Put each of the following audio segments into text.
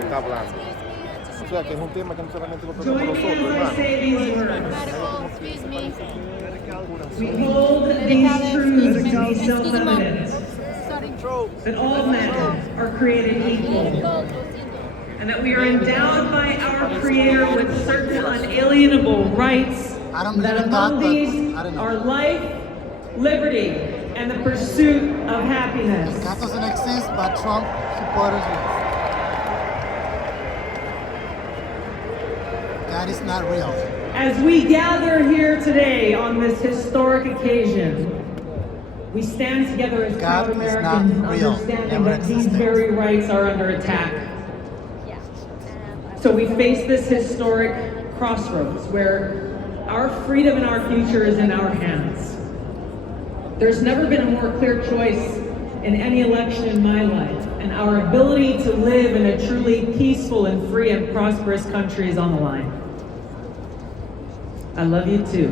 se está hablando. O sea que es un tema que no solamente lo tocamos nosotros, hermano. We hold these truths to be self-evident, that all men are created equal, and that we are endowed by our Creator with certain unalienable rights, that among these are life, liberty, and the pursuit of happiness. That doesn't exist, but Trump supporters do. That is not real. As we gather here today on this historic occasion, we stand together as proud God is Americans, not real. understanding Never that these existed. very rights are under attack. So we face this historic crossroads where our freedom and our future is in our hands. There's never been a more clear choice in any election in my life, and our ability to live in a truly peaceful and free and prosperous country is on the line. I love you too.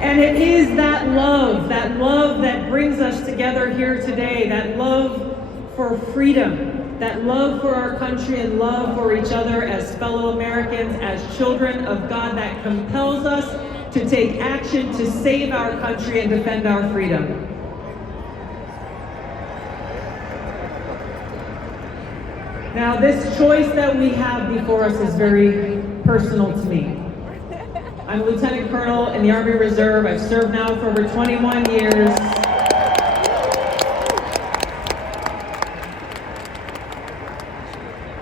And it is that love that brings us together here today, that love for freedom, that love for our country and love for each other as fellow Americans, as children of God, that compels us to take action to save our country and defend our freedom. Now, this choice that we have before us is very personal to me. I'm a Lieutenant Colonel in the Army Reserve. I've served now for over 21 years.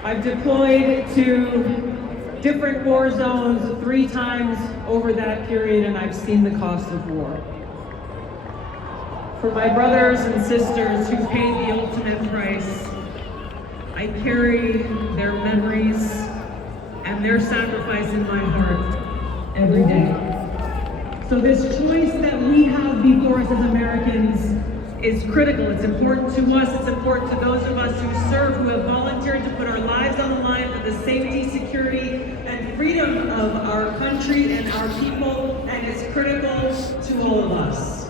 I've deployed to different war zones 3 times over that period, and I've seen the cost of war. For my brothers and sisters who paid the ultimate price, I carry their memories and their sacrifice in my heart every day. So this choice that we have before us as Americans is critical. It's important to us. It's important to those of us who serve, who have volunteered to put our lives on the line for the safety, security, and freedom of our country and our people, and it's critical to all of us.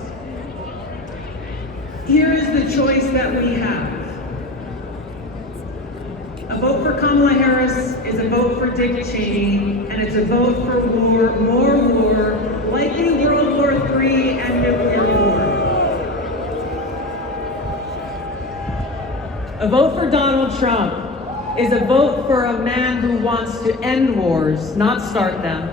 Here is the choice that we have. A vote for Kamala Harris is a vote for Dick Cheney, and it's a vote for war, more war, likely World War III and nuclear war. A vote for Donald Trump is a vote for a man who wants to end wars, not start them,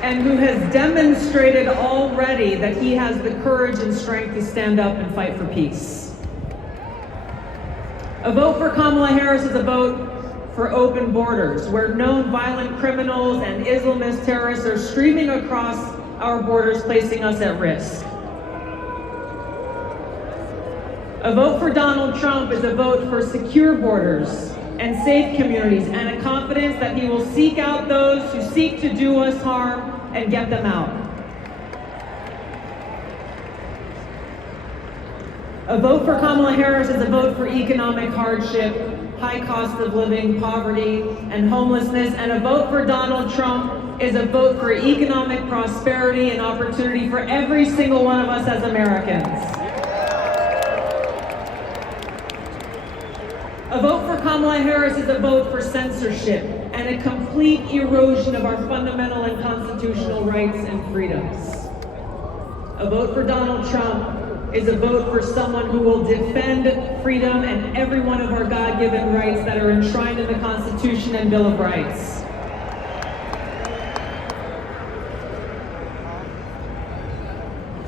and who has demonstrated already that he has the courage and strength to stand up and fight for peace. A vote for Kamala Harris is a vote for open borders, where known violent criminals and Islamist terrorists are streaming across our borders, placing us at risk. A vote for Donald Trump is a vote for secure borders and safe communities, and a confidence that he will seek out those who seek to do us harm and get them out. A vote for Kamala Harris is a vote for economic hardship, high cost of living, poverty, and homelessness, and a vote for Donald Trump is a vote for economic prosperity and opportunity for every single one of us as Americans. A vote for Kamala Harris is a vote for censorship and a complete erosion of our fundamental and constitutional rights and freedoms. A vote for Donald Trump is a vote for someone who will defend freedom and every one of our God-given rights that are enshrined in the Constitution and Bill of Rights.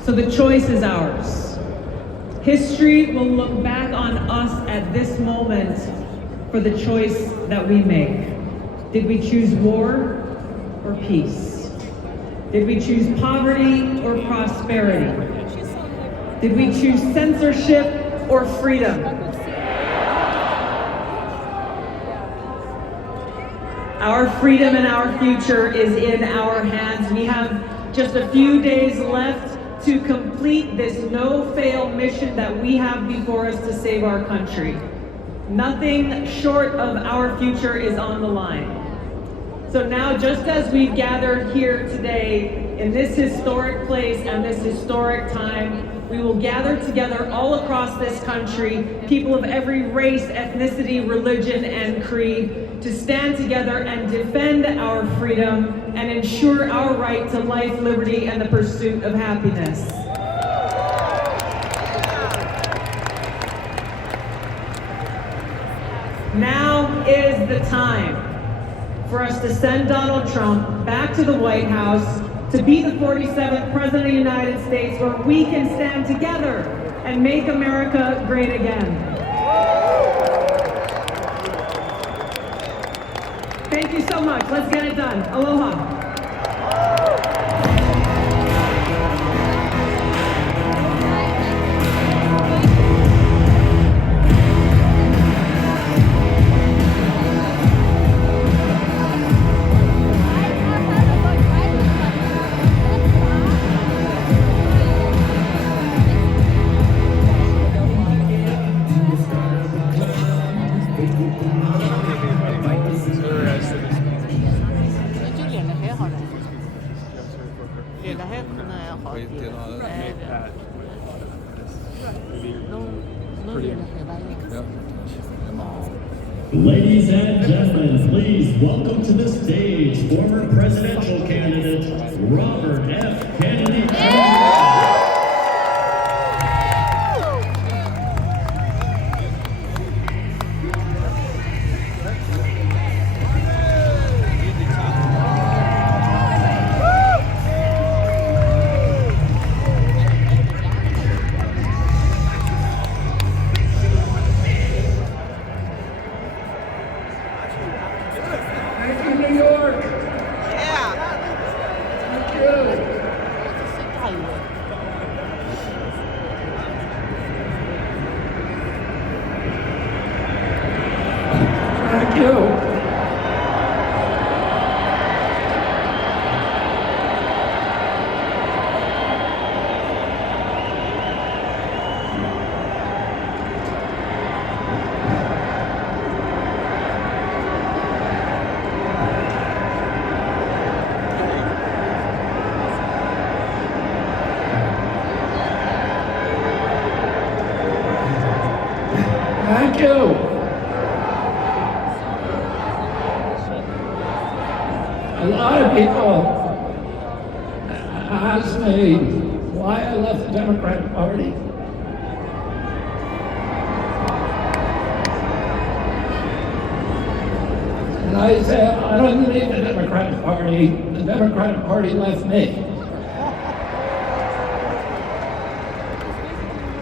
So the choice is ours. History will look back on us at this moment for the choice that we make. Did we choose war or peace? Did we choose poverty or prosperity? Did we choose censorship or freedom? Our freedom and our future is in our hands. We have just a few days left to complete this no-fail mission that we have before us to save our country. Nothing short of our future is on the line. So now, just as we've gathered here today in this historic place and this historic time. We will gather together all across this country, people of every race, ethnicity, religion, and creed, to stand together and defend our freedom and ensure our right to life, liberty, and the pursuit of happiness. Now is the time for us to send Donald Trump back to the White House to be the 47th President of the United States, where we can stand together and make America great again. Thank you so much. Let's get it done. Aloha. Ladies and gentlemen, please welcome to the stage former presidential candidate Robert F. Kennedy Jr. Thank you. A lot of people ask me why I left the Democratic Party. And I say, I don't leave the Democratic Party. The Democratic Party left me.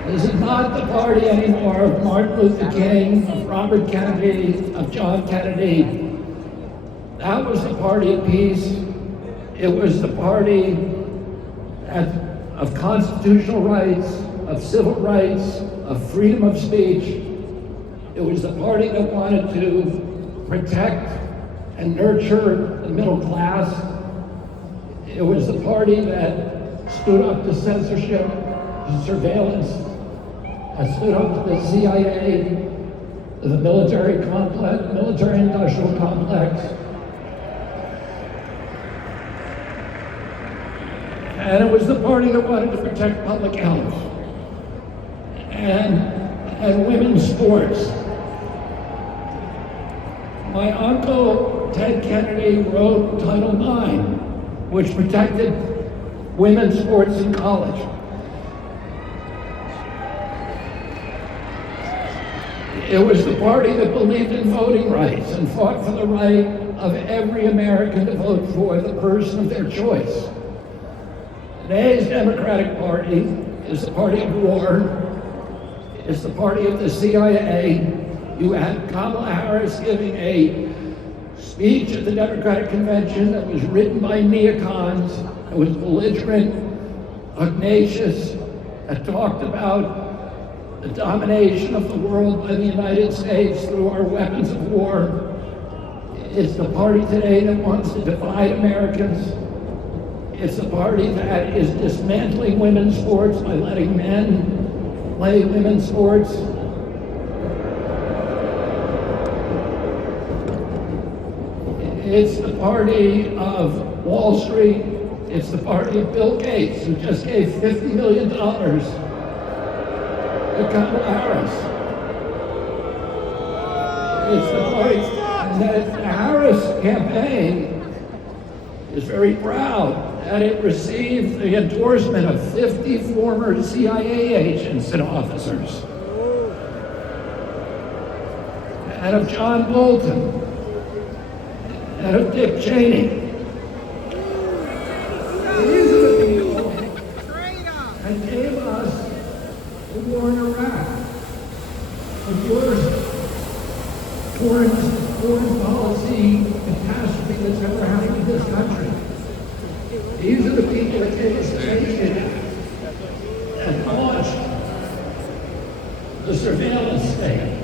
This is not the party anymore of Martin Luther King, of Robert Kennedy, of John Kennedy. That was the party of peace. It was the party of constitutional rights, of civil rights, of freedom of speech. It was the party that wanted to protect and nurture the middle class. It was the party that stood up to censorship, to surveillance, stood up to the CIA, the military complex, military-industrial complex. And it was the party that wanted to protect public health and women's sports. My uncle, Ted Kennedy, wrote Title IX, which protected women's sports in college. It was the party that believed in voting rights and fought for the right of every American to vote for the person of their choice. Today's Democratic Party is the party of war. It's the party of the CIA. You had Kamala Harris giving a speech at the Democratic Convention that was written by neocons. It was belligerent, pugnacious, that talked about the domination of the world by the United States through our weapons of war. It's the party today that wants to divide Americans. It's the party that is dismantling women's sports by letting men play women's sports. It's the party of Wall Street. It's the party of Bill Gates, who just gave $50 million to Kamala Harris. It's the party, and that the Harris campaign is very proud that it received the endorsement of 50 former CIA agents and officers, and of John Bolton, and of Dick Cheney. These are the people that gave us the war in Iraq, the worst foreign policy catastrophe that's ever happened in this country. These are the people that gave us the Patriot Act and launched the surveillance state.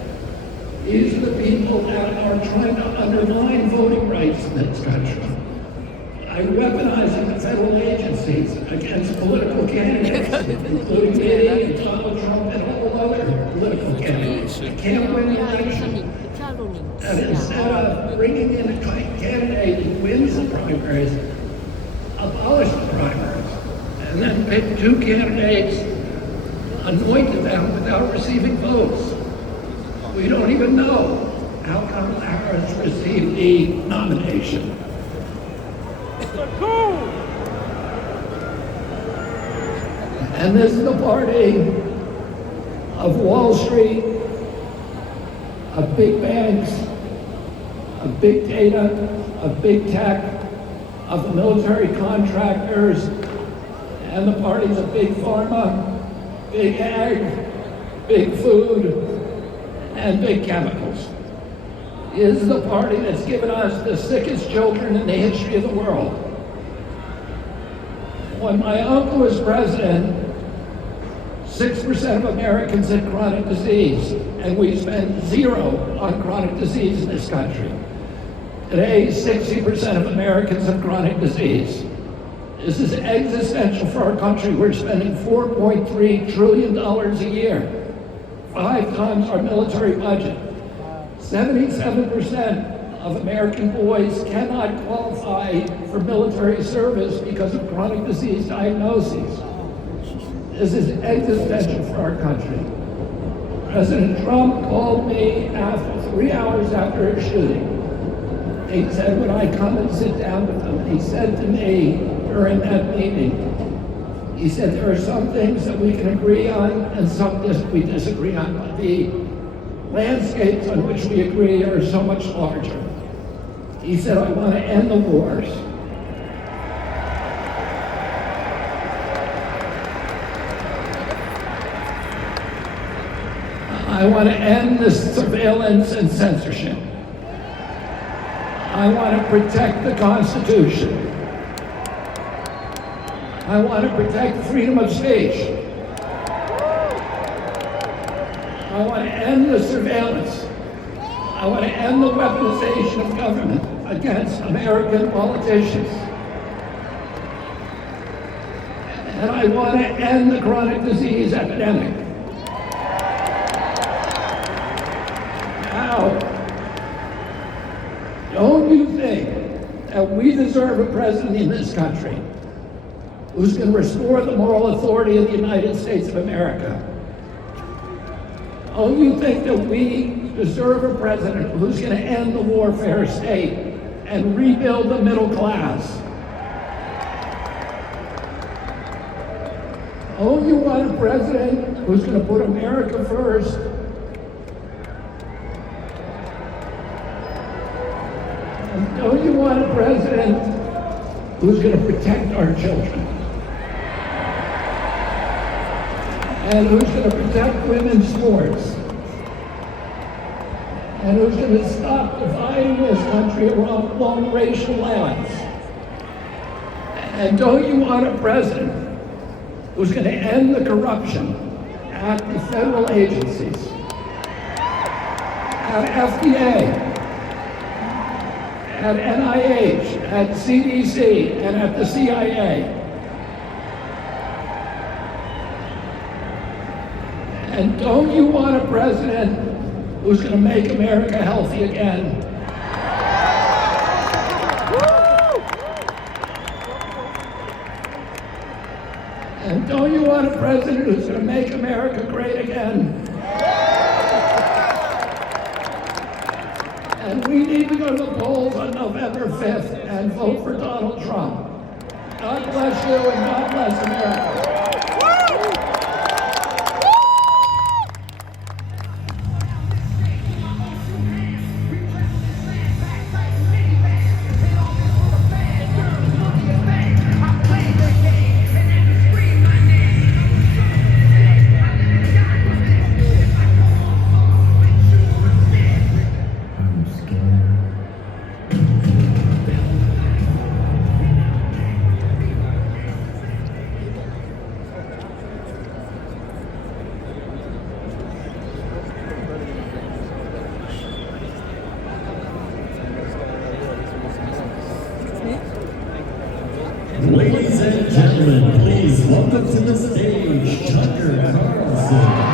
These are the people that are trying to undermine voting rights in this country by weaponizing the federal agencies against political candidates, including me and Donald Trump and all other political candidates. You can't win an election. And instead of bringing in a candidate who wins the primaries, abolish the primaries, and then pick two candidates, anointed them without receiving votes. We don't even know how Kamala Harris received the nomination. And this is the party of Wall Street, of big banks, of big data, of big tech, of the military contractors, and the parties of big pharma, big ag, big food, and big chemicals. This is the party that's given us the sickest children in the history of the world. When my uncle was president, 6% of Americans had chronic disease, and we spend 0 on chronic disease in this country. Today, 60% of Americans have chronic disease. This is existential for our country. We're spending $4.3 trillion a year, 5 times our military budget. 77% of American boys cannot qualify for military service because of chronic disease diagnoses. This is existential for our country. President Trump called me 3 hours after a shooting. He said, when I come and sit down with him, he said to me during that meeting, he said, there are some things that we can agree on and some we disagree on, but the landscapes on which we agree are so much larger. He said, I want to end the wars. I want to end this surveillance and censorship. I want to protect the Constitution. I want to protect freedom of speech. I want to end the surveillance. I want to end the weaponization of government against American politicians. And I want to end the chronic disease epidemic. Now, don't you think that we deserve a president in this country who's going to restore the moral authority of the United States of America? Don't you think that we deserve a president who's going to end the warfare state and rebuild the middle class? Don't you want a president who's going to put America first? Don't you want a president who's going to protect our children? And who's going to protect women's sports? And who's going to stop dividing this country along racial lines? And don't you want a president who's going to end the corruption at the federal agencies, at FDA, at NIH, at CDC, and at the CIA? And don't you want a president who's going to make America healthy again? want a president who's going to make America great again. And we need to go to the polls on November 5th and vote for Donald Trump. God bless you and God bless America. Ladies and gentlemen, please welcome to the stage Tucker Carlson.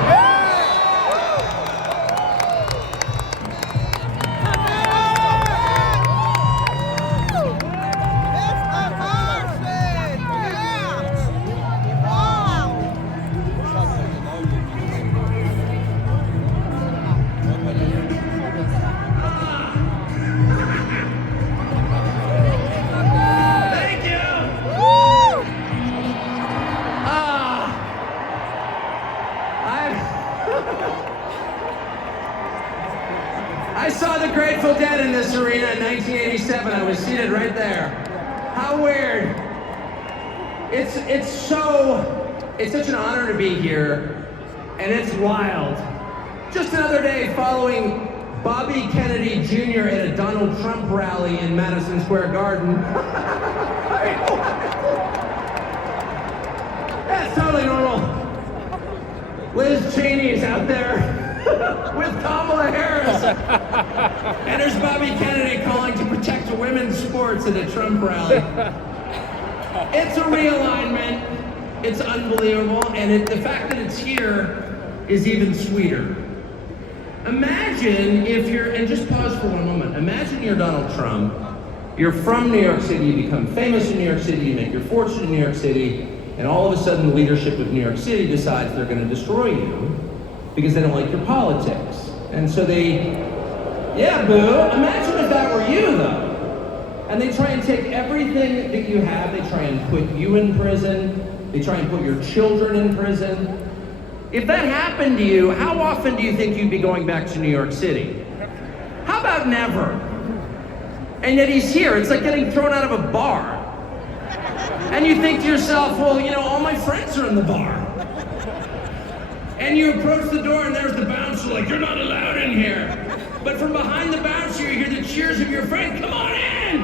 I saw the Grateful Dead in this arena in 1987. I was seated right there. How weird. It's such an honor to be here, and it's wild. Just another day following Bobby Kennedy Jr. at a Donald Trump rally in Madison Square Garden. That's totally normal. Liz Cheney's out there with Kamala Harris. And there's Bobby Kennedy calling to protect women's sports at a Trump rally. It's a realignment. It's unbelievable. And the fact that it's here is even sweeter. Imagine if you're, and just pause for one moment. Imagine you're Donald Trump. You're from New York City. You become famous in New York City. You make your fortune in New York City. And all of a sudden, the leadership of New York City decides they're going to destroy you because they don't like your politics. And so yeah, boo. Imagine if that were you, though. And they try and take everything that you have. They try and put you in prison. They try and put your children in prison. If that happened to you, how often do you think you'd be going back to New York City? How about never? And yet he's here. It's like getting thrown out of a bar. And you think to yourself, well, you know, all my friends are in the bar. And you approach the door and there's the bouncer like, you're not allowed in here. But from behind the bouncer, you hear the cheers of your friend, come on in!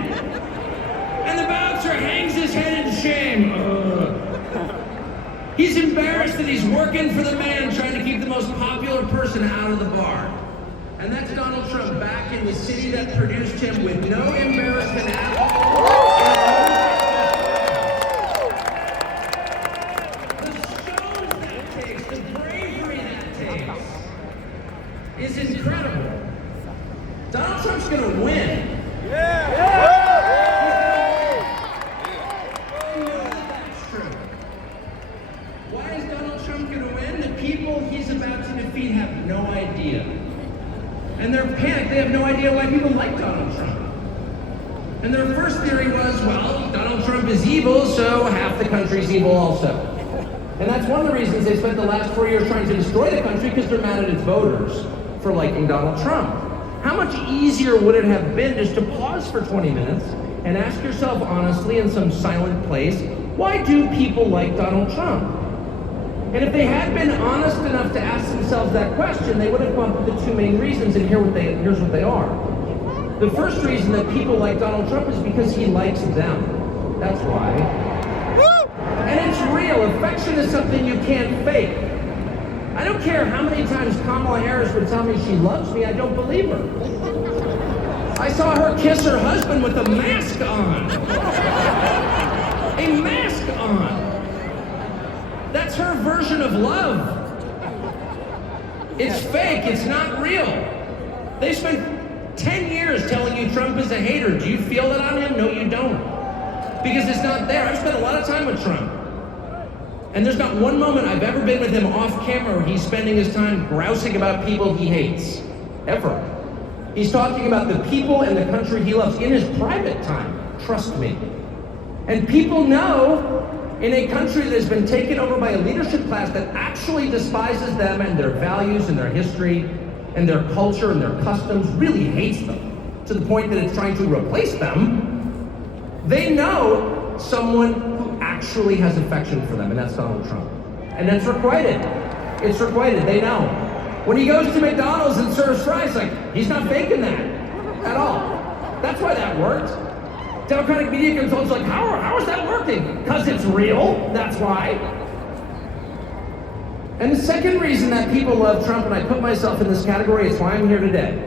And the bouncer hangs his head in shame. He's embarrassed that he's working for the man trying to keep the most popular person out of the bar. And that's Donald Trump back in the city that produced him with no embarrassment at all. Is incredible. Donald Trump's gonna win. Yeah! I know that's true. Why is Donald Trump gonna win? The people he's about to defeat have no idea. And they're panicked. They have no idea why people like Donald Trump. And their first theory was, well, Donald Trump is evil, so half the country's evil also. And that's one of the reasons they spent the last 4 years trying to destroy the country, because they're mad at its voters for liking Donald Trump. How much easier would it have been just to pause for 20 minutes and ask yourself honestly in some silent place, why do people like Donald Trump? And if they had been honest enough to ask themselves that question, they would have come up with the two main reasons, and here's what they are. The first reason that people like Donald Trump is because he likes them. That's why. And it's real. Affection is something you can't fake. I don't care how many times Kamala Harris would tell me she loves me, I don't believe her. I saw her kiss her husband with a mask on. A mask on. That's her version of love. It's fake, it's not real. They spent 10 years telling you Trump is a hater. Do you feel that on him? No, you don't. Because it's not there. I've spent a lot of time with Trump. And there's not one moment I've ever been with him off camera where he's spending his time grousing about people he hates. Ever. He's talking about the people and the country he loves in his private time. Trust me. And people know in a country that has been taken over by a leadership class that actually despises them and their values and their history and their culture and their customs, really hates them to the point that it's trying to replace them, they know someone who actually has affection for them, and that's Donald Trump. And that's requited. It's requited, they know. When he goes to McDonald's and serves fries, like, he's not faking that at all. That's why that worked. Democratic media consultants like, how is that working? Because it's real, that's why. And the second reason that people love Trump, and I put myself in this category, it's why I'm here today,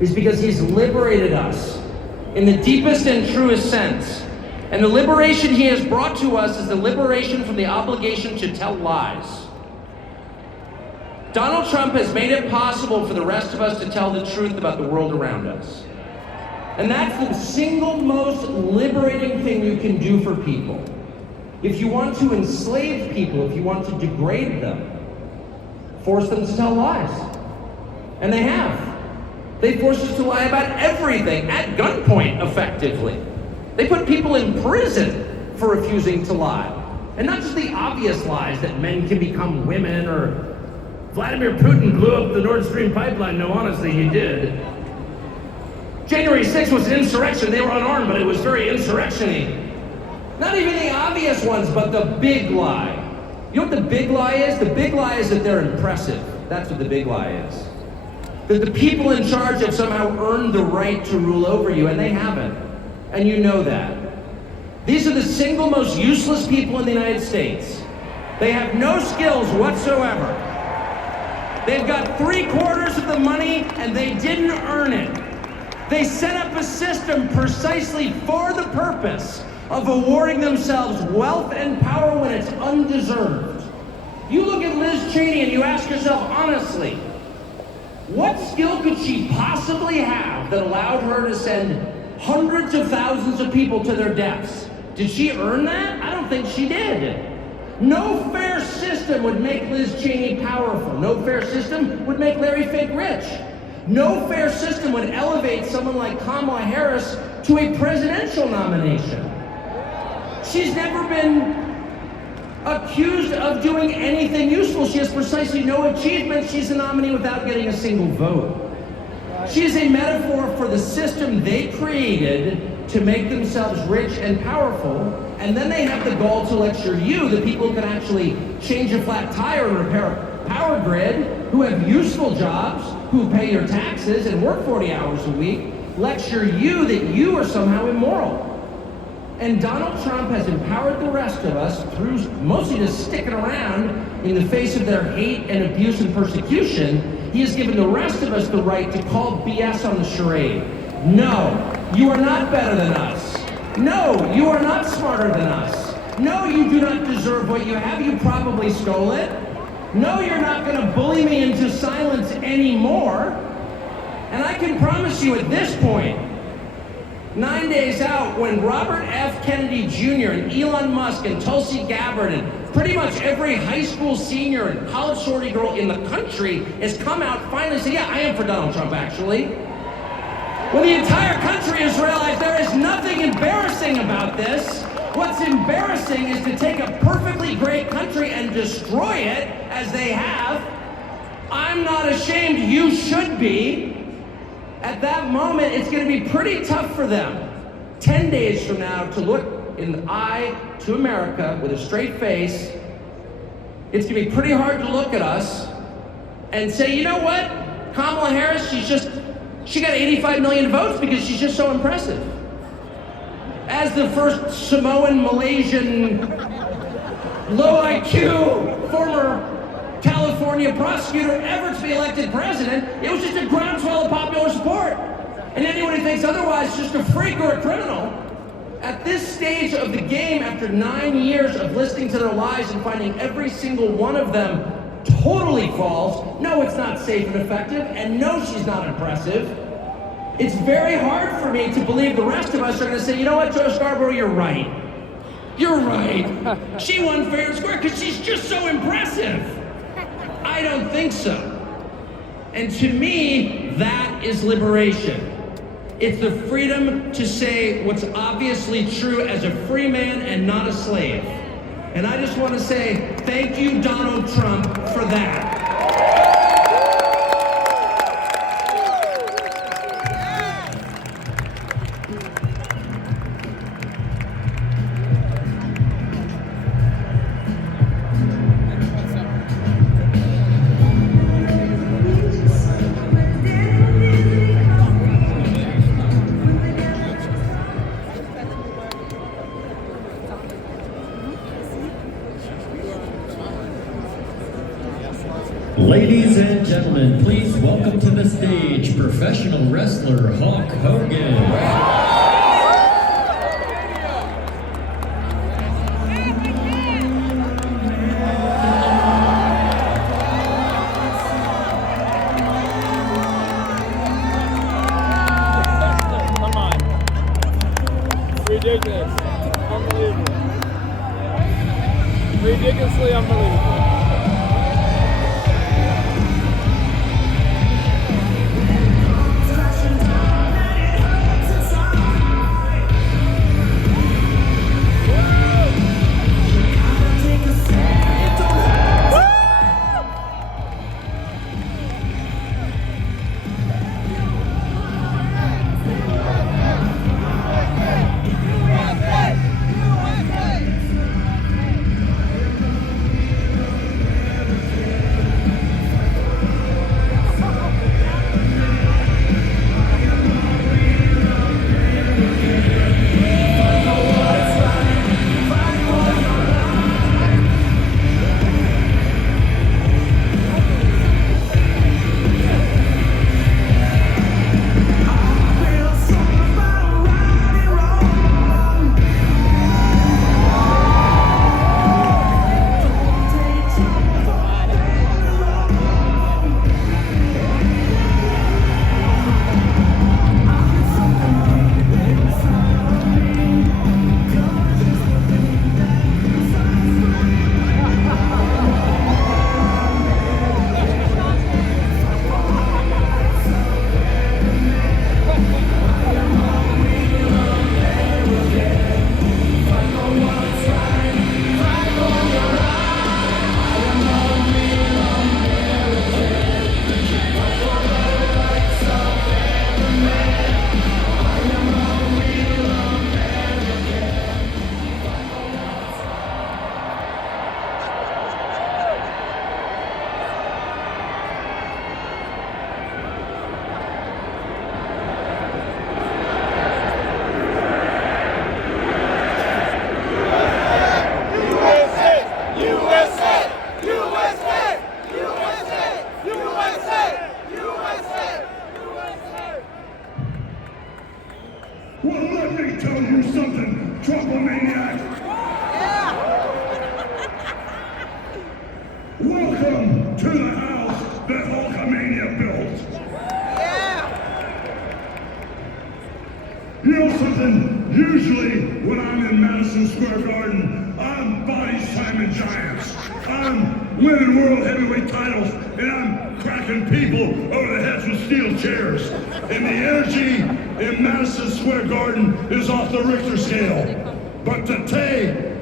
is because he's liberated us in the deepest and truest sense. And the liberation he has brought to us is the liberation from the obligation to tell lies. Donald Trump has made it possible for the rest of us to tell the truth about the world around us. And that's the single most liberating thing you can do for people. If you want to enslave people, if you want to degrade them, force them to tell lies. And they have. They force us to lie about everything, at gunpoint, effectively. They put people in prison for refusing to lie. And not just the obvious lies that men can become women, or Vladimir Putin blew up the Nord Stream pipeline. No, honestly, he did. January 6th was an insurrection. They were unarmed, but it was very insurrection-y. Not even the obvious ones, but the big lie. You know what the big lie is? The big lie is that they're impressive. That's what the big lie is. That the people in charge have somehow earned the right to rule over you, and they haven't. And you know that. These are the single most useless people in the United States. They have no skills whatsoever. They've got 3/4 of the money, and they didn't earn it. They set up a system precisely for the purpose of awarding themselves wealth and power when it's undeserved. You look at Liz Cheney and you ask yourself honestly, what skill could she possibly have that allowed her to send hundreds of thousands of people to their deaths? Did she earn that? I don't think she did. No fair system would make Liz Cheney powerful. No fair system would make Larry Fink rich. No fair system would elevate someone like Kamala Harris to a presidential nomination. She's never been accused of doing anything useful. She has precisely no achievement. She's a nominee without getting a single vote. She is a metaphor for the system they created to make themselves rich and powerful, and then they have the gall to lecture you, the people who can actually change a flat tire and repair a power grid, who have useful jobs, who pay your taxes and work 40 hours a week, lecture you that you are somehow immoral. And Donald Trump has empowered the rest of us through mostly just sticking around in the face of their hate and abuse and persecution. He has given the rest of us the right to call BS on the charade. No, you are not better than us. No, you are not smarter than us. No, you do not deserve what you have. You probably stole it. No, you're not going to bully me into silence anymore. And I can promise you at this point, 9 days out, when Robert F. Kennedy Jr. and Elon Musk and Tulsi Gabbard and pretty much every high school senior and college sorority girl in the country has come out finally and said, yeah, I am for Donald Trump, actually. When the entire country has realized there is nothing embarrassing about this, what's embarrassing is to take a perfectly great country and destroy it, as they have. I'm not ashamed, you should be. At that moment, it's going to be pretty tough for them 10 days from now to look in the eye to America with a straight face. It's going to be pretty hard to look at us and say, you know what? Kamala Harris, she got 85 million votes because she's just so impressive. As the first Samoan, Malaysian, low IQ, former California prosecutor ever to be elected president, it was just a groundswell of popular support. And anyone who thinks otherwise is just a freak or a criminal. At this stage of the game, after 9 years of listening to their lies and finding every single one of them totally false, no, it's not safe and effective, and no, she's not impressive. It's very hard for me to believe the rest of us are going to say, you know what, Joe Scarborough, you're right. You're right. She won fair and square because she's just so impressive. I don't think so. And to me, that is liberation. It's the freedom to say what's obviously true as a free man and not a slave. And I just want to say thank you, Donald Trump, for that. Ladies and gentlemen, please welcome to the stage professional wrestler Hulk Hogan. Ridiculous. Unbelievable. Ridiculously unbelievable. Well, let me tell you something, Trump-a-maniac. Welcome to the house that Hulkamania built. You know something? Usually when I'm in Madison Square Garden, I'm body slamming giants. I'm winning world heavyweight titles, and I'm cracking people over the heads with steel chairs. And the energy in Madison Square Garden is off the Richter scale. But today,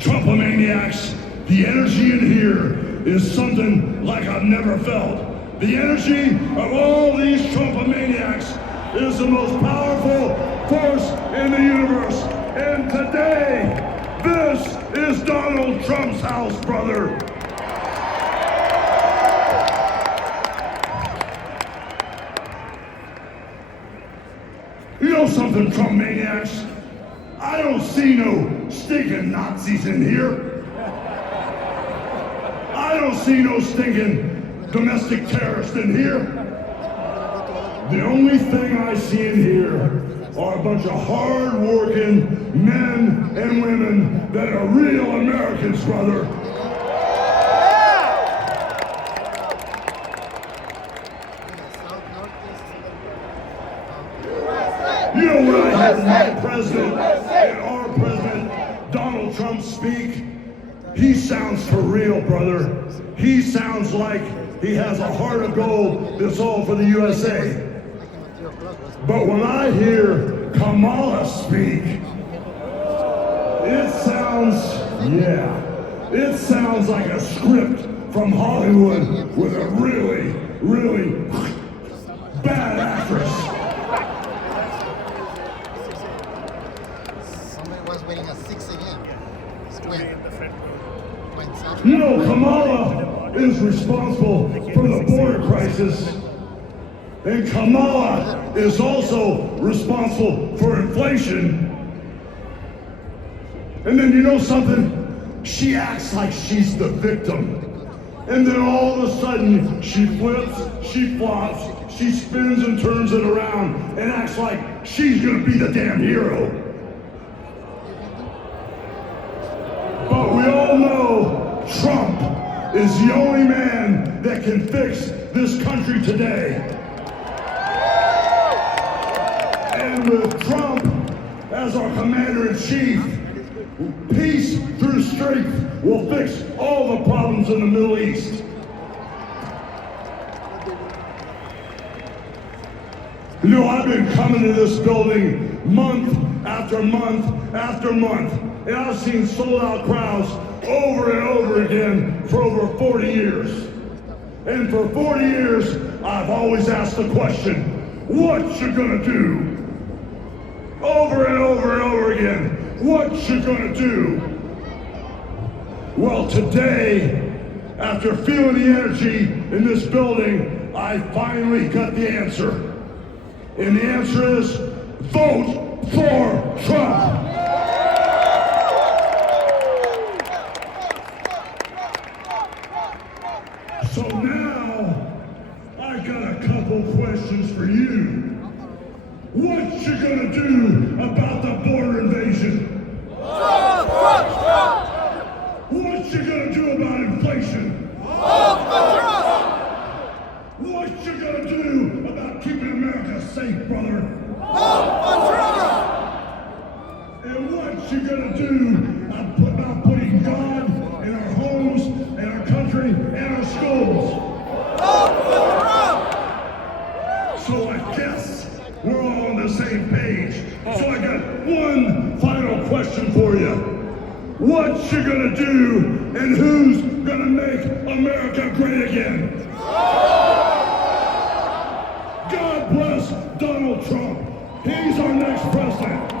Trump-a-maniacs, the energy in here is something like I've never felt. The energy of all these Trump-a-maniacs is the most powerful force in the universe. And today, this is Donald Trump's house, brother. You know something, Trump maniacs? I don't see no stinking Nazis in here. I don't see no stinking domestic terrorists in here. The only thing I see in here are a bunch of hard-working men and women that are real Americans, brother. You know what I heard my president and our president, Donald Trump, for real, brother. He sounds like he has a heart of gold that's all for the USA. But when I hear Kamala speak, it sounds like a script from Hollywood with a really, really bad actress. Somebody was waiting at 6 a.m. Square. You know, Kamala is responsible for the border crisis. And Kamala is also responsible for inflation. And then you know something? She acts like she's the victim. And then all of a sudden, she flips, she flops, she spins and turns it around and acts like she's gonna be the damn hero. But we all know Trump is the only man that can fix this country today. And with Trump as our commander-in-chief, peace through strength will fix all the problems in the Middle East. You know, I've been coming to this building month after month after month, and I've seen sold-out crowds over and over again for over 40 years. And for 40 years, I've always asked the question, what you gonna do? Over and over and over again, what you gonna do? Well, today, after feeling the energy in this building, I finally got the answer. And the answer is, vote for Trump. So now, I got a couple questions for you. What you gonna do about the border invasion? Trump! What you gonna do about inflation? Trump! What you gonna do about keeping America safe, brother? Trump! And what you gonna do about putting God in our homes, in our country, and our schools? Trump! So I guess we're all on the same page. So I got one final question for you. What you gonna do and who's gonna make America great again? God bless Donald Trump. He's our next president.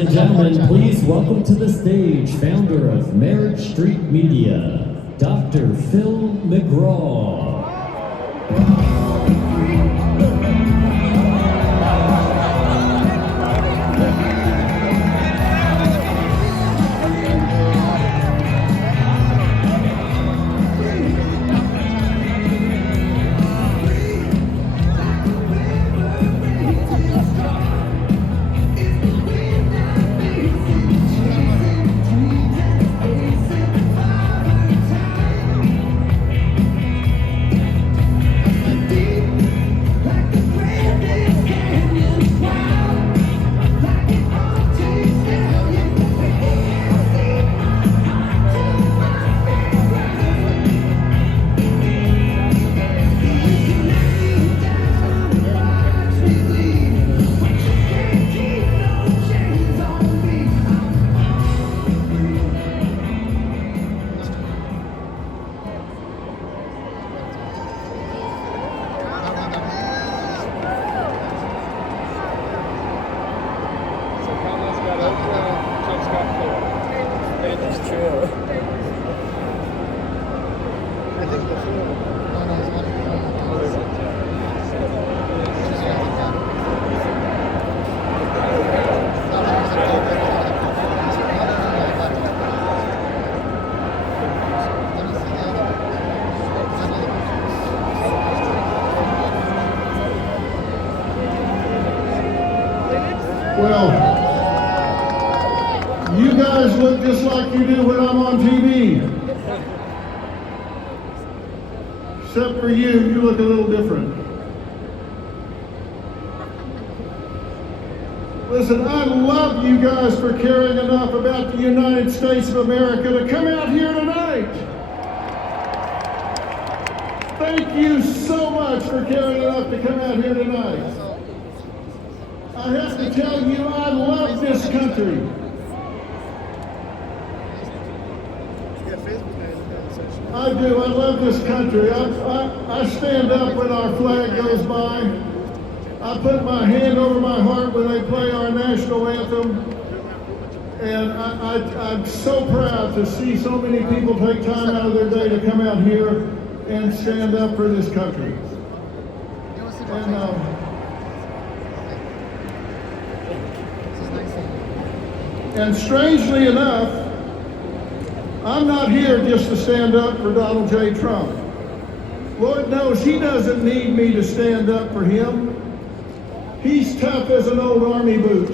and gentlemen, please welcome to the stage founder of Marriage Street Media, Dr. Phil McGraw. Well, you guys look just like you do when I'm on TV. Except for you look a little different. Listen, I love you guys for caring enough about the United States of America to come out here tonight. Thank you so much for caring enough to come out here tonight. I have to tell you, I love this country. I do, I love this country. I stand up when our flag goes by. I put my hand over my heart when they play our national anthem. And I'm so proud to see so many people take time out of their day to come out here and stand up for this country. And strangely enough, I'm not here just to stand up for Donald J. Trump. Lord knows he doesn't need me to stand up for him. He's tough as an old army boot.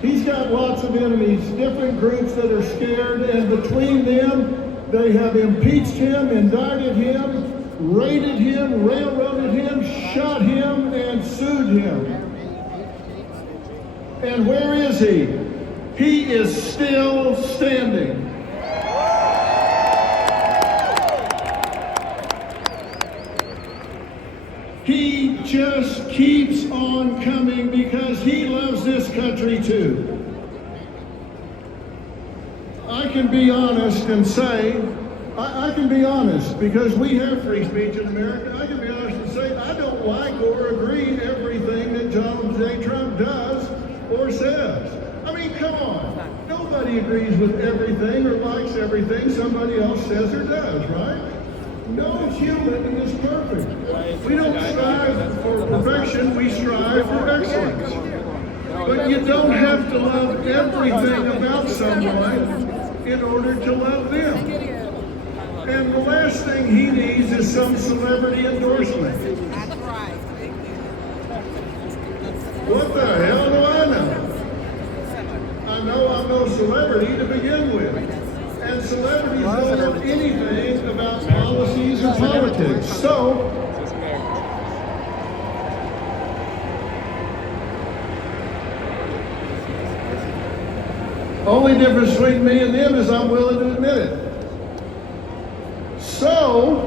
He's got lots of enemies, different groups that are scared, and between them, they have impeached him, indicted him, raided him, railroaded him, shot him, and sued him. And where is he? He is still standing. He just keeps on coming because he loves this country too. I can be honest and say, I can be honest because we have free speech in America. I can be honest and say I don't like or agree everything that Donald J. Trump does or says. I mean, come on. Nobody agrees with everything or likes everything somebody else says or does, right? No human is perfect. We don't strive for perfection, we strive for excellence. But you don't have to love everything about someone in order to love them. And the last thing he needs is some celebrity endorsement. That's right. What the hell do I know? I know I'm no celebrity to begin with. And celebrities don't know anything about policies or politics. So, only difference between me and them is I'm willing to admit it. So,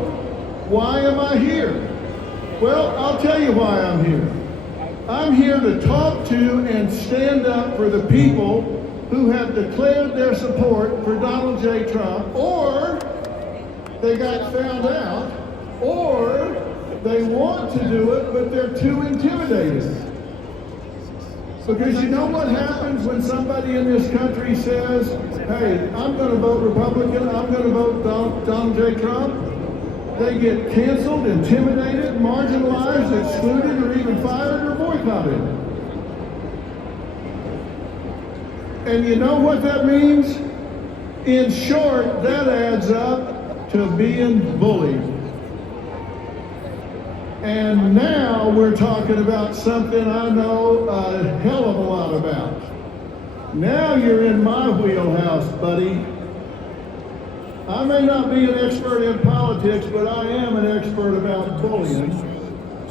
why am I here? Well, I'll tell you why I'm here. I'm here to talk to and stand up for the people who have declared their support for Donald J. Trump, or they got found out, or they want to do it, but they're too intimidated. Because you know what happens when somebody in this country says, hey, I'm going to vote Republican, I'm going to vote Donald J. Trump? They get canceled, intimidated, marginalized, excluded, or even fired or boycotted. And you know what that means? In short, that adds up to being bullied. And now we're talking about something I know a hell of a lot about. Now you're in my wheelhouse, buddy. I may not be an expert in politics, but I am an expert about bullying.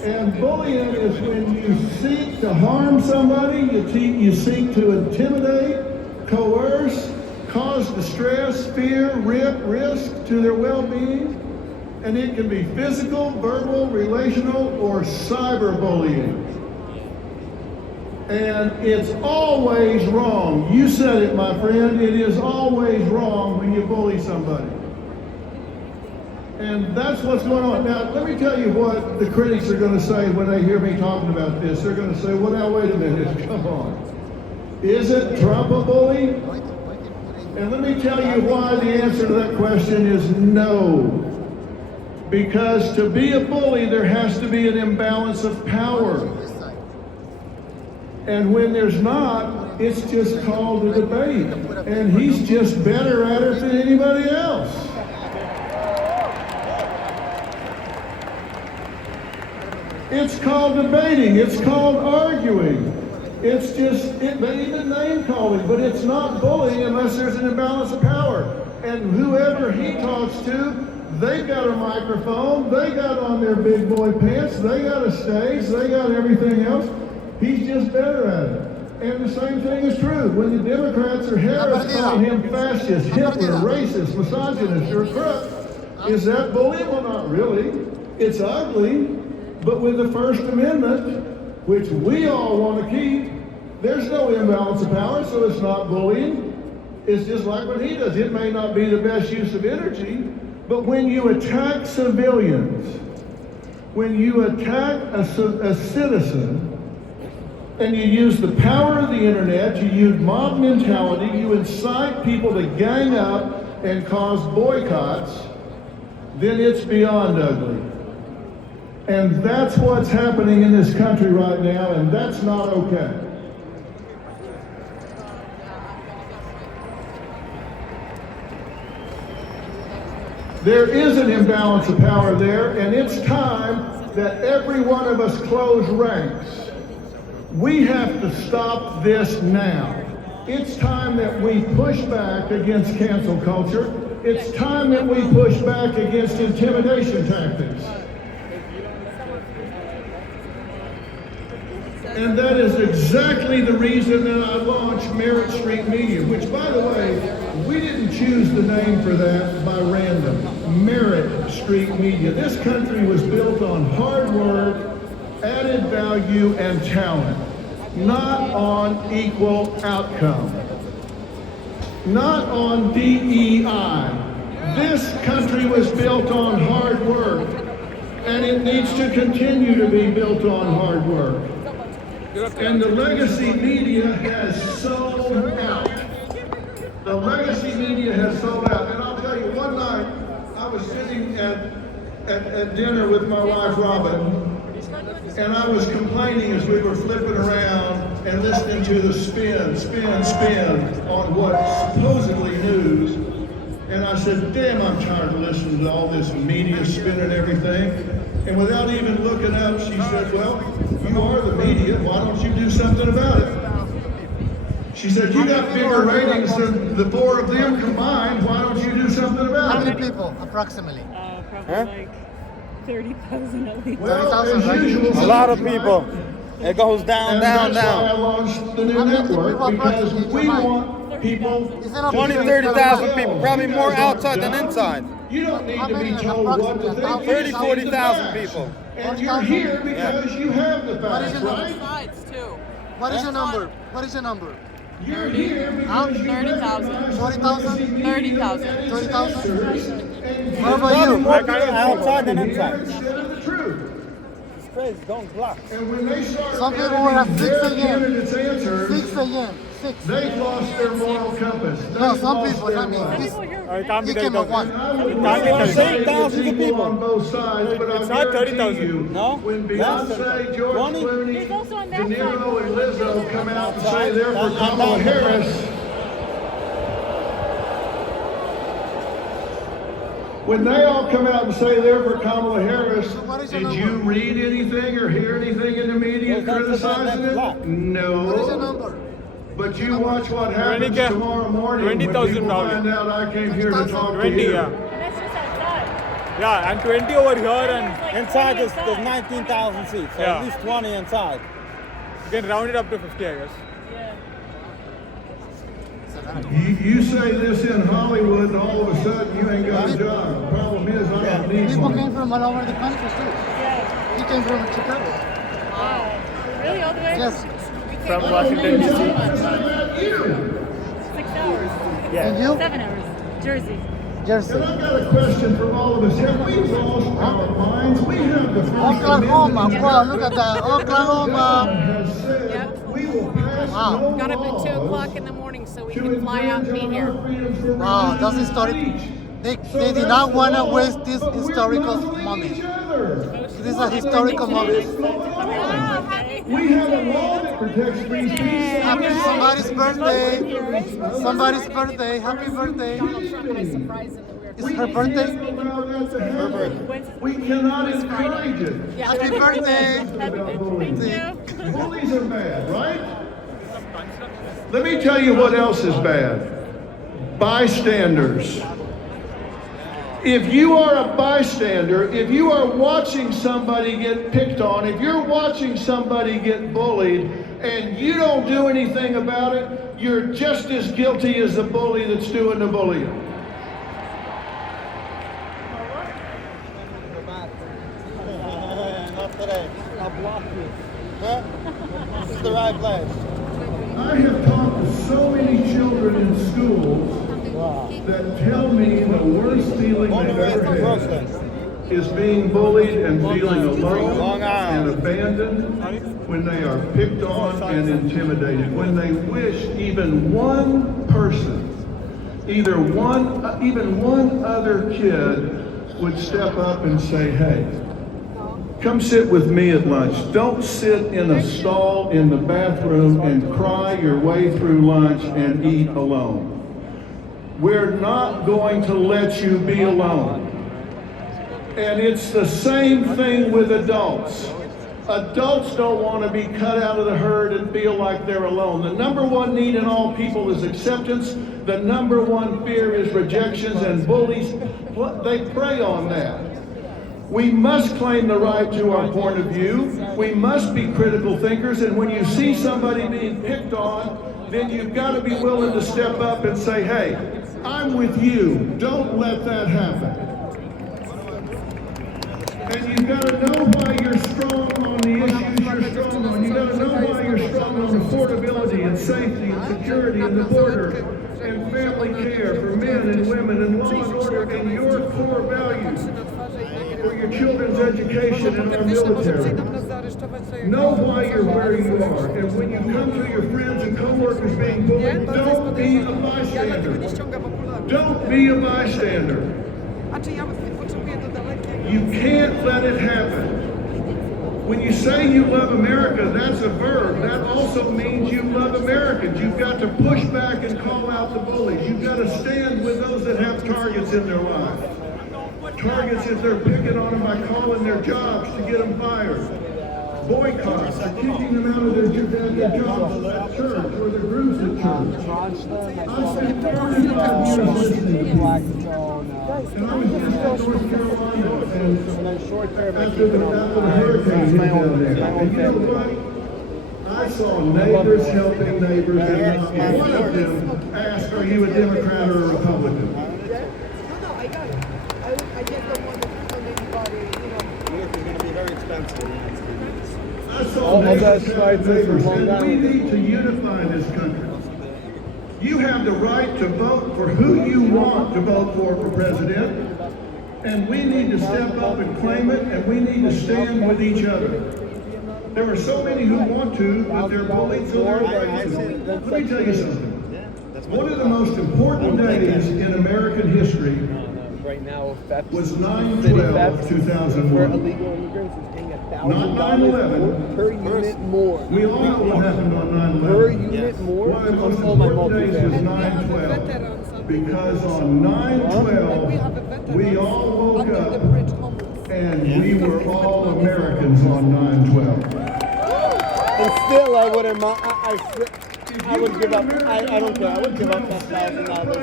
And bullying is when you seek to harm somebody, you seek to intimidate, coerce, cause distress, fear, risk to their well-being. And it can be physical, verbal, relational, or cyberbullying. And it's always wrong. You said it, my friend. It is always wrong when you bully somebody. And that's what's going on. Now, let me tell you what the critics are going to say when they hear me talking about this. They're going to say, well, now, wait a minute. Come on. Isn't Trump a bully? And let me tell you why the answer to that question is no. Because to be a bully, there has to be an imbalance of power. And when there's not, it's just called a debate. And he's just better at it than anybody else. It's called debating. It's called arguing. It's just, it may even name calling, but it's not bullying unless there's an imbalance of power. And whoever he talks to, they've got a microphone, they got on their big boy pants, they got a stage, they got everything else. He's just better at it. And the same thing is true. When the Democrats or Harris call him fascist, Hitler, racist, misogynist, or a crook, is that bullying? Well, not really. It's ugly. But with the First Amendment, which we all want to keep, there's no imbalance of power, so it's not bullying. It's just like what he does. It may not be the best use of energy, but when you attack civilians, when you attack a citizen, and you use the power of the internet, you use mob mentality, you incite people to gang up and cause boycotts, then it's beyond ugly. And that's what's happening in this country right now, and that's not okay. There is an imbalance of power there, and it's time that every one of us close ranks. We have to stop this now. It's time that we push back against cancel culture. It's time that we push back against intimidation tactics. And that is exactly the reason that I launched Merit Street Media, which, by the way, we didn't choose the name for that by random. Merit Street Media. This country was built on hard work, added value, and talent, not on equal outcome, not on DEI. This country was built on hard work, and it needs to continue to be built on hard work. And the legacy media has sold out. The legacy media has sold out. And I'll tell you, one night I was sitting at dinner with my wife, Robin, and I was complaining as we were flipping around and listening to the spin on what's supposedly news. And I said, damn, I'm tired of listening to all this media spin and everything. And without even looking up, she said, well, you are the media. Why don't you do something about it? She said, you got bigger ratings than the four of them combined. Why don't you do something about it? How many people, approximately? Probably like 30,000 at least. Well, as usual, A lot of people. It goes down, down, That's why I down. launched the new network, because we want people 20, 30,000 people, probably more outside than inside. You don't need to be told what to think. 30, 40,000 people. And you're here because you have the facts, right? Sides too. What is your number? What is your number? You're here because you 30,000. recognize 40,000? 30,000. 30,000? and What about you? More outside than here inside. instead of the truth. face, don't block. And when they start Some people were at 6 a.m. candidates' answers, 6 a.m. 6. they've lost their moral compass. No, They've some lost people, their I mean, mind. this, It can't be he came at 1. I'm saying thousands of people on both sides, but It's I not guarantee 30,000. you, No? when Less than Beyonce, George 20? Clooney, There's also on De that Niro, side. and Lizzo come out and say they're for Kamala Harris, when they all come out and say they're for Kamala Harris, did you read anything or hear anything in the media criticizing it? What is your No. number? But you watch what happens 20K, tomorrow morning when 20,000 people now. find out I came here to talk to 20, you. yeah. And that's just outside. Yeah, and 20 over here and Inside There's 19,000 seats, so Yeah. at least 20 inside. you can round it up to 50, I guess. You say this in Hollywood, and all of a sudden you ain't got a job. The problem is I don't need People one. came from all over the country too. Yeah. He came from Chicago. Wow. Really, all the way? Yes. From Washington, D.C. 6 hours. And you? 7 hours. Jersey. Jersey. And I've got a question for all of us. Have we lost our minds? We have the First Oklahoma. Amendment. Wow, look at that. Oklahoma. Has said we will pass no Got up at 2 laws o'clock in the morning so we to can fly out and be infringe on here. our freedoms for Wow, religion that's and historic. speech. They did not want to waste this But we're historical muzzling moment. each other. This is a historical moment. We have a law that protects free speech. Happy somebody's birthday. Somebody's birthday. Happy birthday. It's her birthday. Her birthday. We cannot encourage it. Happy birthday. Bullies are bad, right? Let me tell you what else is bad. Bystanders. If you are a bystander, if you are watching somebody get picked on, if you're watching somebody get bullied, and you don't do anything about it, you're just as guilty as the bully that's doing the bullying. Not today. I'll block you. Huh? This is the right place. I have talked to so many children in schools that tell me the worst feeling they've ever had is being bullied and feeling alone and abandoned when they are picked on and intimidated, when they wish even one person, even one other kid would step up and say, hey, come sit with me at lunch. Don't sit in a stall in the bathroom and cry your way through lunch and eat alone. We're not going to let you be alone. And it's the same thing with adults. Adults don't want to be cut out of the herd and feel like they're alone. The number one need in all people is acceptance. The number one fear is rejections, and bullies, they prey on that. We must claim the right to our point of view. We must be critical thinkers, and when you see somebody being picked on, then you've got to be willing to step up and say, hey, I'm with you. Don't let that happen. And you've got to know why you're strong on the issues you're strong on. You've got to know why you're strong on affordability and safety and security and the border and family care for men and women and law and order and your core values for your children's education and our military. Know why you're where you are. And when you come to your friends and co-workers being bullied, don't be a bystander. Don't be a bystander. You can't let it happen. When you say you love America, that's a verb. That also means you love Americans. You've got to push back and call out the bullies. You've got to stand with those that have targets in their lives. Targets if they're picking on them by calling their jobs to get them fired. Boycotts for kicking them out of their jobs at church or their groups at church. I spent 35 years listening to Black and I was just in North Carolina after the hurricane hit down there. And you know what? I saw neighbors helping neighbors, and not one of them asked, are you a Democrat or a Republican? I saw neighbors helping neighbors, and we need to unify this country. You have the right to vote for who you want to vote for president, And we need to step up and claim it, and we need to stand with each other. There are so many who want to, but they're bullied, so they're afraid to. Let me tell you something. One of the most important days in American history Right now, was 9/12/2001. illegal immigrants is paying Not 9/11. per unit more. We all know what happened on 9/11. Per unit more. One of the most important days was 9/12. Because on 9/12, we all woke up and we were all Americans on 9/12. And still, I wouldn't. I would give up. I don't care. I would give up that $1,000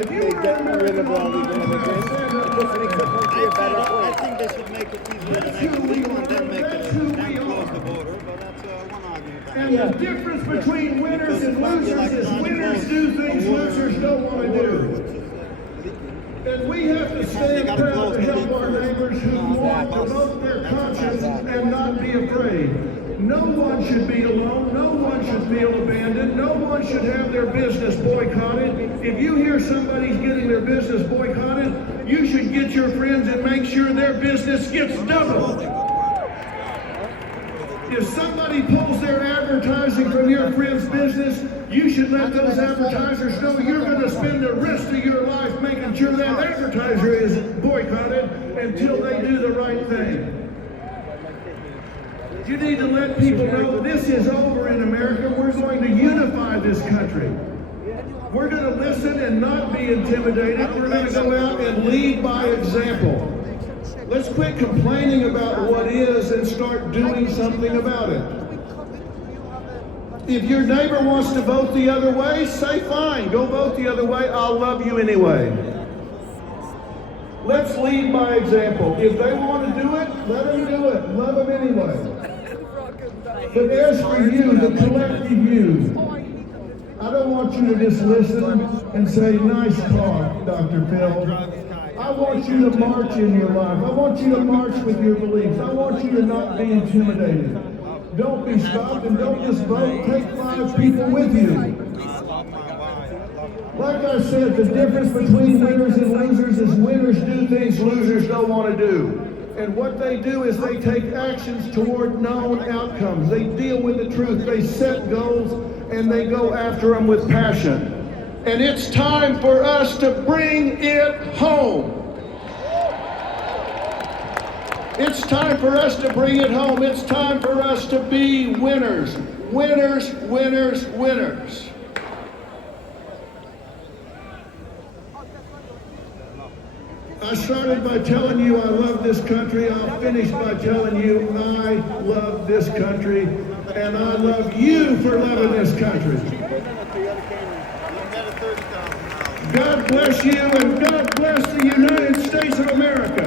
if they get rid of all these immigrants. It just makes the country a better place. I think they should make it easier to make it legal and then make it and close the border. But that's one argument. And the difference between winners and losers is winners do things losers don't want to do. And we have to stand proud to help our neighbors who want to vote their conscience and not be afraid. No one should be alone. No one should feel abandoned. No one should have their business boycotted. If you hear somebody's getting their business boycotted, you should get your friends and make sure their business gets doubled. If somebody pulls their advertising from your friend's business, you should let those advertisers know you're going to spend the rest of your life making sure that advertiser is boycotted until they do the right thing. You need to let people know this is over in America. We're going to unify this country. We're going to listen and not be intimidated. We're going to go out and lead by example. Let's quit complaining about what is and start doing something about it. If your neighbor wants to vote the other way, say fine, go vote the other way. I'll love you anyway. Let's lead by example. If they want to do it, let them do it. Love them anyway. But as for you, the collective you, I don't want you to just listen and say, nice talk, Dr. Phil. I want you to march in your life. I want you to march with your beliefs. I want you to not be intimidated. Don't be stopped and don't just vote. Take 5 people with you. Like I said, the difference between winners and losers is winners do things losers don't want to do. And what they do is they take actions toward known outcomes. They deal with the truth. They set goals and they go after them with passion. And it's time for us to bring it home. It's time for us to bring it home. It's time for us to be winners. Winners, winners, winners. I started by telling you I love this country. I'll finish by telling you I love this country. And I love you for loving this country. God bless you and God bless the United States of America.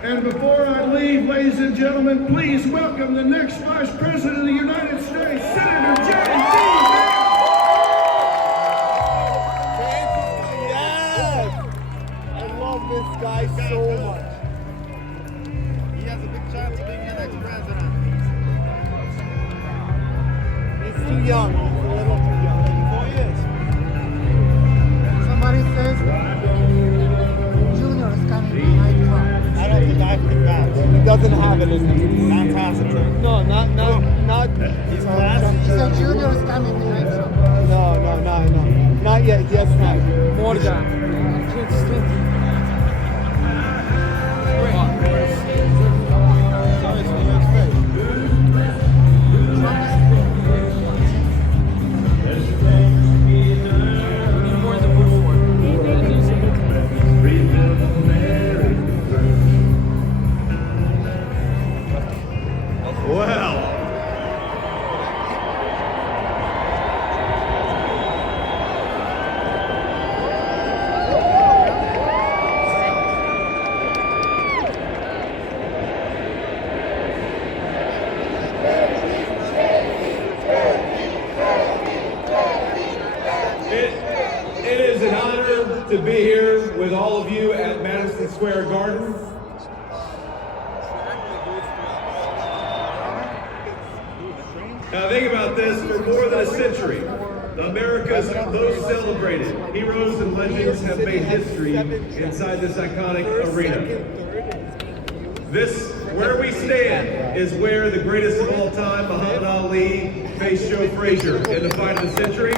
And before I leave, ladies and gentlemen, please welcome the next Vice President of the United States, Senator J.D. Yes! I love this guy so much. He has a big chance of being the next president. He's too young. He's a little too young. 4 years. Somebody says Junior is coming behind Trump. I don't think I think that. He doesn't have it in him. Fantastic. No, not. He's class. He said Junior is coming behind Trump. No. Not yet. He has time. More than. It is an honor to be here with all of you at Madison Square Garden. Now think about this, for more than a century, America's most celebrated heroes and legends have made history inside this iconic arena. This, where we stand, is where the greatest of all time, Muhammad Ali, faced Joe Frazier in the fight of the century.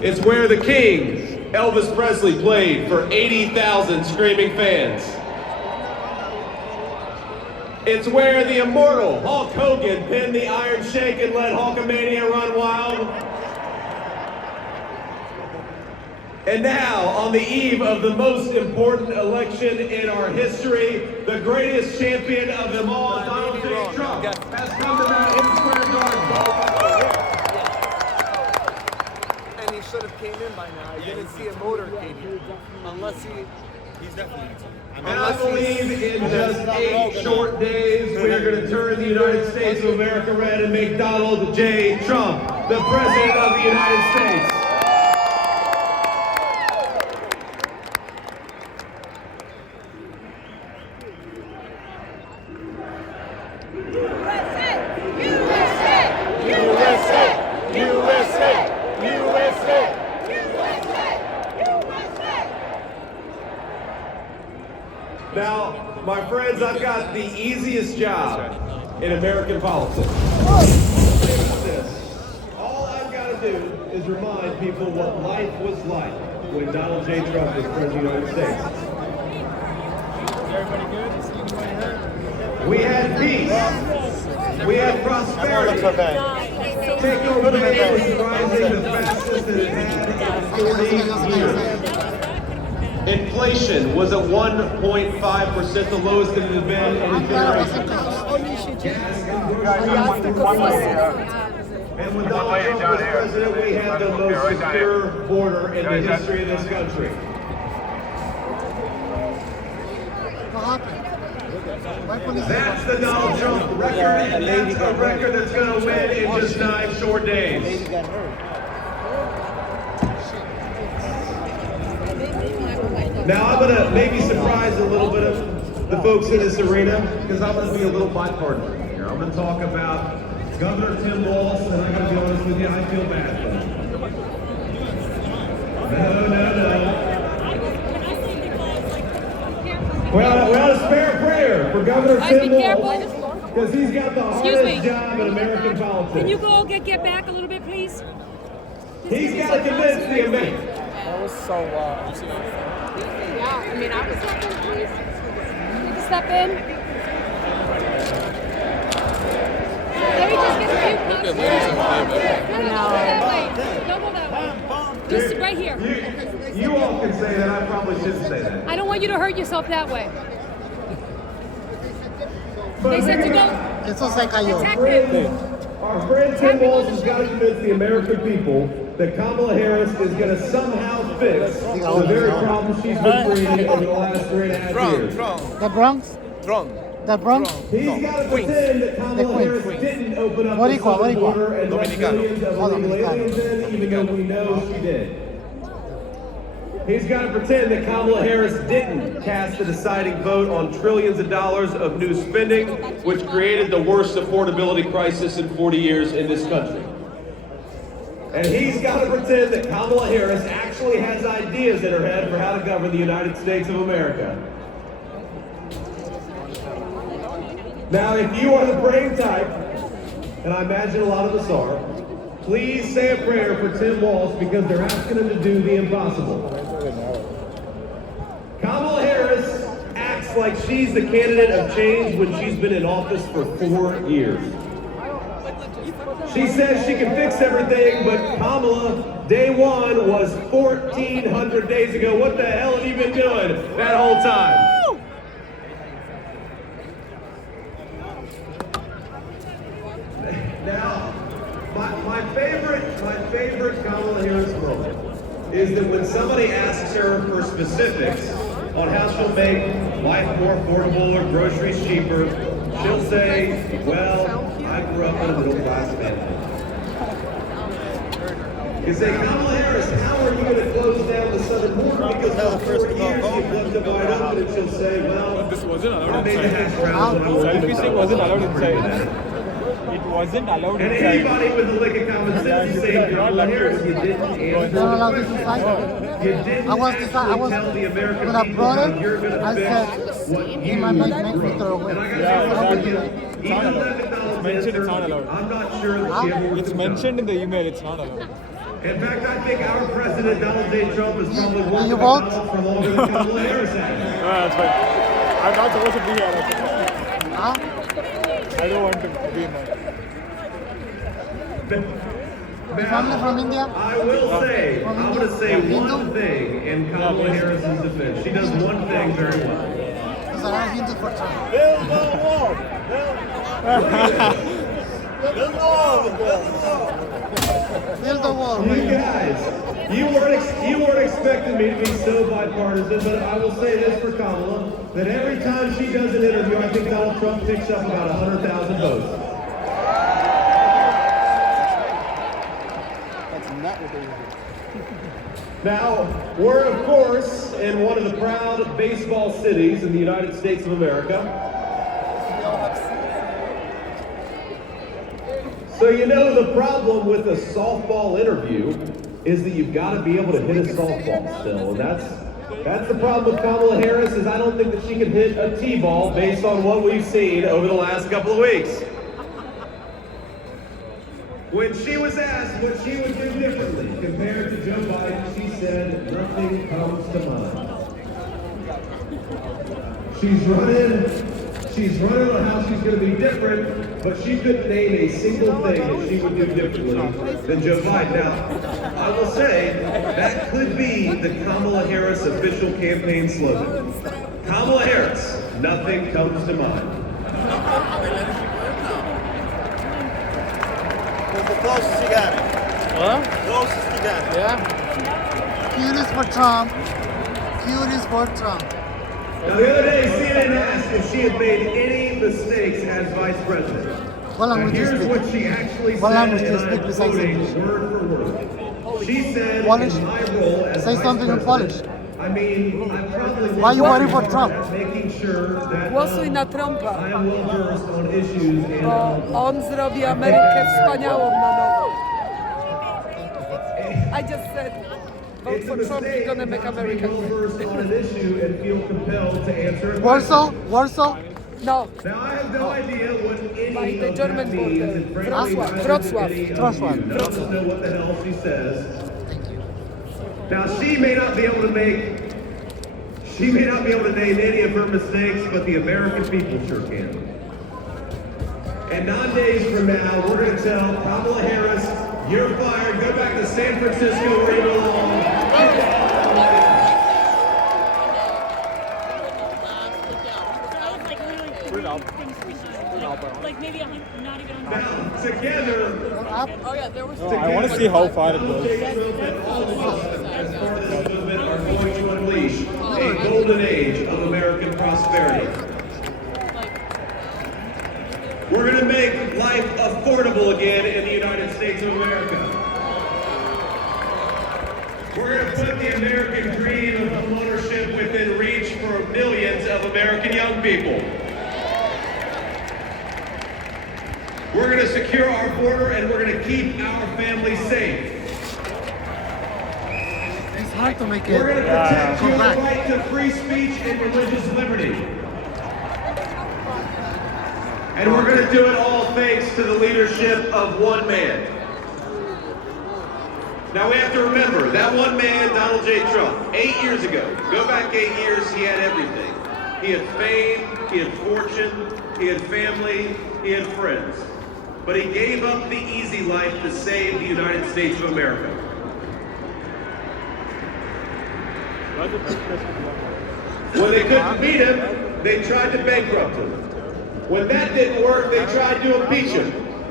It's where the King, Elvis Presley, played for 80,000 screaming fans. It's where the immortal Hulk Hogan pinned the Iron Sheik and let Hulkamania run wild. And now, on the eve of the most important election in our history, the greatest champion of them all, Donald J. Trump, has come to Madison Square Garden. And he should have came in by now. I didn't see a motorcade here. Unless he's definitely. And I believe in just 8 short days, we are going to turn the United States of America red and make Donald J. Trump the President of the United States. Now, my friends, I've got the easiest job in American politics. All I've got to do is remind people what life was like when Donald J. Trump was President of the United States. We had peace. We had prosperity. Takeover was rising the fastest that it had in 40 years. Inflation was at 1.5%, the lowest that it had been in a generation. And when Donald Trump was president, we had the most secure border in the history of this country. That's the Donald Trump record, and that's a record that's going to win in just 9 short days. Now I'm going to maybe surprise a little bit of the folks in this arena, because I'm going to be a little bipartisan here. I'm going to talk about Governor Tim Walz, and I'm going to be honest with you, I feel bad for him. No. Well, a spare prayer for Governor Tim Walz, because he's got the hardest job in American politics. Can you go get back a little bit, please? He's got to convince the American. That was so Yeah, I mean, I was talking, please. You can step in. Let me just get a few cups. No, don't go that way. Just right here. You all can say that. I probably shouldn't say that. I don't want you to hurt yourself that way. They said to go. Eso se cayó. Attack him. Our friend Tim Walz has got to convince the American people that Kamala Harris is going to somehow fix the very problems she's been creating over the last 3.5 years. The Bronx? The Bronx? He's got to pretend that Kamala Harris didn't open up the southern border and let millions of illegal aliens in, even though we know she did. He's got to pretend that Kamala Harris didn't cast the deciding vote on trillions of dollars of new spending, which created the worst affordability crisis in 40 years in this country. And he's got to pretend that Kamala Harris actually has ideas in her head for how to govern the United States of America. Now, if you are the praying type, and I imagine a lot of us are, please say a prayer for Tim Walz, because they're asking him to do the impossible. Kamala Harris acts like she's the candidate of change when she's been in office for 4 years. She says she can fix everything, but Kamala, day one was 1,400 days ago. What the hell have you been doing that whole time? Now, my favorite Kamala Harris moment is that when somebody asks her for specifics on how she'll make life more affordable or groceries cheaper, she'll say, well, I grew up in a middle-class family. You say, Kamala Harris, how are you going to close down the southern border? Because for 4 years you've left it wide open, and she'll say, well, I made the hash browns when I was in the wasn't allowed And inside. anybody with a lick of common sense is saying Kamala Harris, you didn't answer You're not the allowed to question. decide. You didn't actually tell the American when I people brought how it, you're going to I fix said, what you it might make me broke. throw away. And I got Yeah, to exactly. even It's not allowed. though It's mentioned it's not allowed. I'm not sure that she ever It's mentioned in the email, it's not allowed. In fact, I think our president, Donald J. Trump, is probably walking you vote? McDonald's for longer than Kamala Harris has. That's fine. I'm not supposed to be here. Huh? I don't want to be in Your family from India? I will say, I'm going to say one thing in Kamala Harris's defense. She does one thing very well. Because I have Hindu for Trump. Build the wall. Build the wall. Build the wall. You guys, you weren't expecting me to be so bipartisan, but I will say this for Kamala, that every time she does an interview, I think Donald Trump picks up about 100,000 votes. That's not what they were. Now, we're of course in one of the proud baseball cities in the United States of America. So you know the problem with a softball interview is that you've got to be able to hit a softball still. And that's the problem with Kamala Harris, is I don't think that she can hit a T-ball based on what we've seen over the last couple of weeks. When she was asked what she would do differently compared to Joe Biden, she said, nothing comes to mind. She's running on how she's going to be different, but she couldn't name a single thing that she would do differently than Joe Biden. Now, I will say, that could be the Kamala Harris official campaign slogan. Kamala Harris, nothing comes to mind. The closest you got it. Huh? Closest you got it. Yeah. Q is for Trump. Q is for Trump. Now, the other day, CNN asked if she had made any mistakes as vice president. What Now, language do you here's speak? what she actually What said, language do you and speak I'm besides quoting English? word for word. She said, Polish? in my role as Say vice something in president, Polish. I mean, I'm probably Why are you voting for Trump? making sure that Głosuj na Trumpa, I am well versed on issues and bo on zrobi Amerykę wspaniałą na nowo. I just said, vote it's a for Trump, mistake you're gonna make not to be America well great. versed on an issue and feel compelled to answer a Warsaw? question. Warsaw? No, Now, I have no idea what by any the of German that means, border. and frankly, Wrocław, neither Wrocław. do any of Wrocław. you. None of us know what the hell she says. Now, she may not be able to name any of her mistakes, but the American people sure can. And 9 days from now, we're going to tell Kamala Harris, you're fired, go back to San Francisco where you belong. Like maybe not even on Now, together, Oh yeah, there was. No, I want to see how far it goes. as part of this movement, are going to unleash a golden age of American prosperity. We're going to make life affordable again in the United States of America. We're going to put the American dream of homeownership within reach for millions of American young people. We're going to secure our border and we're going to keep our families safe. It's hard to make it. We're going to protect your correct. right to free speech and religious liberty. And we're going to do it all thanks to the leadership of one man. Now we have to remember, that one man, Donald J. Trump, 8 years ago, go back 8 years, he had everything. He had fame, he had fortune, he had family, he had friends. But he gave up the easy life to save the United States of America. When they couldn't beat him, they tried to bankrupt him. When that didn't work, they tried to impeach him.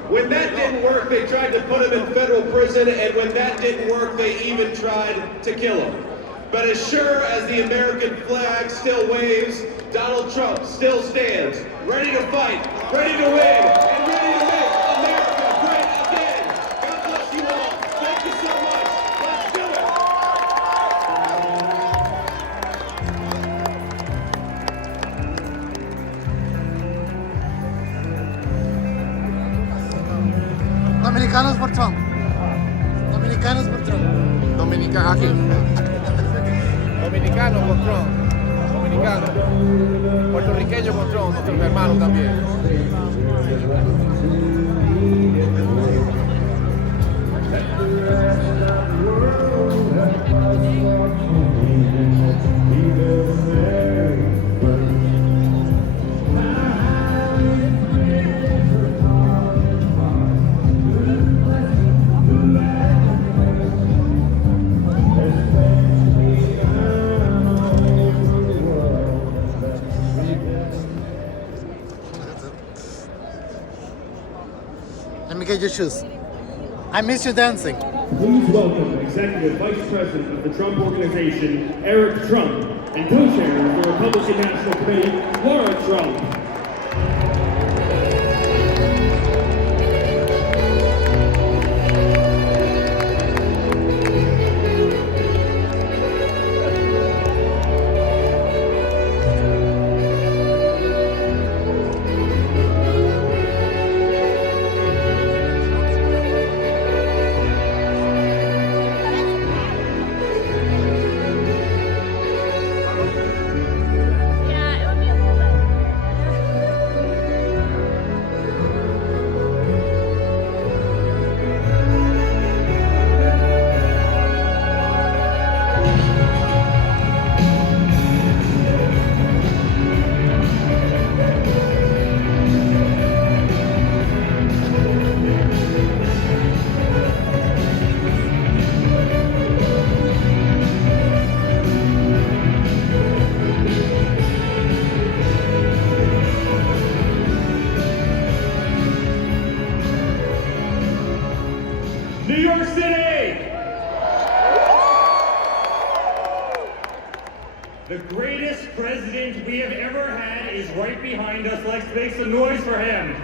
When that didn't work, they tried to put him in federal prison, and when that didn't work, they even tried to kill him. But as sure as the American flag still waves, Donald Trump still stands, ready to fight, ready to win, and ready to make America great again. God bless you all. Thank you so much. Let's do it. Dominicanos por Trump. Dominicanos por Trump. Dominicano, aquí. Dominicano con Trump. Dominicano. Puertorriqueño con Trump, nuestros hermanos también. Let me get your shoes. I miss you dancing. Please welcome Executive Vice President of the Trump Organization, Eric Trump, and co-chair of the Republican National Committee, Laura Trump. New York City! The greatest president we have ever had is right behind us. Let's make some noise for him.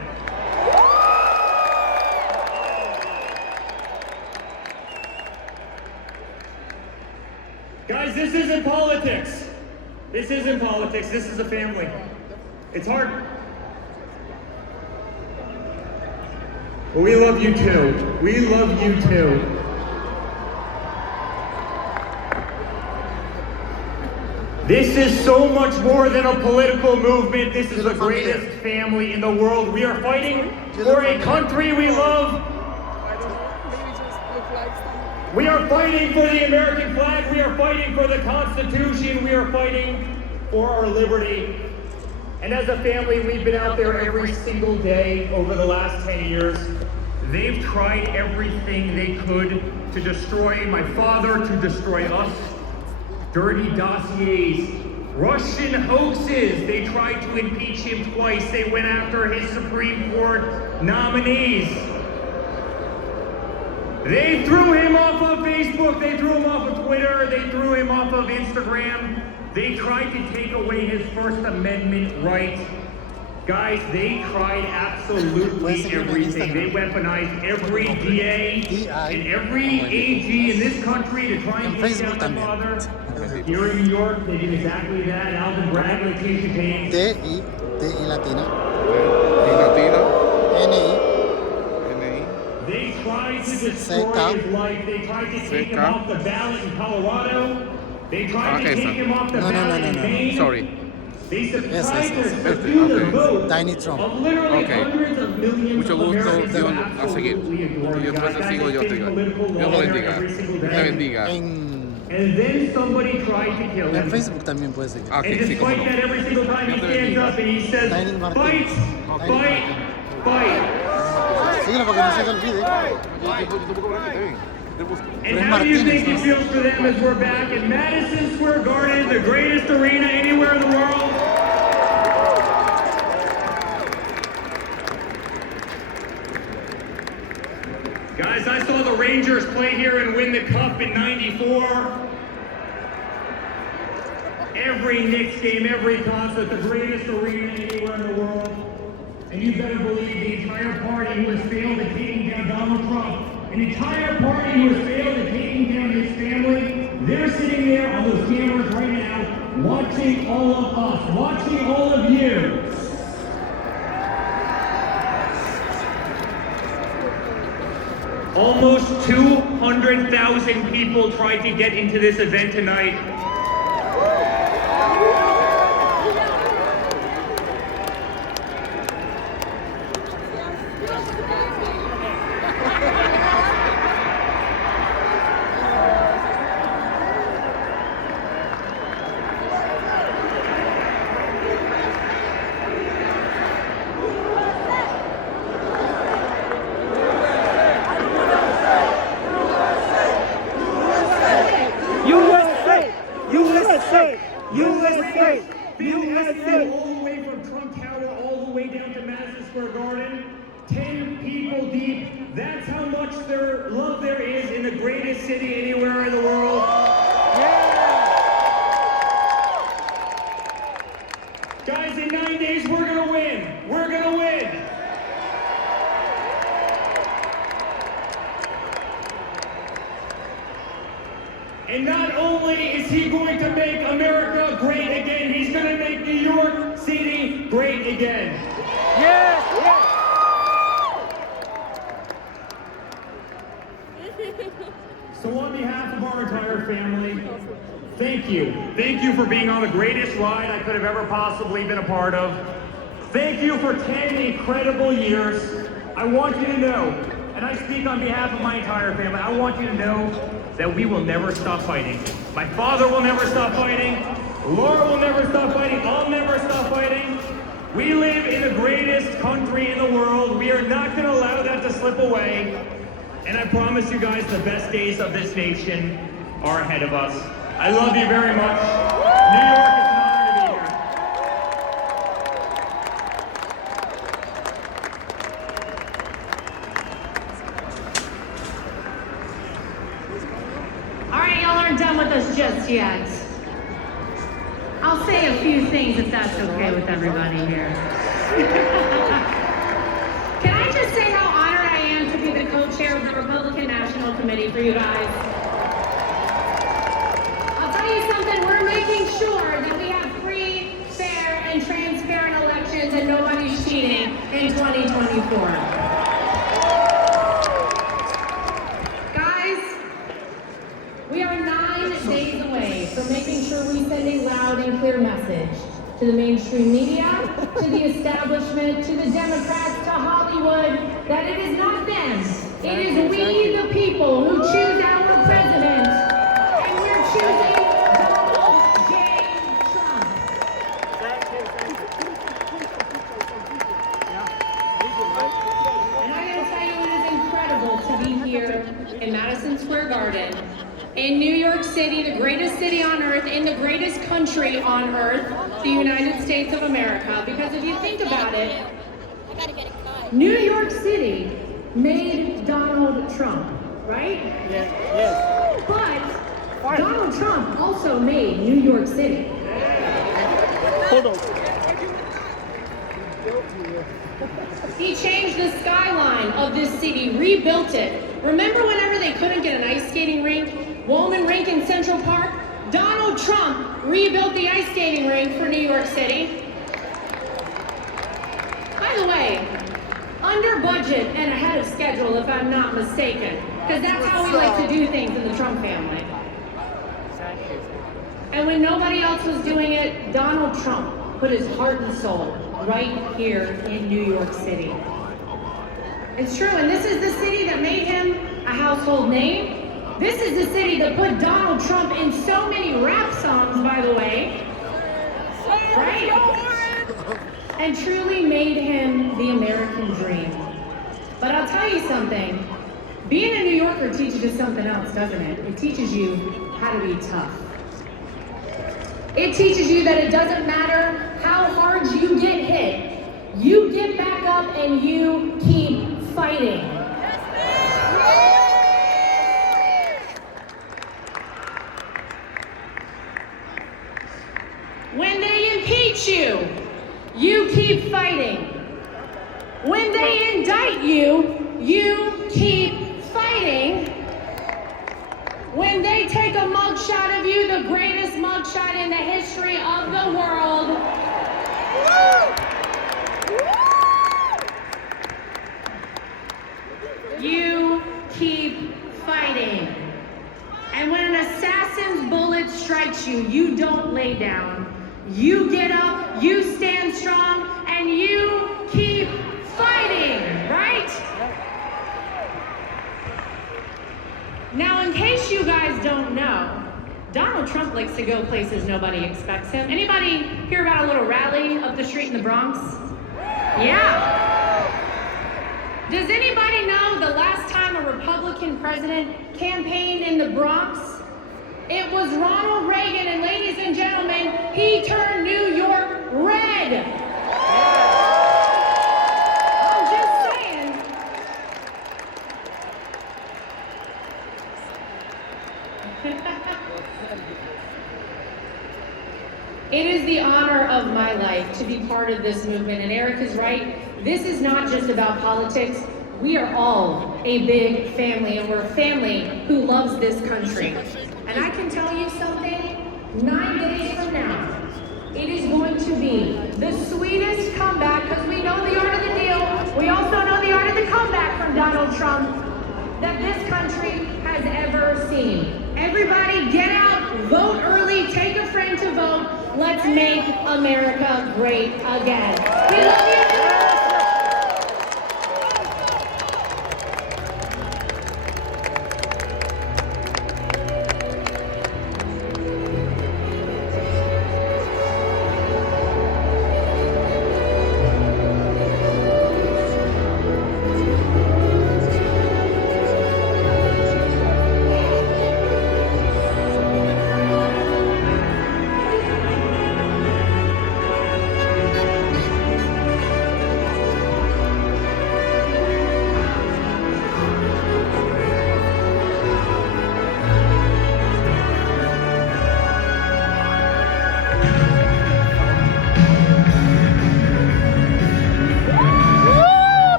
Guys, this isn't politics. This isn't politics. This is a family. It's hard. But we love you too. We love you too. This is so much more than a political movement. This is the greatest family in the world. We are fighting for a country we love. We are fighting for the American flag. We are fighting for the Constitution. We are fighting for our liberty. And as a family, we've been out there every single day over the last 10 years. They've tried everything they could to destroy my father, to destroy us. Dirty dossiers, Russian hoaxes. They tried to impeach him twice. They went after his Supreme Court nominees. They threw him off of Facebook. They threw him off of Twitter. They threw him off of Instagram. They tried to take away his First Amendment right. Guys, they tried absolutely everything. They weaponized every DA and every AG in this country to try and get down my father. Here in New York, they did exactly that. Alvin Bragg, Letitia James. T-I latina. N-I. They tried to destroy his life. They tried to take him off the ballot in Colorado. They tried to take him off the ballot in Maine. Sorry. They tried to subdue the vote of literally hundreds of millions Mucho of gusto, Americans Dios who a seguir. absolutely ignored Dios you. te Guys, sigo, Dios te that's like political Dios lo warfare bendiga. every single Dios te day. bendiga. And then somebody tried to kill En him. Facebook también puedes seguir. And despite that, every single time he stands up and he says, fight, fight, fight. Síguelo para que no se te olvide. And how do you think it feels for them as we're back at Madison Square Garden, the greatest arena anywhere in the world? Guys, I saw the Rangers play here and win the Cup in '94. Every Knicks game, every concert, the greatest arena anywhere in the world. And you better believe the entire party who has failed at taking down Donald Trump, an entire party who has failed at taking down his family, they're sitting there on those cameras right now, watching all of us, watching all of you. Almost 200,000 people tried to get into this event tonight. All the way from Trump Tower all the way down to Madison Square Garden, 10 people deep. That's how much love there is in the greatest city anywhere in the world. Guys, in 9 days, we're gonna win. We're gonna win. And not only is he going to make America great again, he's going to make New York City great again. Yes, So on behalf of our entire family, thank you. Thank you for being on the greatest ride I could have ever possibly been a part of. Thank you for 10 incredible years. I want you to know, and I speak on behalf of my entire family, I want you to know that we will never stop fighting. My father will never stop fighting. Laura will never stop fighting. I'll never stop fighting. We live in the greatest country in the world. We are not going to allow that to slip away. And I promise you guys the best days of this nation are ahead of us. I love you very much. New York, it's an honor to be here. All right, y'all aren't done with us just yet. I'll say a few things if that's okay with everybody here. Can I just say how honored I am to be the co-chair of the Republican National Committee for you guys? I'll tell you something, we're making sure that we have free, fair, and transparent elections and nobody's cheating in 2024. We are 9 days away from making sure we send a loud and clear message to the mainstream media, to the establishment, to the Democrats, to Hollywood, that it is not them. It is we, the people, who choose our president. And we're choosing Donald J. Trump. And I gotta tell you, it is incredible to be here in Madison Square Garden, in New York City, the greatest city on earth, in the greatest country on earth, the United States of America. Because if you think about it, New York City made Donald Trump, right? yes. But Donald Trump also made New York City. Hold on. He changed the skyline of this city, rebuilt it. Remember whenever they couldn't get an ice skating rink? Woolman Rink in Central Park? Donald Trump rebuilt the ice skating rink for New York City. By the way, under budget and ahead of schedule, if I'm not mistaken, because that's how we like to do things in the Trump family. And when nobody else was doing it, Donald Trump put his heart and soul right here in New York City. It's true, and this is the city that made him a household name. This is the city that put Donald Trump in so many rap songs, by the way. Right? And truly made him the American dream. But I'll tell you something, being a New Yorker teaches you something else, doesn't it? It teaches you how to be tough. It teaches you that it doesn't matter how hard you get hit, you get back up and you keep fighting. When they impeach you, you keep fighting. When they indict you, you keep fighting. When they take a mugshot of you, the greatest mugshot in the history of the world, you keep strikes you, you don't lay down. You get up, you stand strong, and you keep fighting, right? Now, in case you guys don't know, Donald Trump likes to go places nobody expects him. Anybody hear about a little rally up the street in the Bronx? Yeah. Does anybody know the last time a Republican president campaigned in the Bronx? It was Ronald Reagan, and ladies and gentlemen, he turned New York red. I'm just saying. It is the honor of my life to be part of this movement, and Eric is right. This is not just about politics. We are all a big family, and we're a family who loves this country. And I can tell you something, 9 days from now, it is going to be the sweetest comeback, because we know the art of the deal. We also know the art of the comeback from Donald Trump that this country has ever seen. Everybody get out, vote early, take a friend to vote. Let's make America great again. We love you.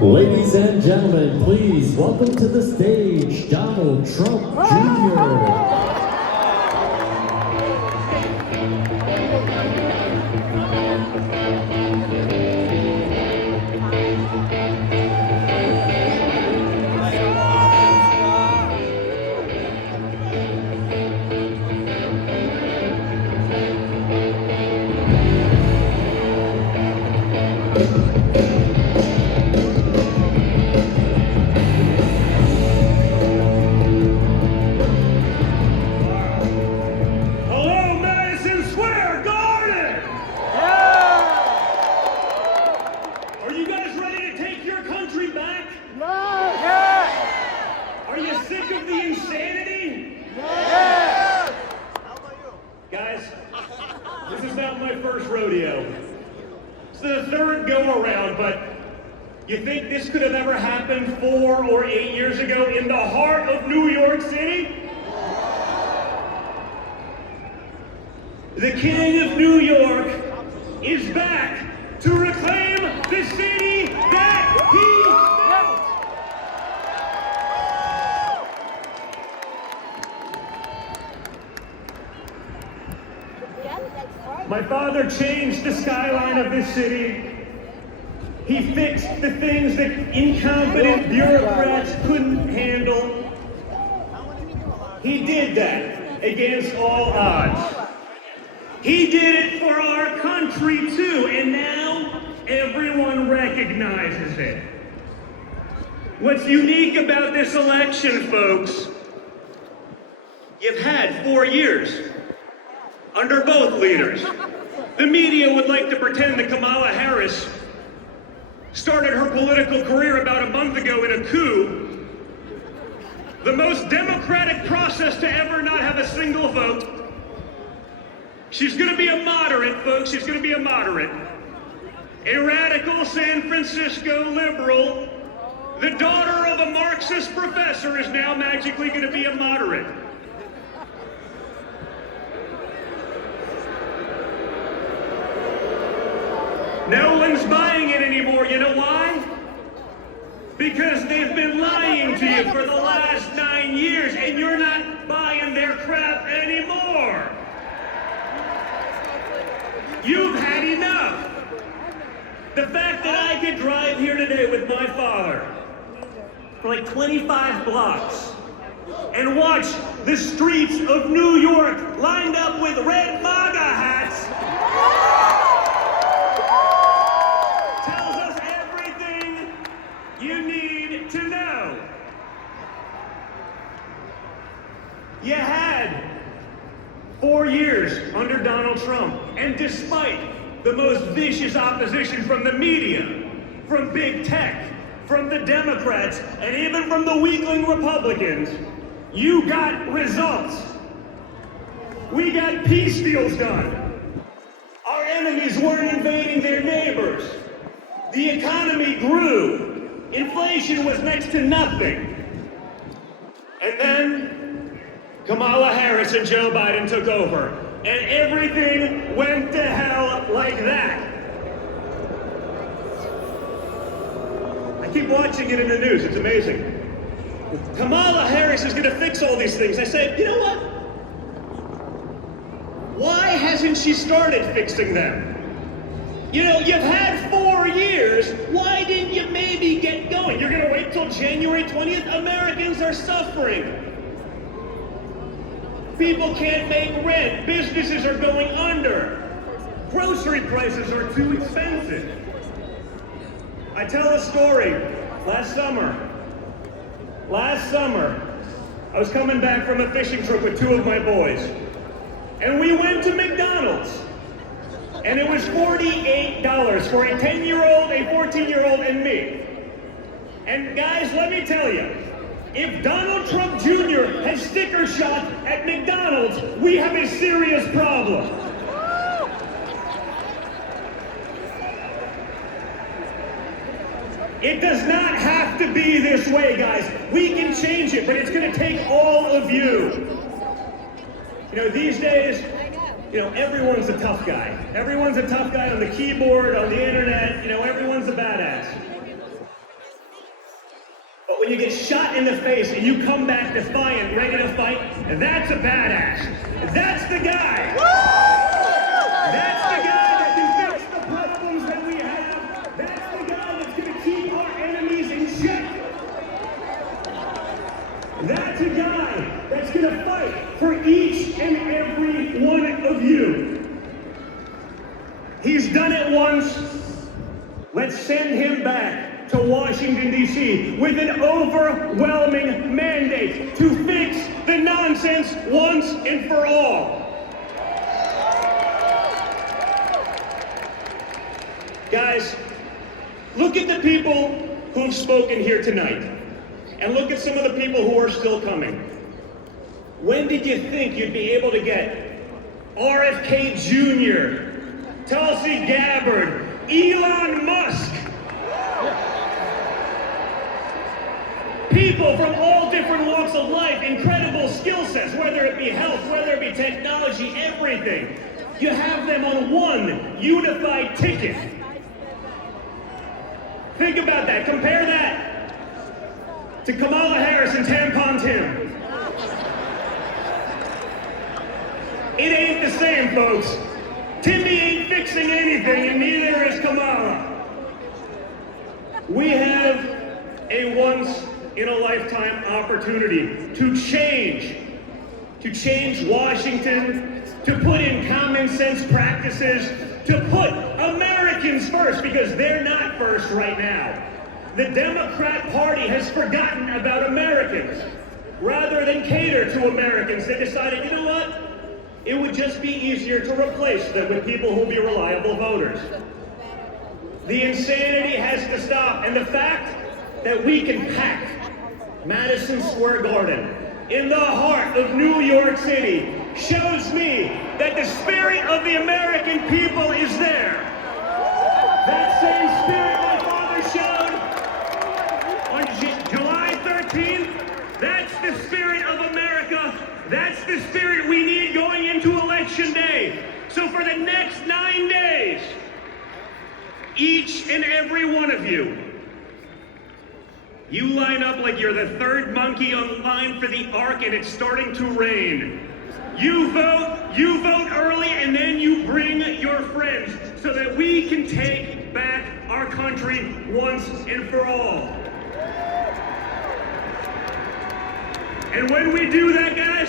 Ladies and gentlemen, please welcome to the stage Donald Trump Jr. Hello, Madison Square Garden! Are you guys ready to take your country back? Are you sick of the insanity? Guys, this is not my first rodeo. It's the third go-around, but you think this could have ever happened 4 or 8 years ago in the heart of New York City? The King of New York is back to reclaim the city that he built. My father changed the skyline of this city. He fixed the things that incompetent bureaucrats couldn't handle. He did that against all odds. He did it for our country too, and now everyone recognizes it. What's unique about this election, folks, you've had 4 years under both leaders. The media would like to pretend that Kamala Harris started her political career about a month ago in a coup. The most democratic process to ever not have a single vote. She's gonna be a moderate, folks, she's gonna be a moderate. A radical San Francisco liberal, the daughter of a Marxist professor, is now magically gonna be a moderate. No one's buying it anymore, you know why? Because they've been lying to you for the last 9 years, and you're not buying their your crap anymore. You've had enough. The fact that I could drive here today with my father for like 25 blocks and watch the streets of New York lined up with red MAGA hats tells us everything you need to know. You had 4 years under Donald Trump, and despite the most vicious opposition from the media, from big tech, from the Democrats, and even from the weakling Republicans, you got results. We got peace deals done. Our enemies weren't invading their neighbors. The economy grew. Inflation was next to nothing. And then Kamala Harris and Joe Biden took over, and everything went to hell like that. I keep watching it in the news, it's amazing. Kamala Harris is gonna fix all these things. I say, you know what? Why hasn't she started fixing them? You know, you've had 4 years, why didn't you maybe get going? You're gonna wait till January 20th? Americans are suffering. People can't make rent, businesses are going under. Grocery prices are too expensive. I tell a story. Last summer, I was coming back from a fishing trip with 2 of my boys. And we went to McDonald's. And it was $48 for a 10-year-old, a 14-year-old, and me. And guys, let me tell you, if Donald Trump Jr. has sticker shock at McDonald's, we have a serious problem. It does not have to be this way, guys. We can change it, but it's going to take all of you. You know, these days, you know, everyone's a tough guy. Everyone's a tough guy on the keyboard, on the internet. You know, everyone's a badass. But when you get shot in the face and you come back defiant, ready to fight, that's a badass. That's the guy. That's the guy that can fix the problems that we have. That's the guy that's going to keep our enemies in check. That's a guy that's going to fight for each and every one of you. He's done it once. Let's send him back to Washington, D.C. with an overwhelming mandate to fix the nonsense once and for all. Guys, look at the people who've spoken here tonight, and look at some of the people who are still coming. When did you think you'd be able to get RFK Jr., Tulsi Gabbard, Elon Musk, people from all different walks of life, incredible skill sets, whether it be health, whether it be technology, everything. You have them on one unified ticket. Think about that. Compare that to Kamala Harris and Tampon Tim. It ain't the same, folks. Timmy ain't fixing anything, and neither is Kamala. We have a once-in-a-lifetime opportunity to change Washington, to put in common sense practices, to put Americans first, because they're not first right now. The Democrat Party has forgotten about Americans. Rather than cater to Americans, they decided, you know what? It would just be easier to replace them with people who will be reliable voters. The insanity has to stop, and the fact that we can pack Madison Square Garden in the heart of New York City shows me that the spirit of the American people is there. That same spirit my father showed on July 13th, that's the spirit of America. That's the spirit we need going into Election Day. So for the next 9 days, each and every one of you, You line up like you're the third monkey on line for the ark and it's starting to rain. You vote early, and then you bring your friends so that we can take back our country once and for all. And when we do that, guys,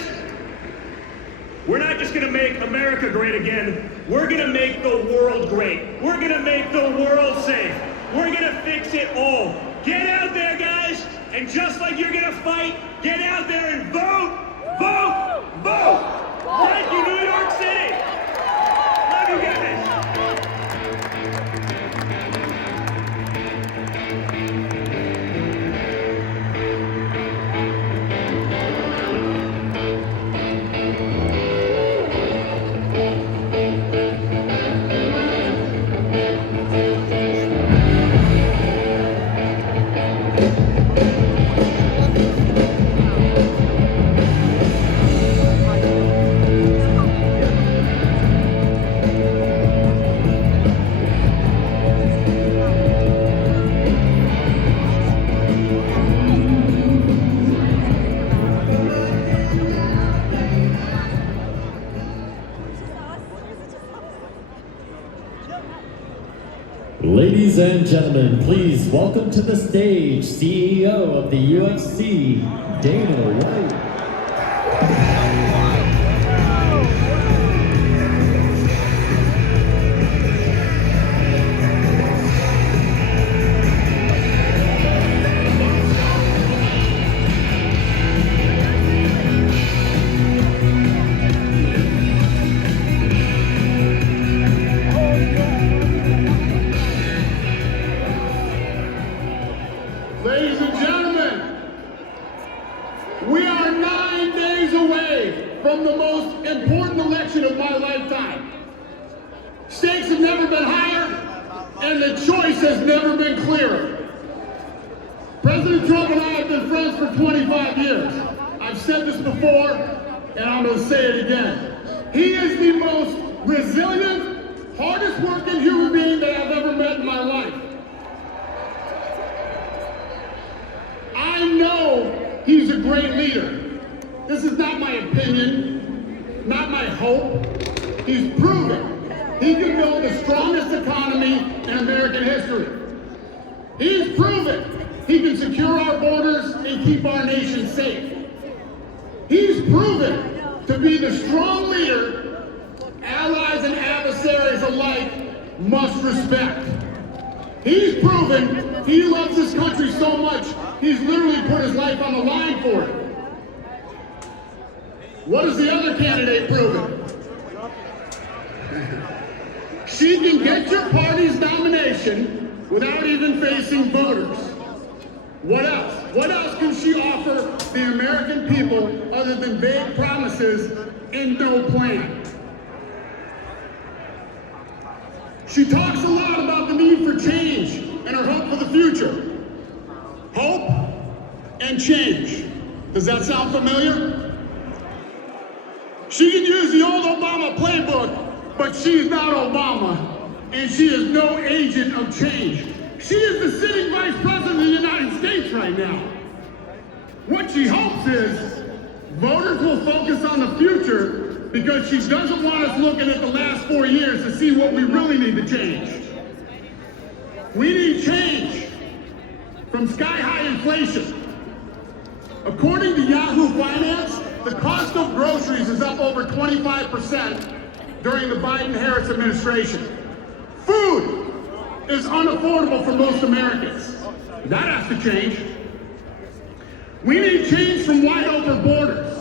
we're not just gonna make America great again, we're gonna make the world great. We're gonna make the world safe. We're gonna fix it all. Get out there, guys, and just like you're gonna fight, get out there and vote, vote, vote. Thank you, New York City. Love you guys. Ladies and gentlemen, please welcome to the stage CEO of the UFC, Dana White. Ladies and gentlemen, we are 9 days away from the most important election of my lifetime. Stakes have never been higher, and the choice has never been clearer. President Trump and I have been friends for 25 years. I've said this before, and I'm going to say it again. He is the most resilient, hardest working human being that I've ever met in my life. I know he's a great leader. This is not my opinion, not my hope. He's proven he can build the strongest economy in American history. He's proven he can secure our borders and keep our nation safe. He's proven to be the strong leader allies and adversaries alike must respect. He's proven he loves this country so much, he's literally put his life on the line for it. What has the other candidate proven? She can get your party's nomination without even facing voters. What else? What else can she offer the American people other than vague promises and no plan? She talks a lot about the need for change and her hope for the future. Hope and change. Does that sound familiar? She can use the old Obama playbook, but she's not Obama, and she is no agent of change. She is the sitting vice president of the United States right now. What she hopes is voters will focus on the future because she doesn't want us looking at the last 4 years to see what we really need to change. We need change from sky-high inflation. According to Yahoo Finance, the cost of groceries is up over 25% during the Biden-Harris administration. Food is unaffordable for most Americans. That has to change. We need change from wide open borders.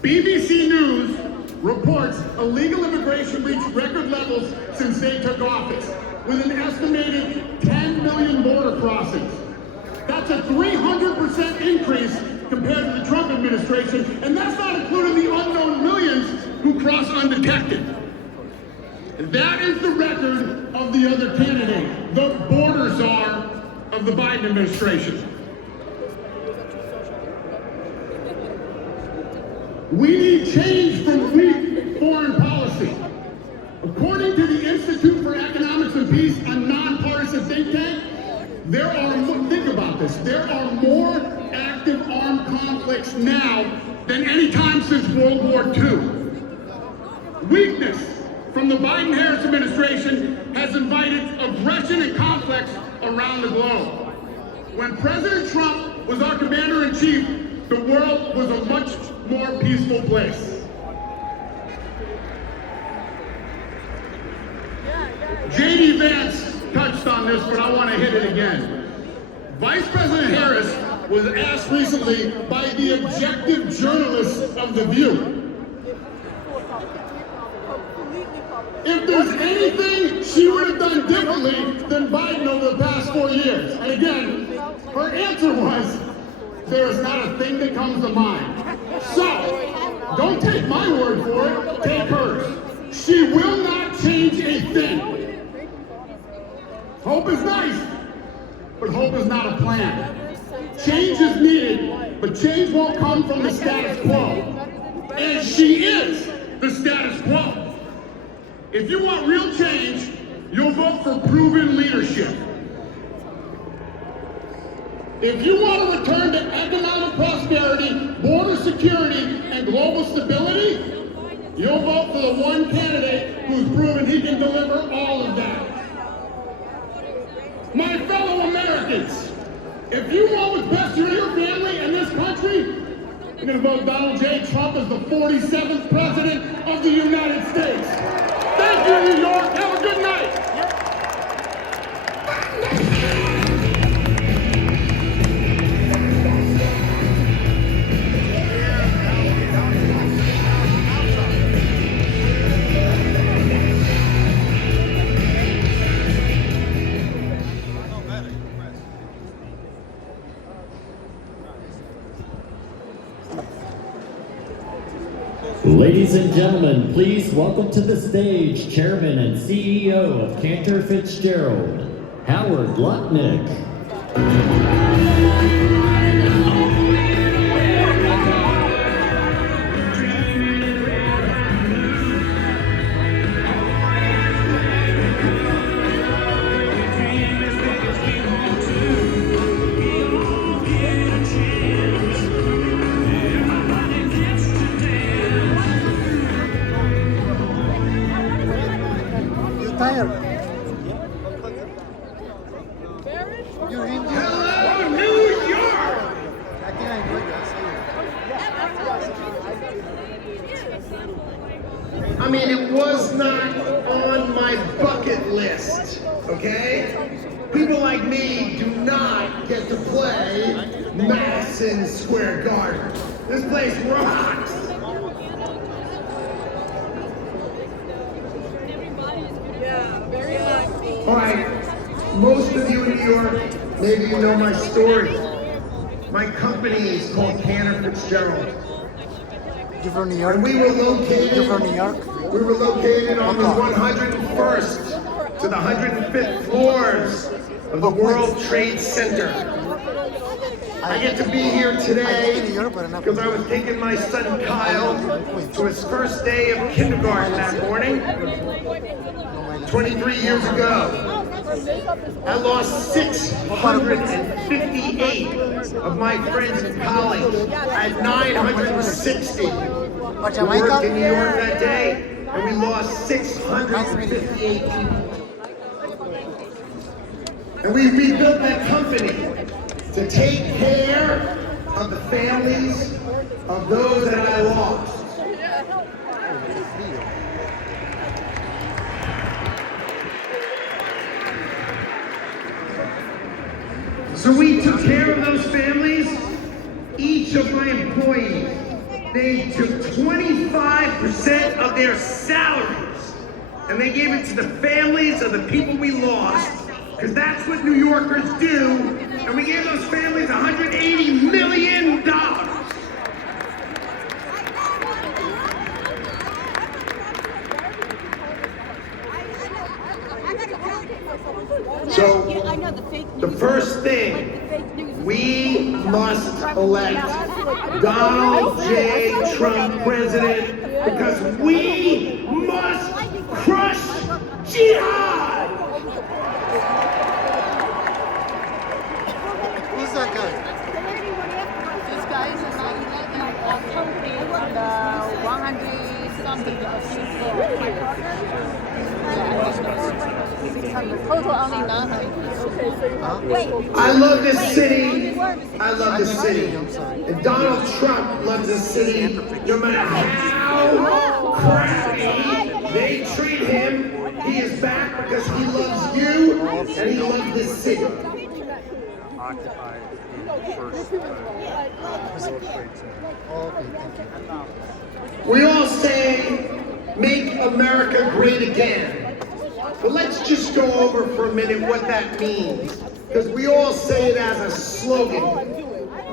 BBC News reports illegal immigration reached record levels since they took office, with an estimated 10 million border crossings. That's a 300% increase compared to the Trump administration, and that's not including the unknown millions who cross undetected. That is the record of the other candidate, the border czar of the Biden administration. We need change from weak foreign policy. According to the Institute for Economics and Peace, a nonpartisan think tank, there are, think about this, office. There are more active armed conflicts now than any time since World War II. Weakness from the Biden-Harris administration has invited aggression and conflicts around the globe. When President Trump was our commander-in-chief, the world was a much more peaceful place. J.D. Vance touched on this, but I want to hit it again. Vice President Harris was asked recently by the objective journalists of The View if there's anything she would have done differently than Biden over the past 4 years. And again, her answer was, there is not a thing that comes to mind. So, don't take my word for it, take hers. She will not change a thing. Hope is nice, but hope is not a plan. Change is needed, but change won't come from the status quo. And she is the status quo. If you want real change, you'll vote for proven leadership. If you want to return to economic prosperity, border security, and global stability, you'll vote for the one candidate who's proven he can deliver all of that. My fellow Americans, if you want what's best for your family and this country, you're going to vote Donald J. Trump as the 47th President of the United States. Thank you, New York. Have a good night. Ladies and gentlemen, please welcome to the stage Chairman and CEO of Cantor Fitzgerald, Howard Lutnick. Tired. You're in Hello, New York! I think I enjoyed that. I mean, it was not on my bucket list, okay? People like me do not get to play Madison Square Garden. This place rocks! All right, most of you in New York, maybe you know my story. My company is called Cantor Fitzgerald. You're from New York? And we were located, You're from New York? We were located on the 101st to the 105th floors of the World Trade Center. I get to be here today because I was taking my son Kyle to his first day of kindergarten that morning. 23 years ago, I lost 658 of my friends in college. I had 960 who worked in New York that day, and we lost 658 people. And we rebuilt that company to take care of the families of those that I lost. So we took care of those families. Each of my employees, they took 25% of their salaries and they gave it to the families of the people we lost, because that's what New Yorkers do. And we gave those families $180 million. So, the first thing, we must elect Donald J. Trump president, because we must crush jihad! Who's that? I love this city. I love this city. And Donald Trump loves this city. No matter how crappy they treat him, he is back because he loves you and he loves this city. We all say, make America great again. But let's just go over for a minute what that means. Because we all say it as a slogan.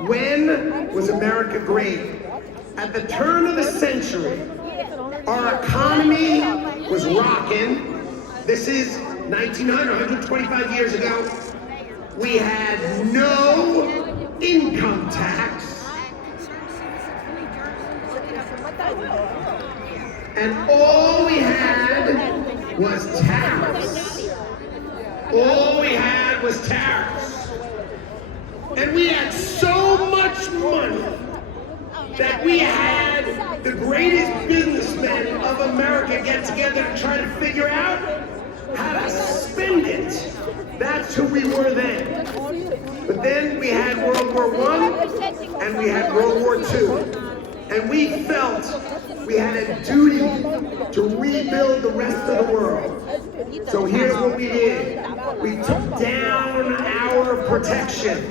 When was America great? At the turn of the century, our economy was rocking. This is 1900, 125 years ago. We had no income tax. And all we had was tariffs. All we had was tariffs. And we had so much money that we had the greatest businessmen of America get together to try to figure out how to spend it. That's who we were then. But then we had World War I and we had World War II. And we felt we had a duty to rebuild the rest of the world. So here's what we did. We took down our protection.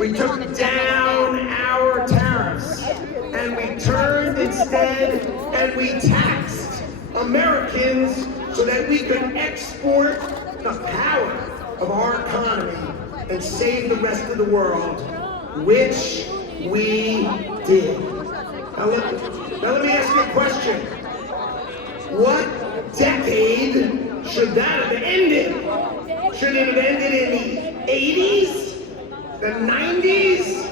We took down our tariffs. And we turned instead and we taxed Americans so that we could export the power of our economy and save the rest of the world, which we did. Now let me ask you a question. What decade should that have ended? Should it have ended in the 80s? The 90s?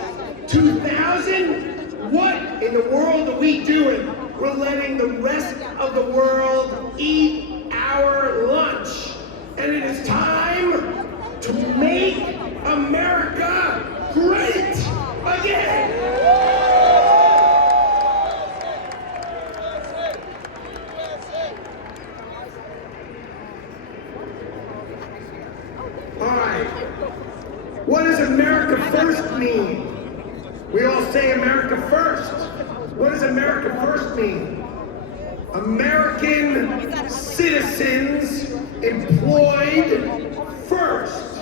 2000? What in the world are we doing? We're letting the rest of the world eat our lunch. And it is time to make America great again. What does America first mean? We all say America first. What does America first mean? American citizens employed first.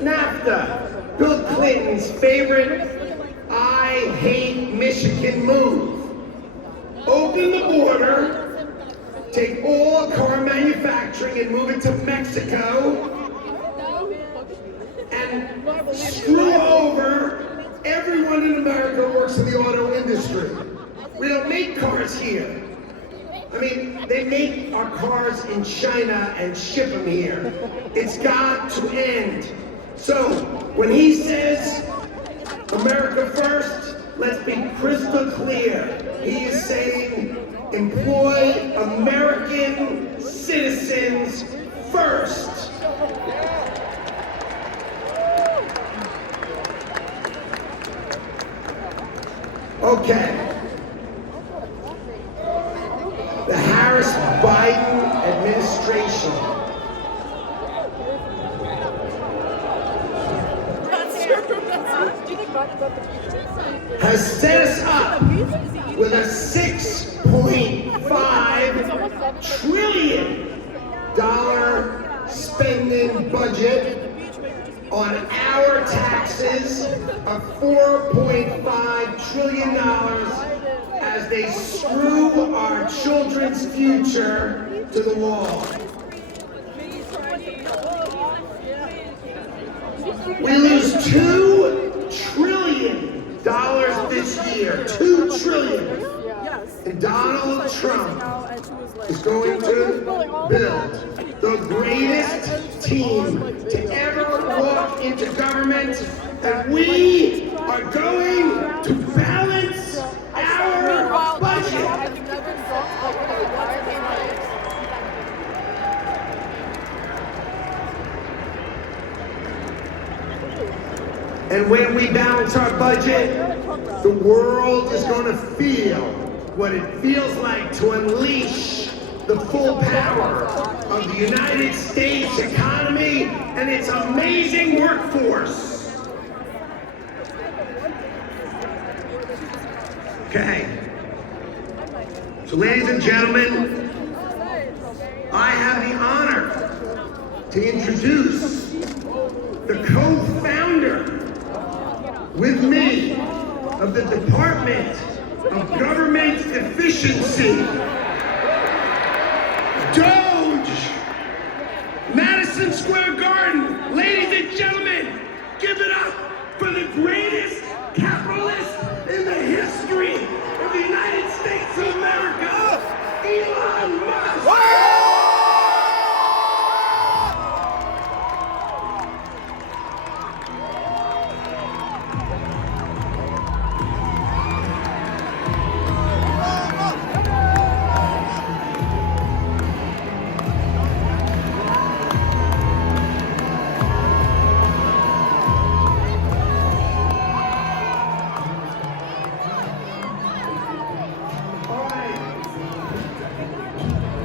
NAFTA. Bill Clinton's favorite I hate Michigan move. Open the border. Take all car manufacturing and move it to Mexico and screw over everyone in America who works in the auto industry. We don't make cars here. I mean, they make our cars in China and ship them here. It's got to end. So, when he says America first, let's be crystal clear. He is saying employ American citizens first. Okay. The Harris-Biden administration has set us up with a $6.5 trillion spending budget on our taxes of $4.5 trillion as they screw our children's future to the wall. We lose $2 trillion this year. $2 trillion. And Donald Trump is going to build the greatest team to ever walk into government, and we are going to balance our budget. And when we balance our budget, the world is going to feel what it feels like to unleash the full power of the United States economy and its amazing workforce. Okay. So ladies and gentlemen, I have the honor to introduce the co-founder with me of the Department of Government Efficiency, Doge, Madison Square Garden. Ladies and gentlemen, give it up for the greatest capitalist in the history of the United States of America, Elon Musk.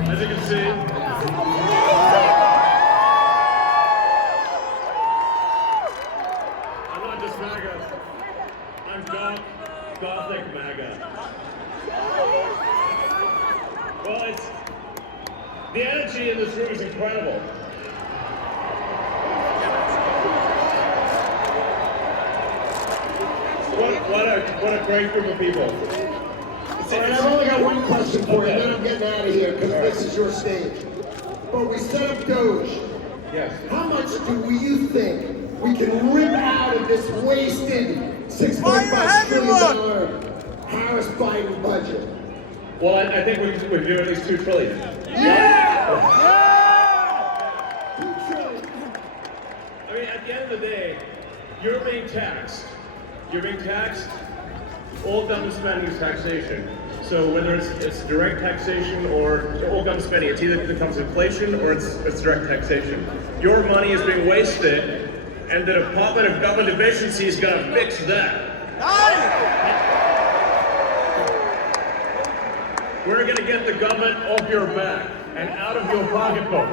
As you can see, I'm not just MAGA, I'm Gothic MAGA. Well, the energy in this room is incredible. What a great group of people. All right, I've only got one question for you, and then I'm getting out of here, because this is your stage. But we set up Doge. Yes. How much do you think we can rip out of this wasted $6.5 trillion Harris-Biden budget? Well, I think we've given at least $2 trillion. Yeah! $2 trillion. I mean, at the end of the day, you're being taxed. You're being taxed. All government spending is taxation. So whether it's direct taxation or all government spending, it's either becomes inflation or it's direct taxation. Your money is being wasted, and the Department of Government Efficiency is going to fix that. We're going to get the government off your back and out of your pocketbook.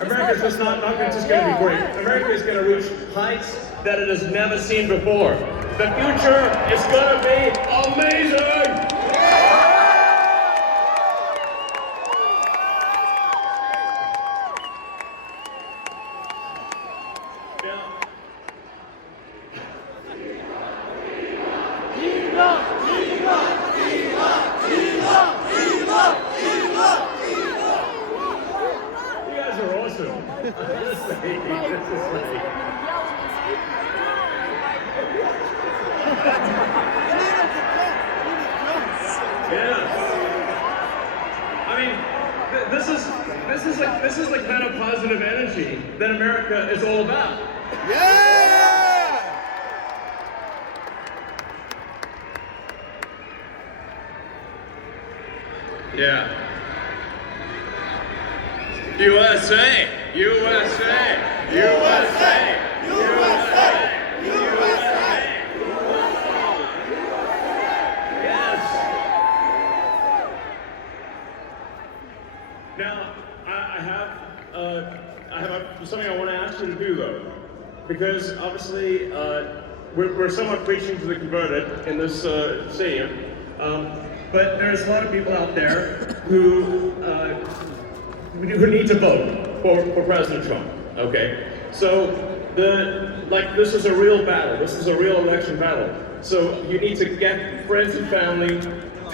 America's just not just going to be great. America is going to reach heights that it has never seen before. The future is going to be amazing! This is the kind of positive energy that America is all about. Yeah! Yeah. USA! USA! USA! USA! Now, I have something I want to ask you to do, though, because obviously we're somewhat preaching to the converted in this stadium, but there's a lot of people out there who need to vote for President Trump. Okay, so this is a real battle. This is a real election battle. So you need to get friends and family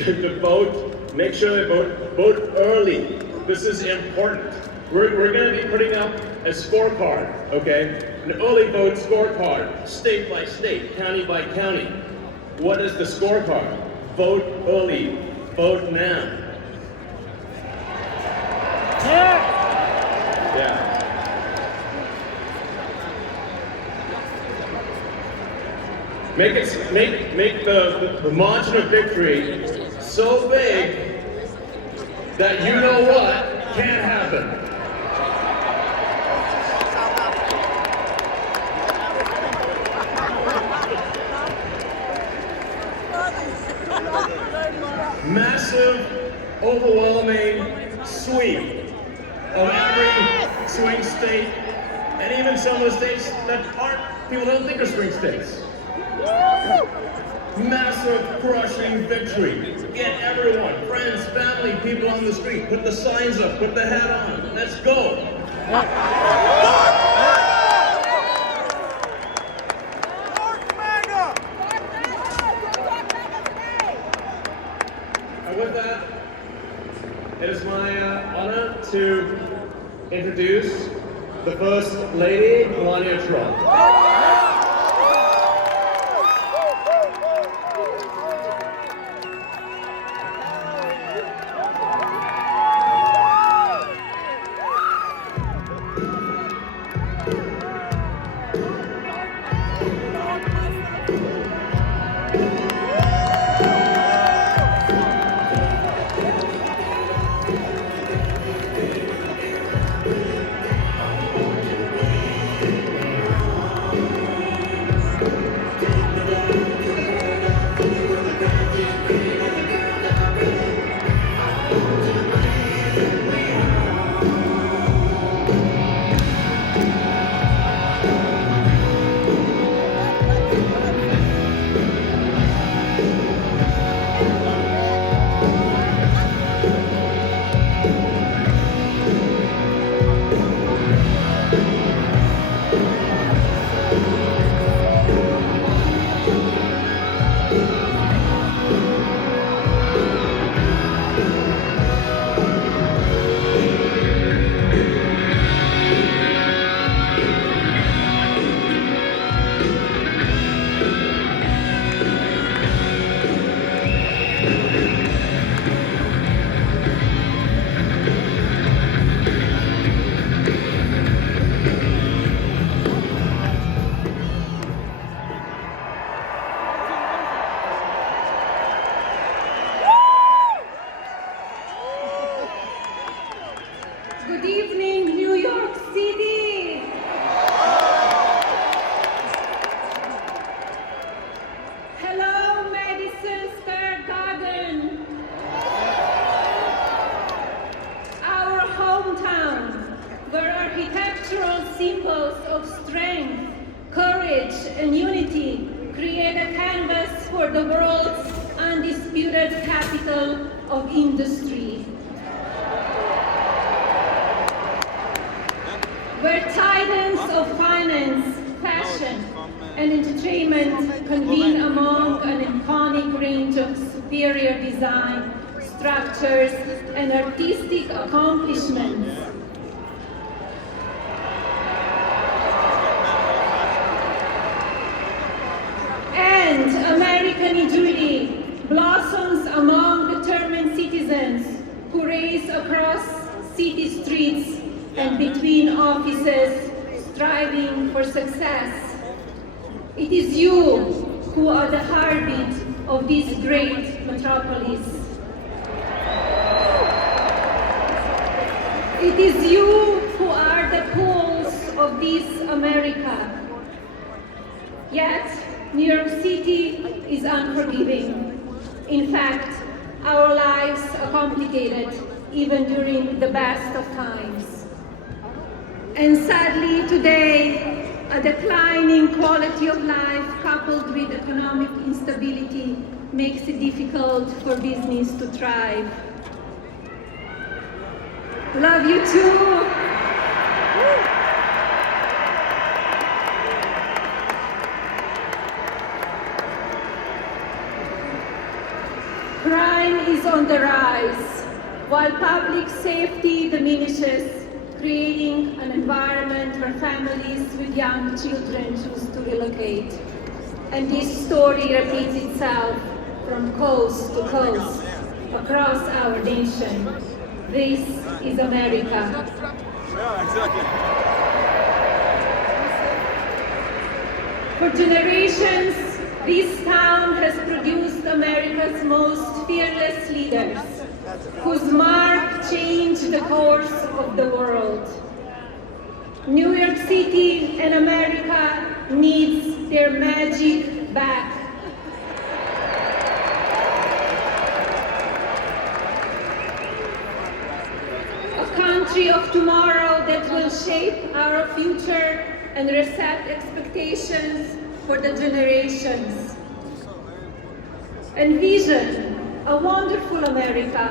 to vote. Make sure they vote early. This is important. We're going to be putting up a scorecard, okay? An early vote scorecard, state by state, county by county. What is the scorecard? Vote early. Vote now. Yeah. Make the margin of victory so big that you know what can't overwhelming sweep of every swing state, and even some of the states that people don't think are swing states. Massive, crushing victory. Get everyone, friends, family, people on the street. Put the signs up, put the hat on. Let's go. And with that, it is my honor to introduce the First Lady, Melania Trump. Good evening, New York City. Hello, Madison Square Garden. Our hometown, where architectural symbols of strength, courage, and unity create a canvas for the world's undisputed capital of industry. Where titans of finance, fashion, and entertainment convene among an iconic range of superior design, structures, and artistic accomplishments. And American ingenuity blossoms among determined citizens who race across city streets and between offices, striving for success. It is you who are the heartbeat of this great metropolis. It is you who are the pulse of this America. Yet, New York City is unforgiving. In fact, our lives are complicated, even during the best of times. And sadly, today, a declining quality of life coupled with economic instability makes it difficult for business to thrive. Love you too. Crime is on the rise, while public safety diminishes, creating an environment where families with young children choose to relocate. And this story repeats itself from coast to coast across our nation. This is America. Yeah, exactly. For generations, this town has produced America's most fearless leaders, whose mark changed the course of the world. New York City and America needs their magic back. country of tomorrow that will shape our future and reset expectations for the generations. Envision a wonderful America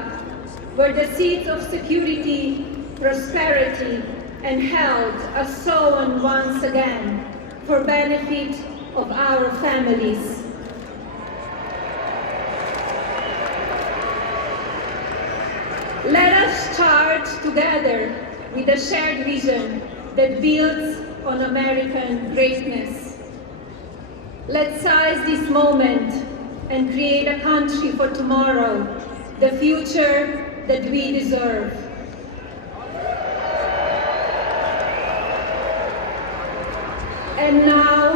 where the seeds of security, prosperity, and health are sown once again for benefit of our families. Let us start together with a shared vision that builds on American greatness. Let's seize this moment and create a country for tomorrow, the future that we deserve. And now,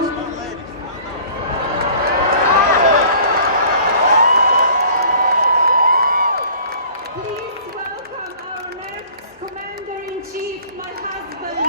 please welcome our next Commander-in-Chief, my husband.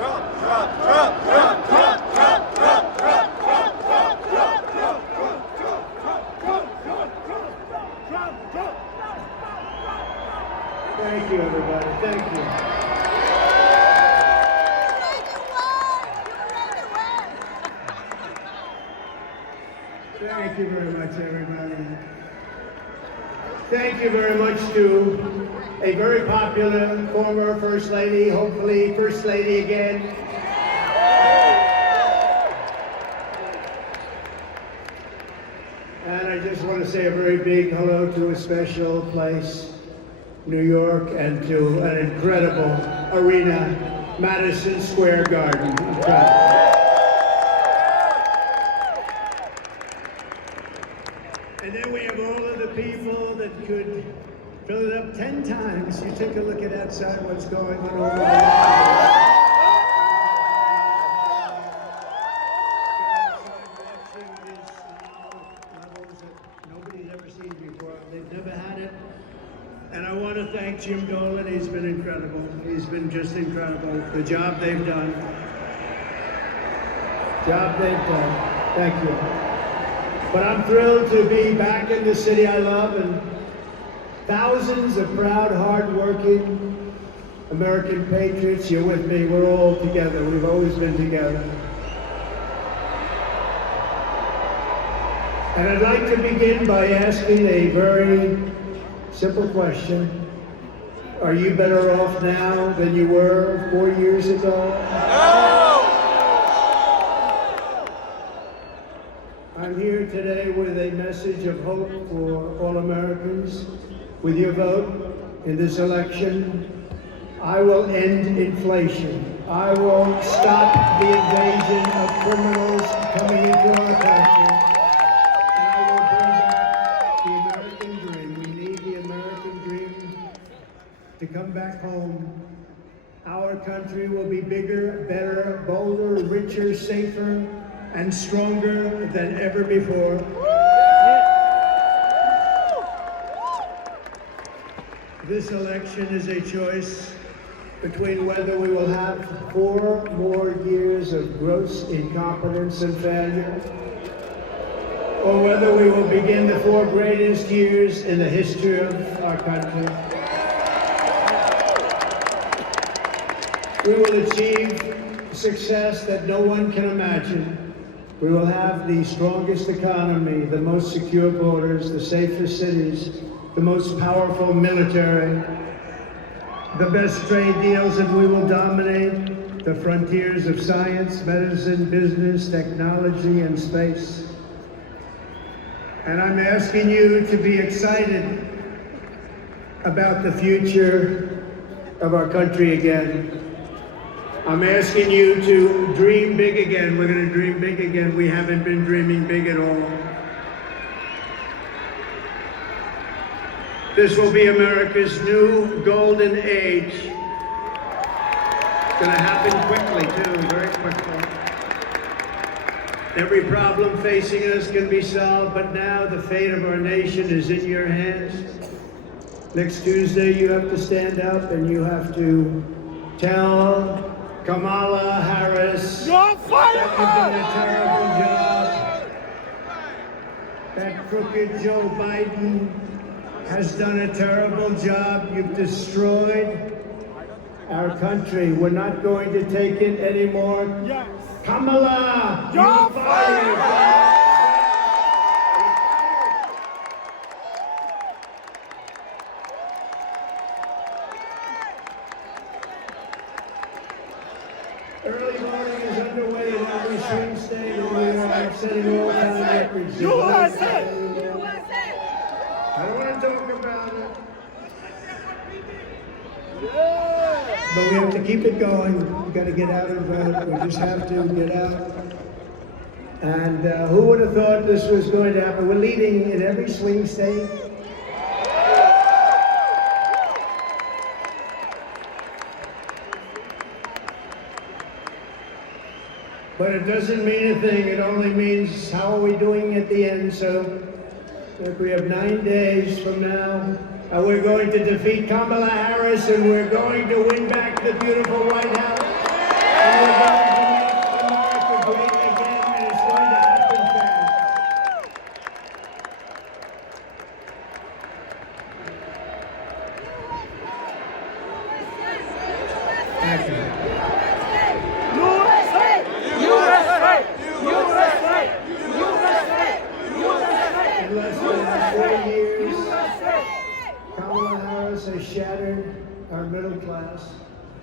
Trump, Trump, Trump, Trump. you very much, everybody. Thank you very much to a very popular former First Lady, hopefully First Lady again. And I just want to say a very big hello to a special place, New York, and to an incredible arena, Madison Square Garden. Incredible. And then we have all of the people that could fill it up 10 times. You take a look at outside what's going on over there. Nobody's ever seen before. They've never had it. And I want to thank Jim Dolan. He's been incredible. He's been just incredible. The job they've done. Thank you. But I'm thrilled to be back in the city I love, and thousands of proud, hard-working American patriots. You're with me. We're all together. We've always been together. And I'd like to begin by asking a very simple question. Are you better off now than you were 4 years ago? No! I'm here today with a message of hope for all Americans. With your vote in this election, I will end inflation. I will stop the invasion of criminals coming into our country. To come back home. Our country will be bigger, better, bolder, richer, safer, and stronger than ever before. This election is a choice between whether we will have 4 more years of gross incompetence and failure, or whether we will begin the 4 greatest years in the history of our country. We will achieve success that no one can imagine. We will have the strongest economy, the most secure borders, the safest cities, the most powerful military, the best trade deals, and we will dominate the frontiers of science, medicine, business, technology, and space. And I'm asking you to be excited about the future of our country again. I'm asking you to dream big again. We're going to dream big again. We haven't been dreaming big at all. This will be America's new golden age. It's going to happen quickly, too, very quickly. Every problem facing us can be solved, but now the fate of our nation is in your hands. Next Tuesday, you have to stand up and you have to tell Kamala Harris that you've done a terrible job. That crooked Joe Biden has done a terrible job. You've destroyed our country. We're not going to take it anymore. Yes. Kamala, you're fired. Early voting is underway in every swing state, and we are setting all-time records. USA! I don't want to talk about it. But we have to keep it going. We've got to get out and vote. We just have to get out. And who would have thought this was going to happen? We're leading in every swing state. But it doesn't mean a thing. It only means how are we doing at the end. So if we have 9 days from now, we're going to defeat Kamala Harris, and we're going to win back the beautiful White House. And we're going to make America great again, and it's going to happen fast. Thank you. USA! USA! USA! USA! USA!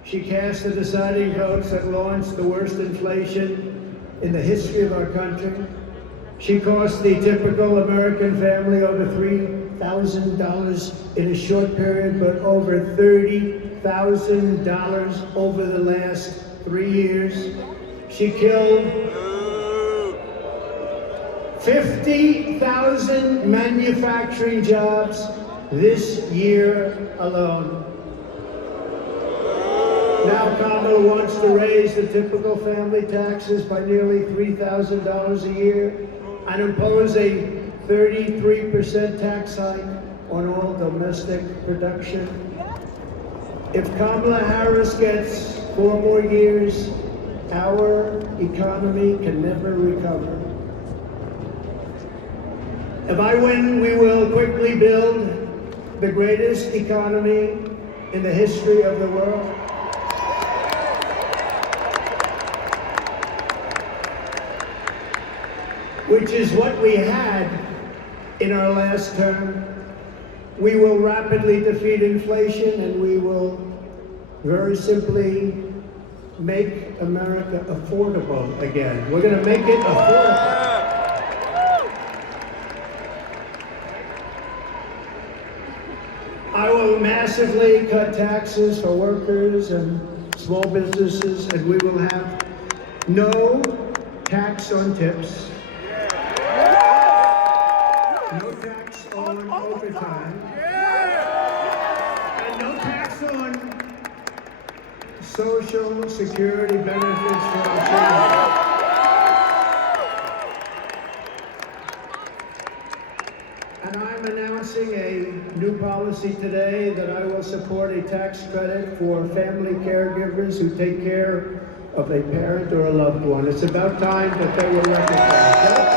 She cast the deciding votes that launched the worst inflation in the history of our country. She cost the typical American family over $3,000 in a short period, but over $30,000 over the last 3 years. She killed 50,000 manufacturing jobs this year alone. Now Kamala wants to raise the typical family taxes by nearly $3,000 a year and impose a 33% tax hike on all domestic production. If Kamala Harris gets 4 more years, our economy can never recover. If I win, we will quickly build the greatest economy in the history of the world. Which is what we had in our last term. We will rapidly defeat inflation, and we will very simply make America affordable again. We're going to make it affordable. I will massively cut taxes for workers and small businesses, and we will have no tax on tips. No tax on overtime. And no tax on Social Security benefits for our children. And I'm announcing a new policy today that I will support a tax credit for family caregivers who take care of a parent or a loved one. It's about time that they were recognized.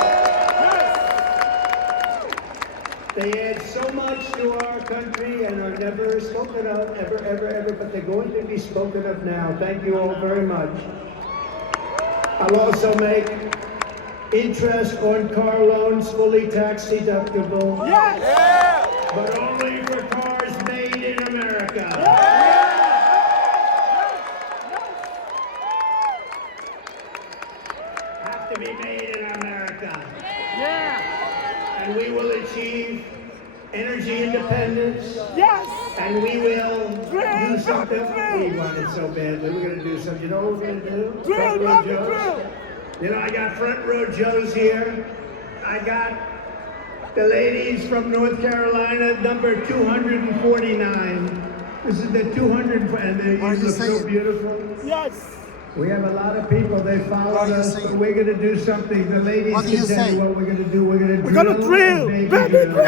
They add so much to our country and are never spoken of, ever, but they're going to be spoken of now. Thank you all very much. I'll also make interest on car loans fully tax deductible. Yes! Yeah! But only for cars made in America. Yeah! Have to be made in America. Yeah! And we will achieve energy independence. Yes! And we will do something. We want it so badly. We're going to do something. You know what we're going to do? Front row Joes. You know, I got front row Joes here. I got the ladies from North Carolina, number 249. This is the 200, and they look so beautiful. Yes! We have a lot of people, they follow us, but we're going to do something. The ladies can tell you what we're going to do. We're going to drill. Baby drill. And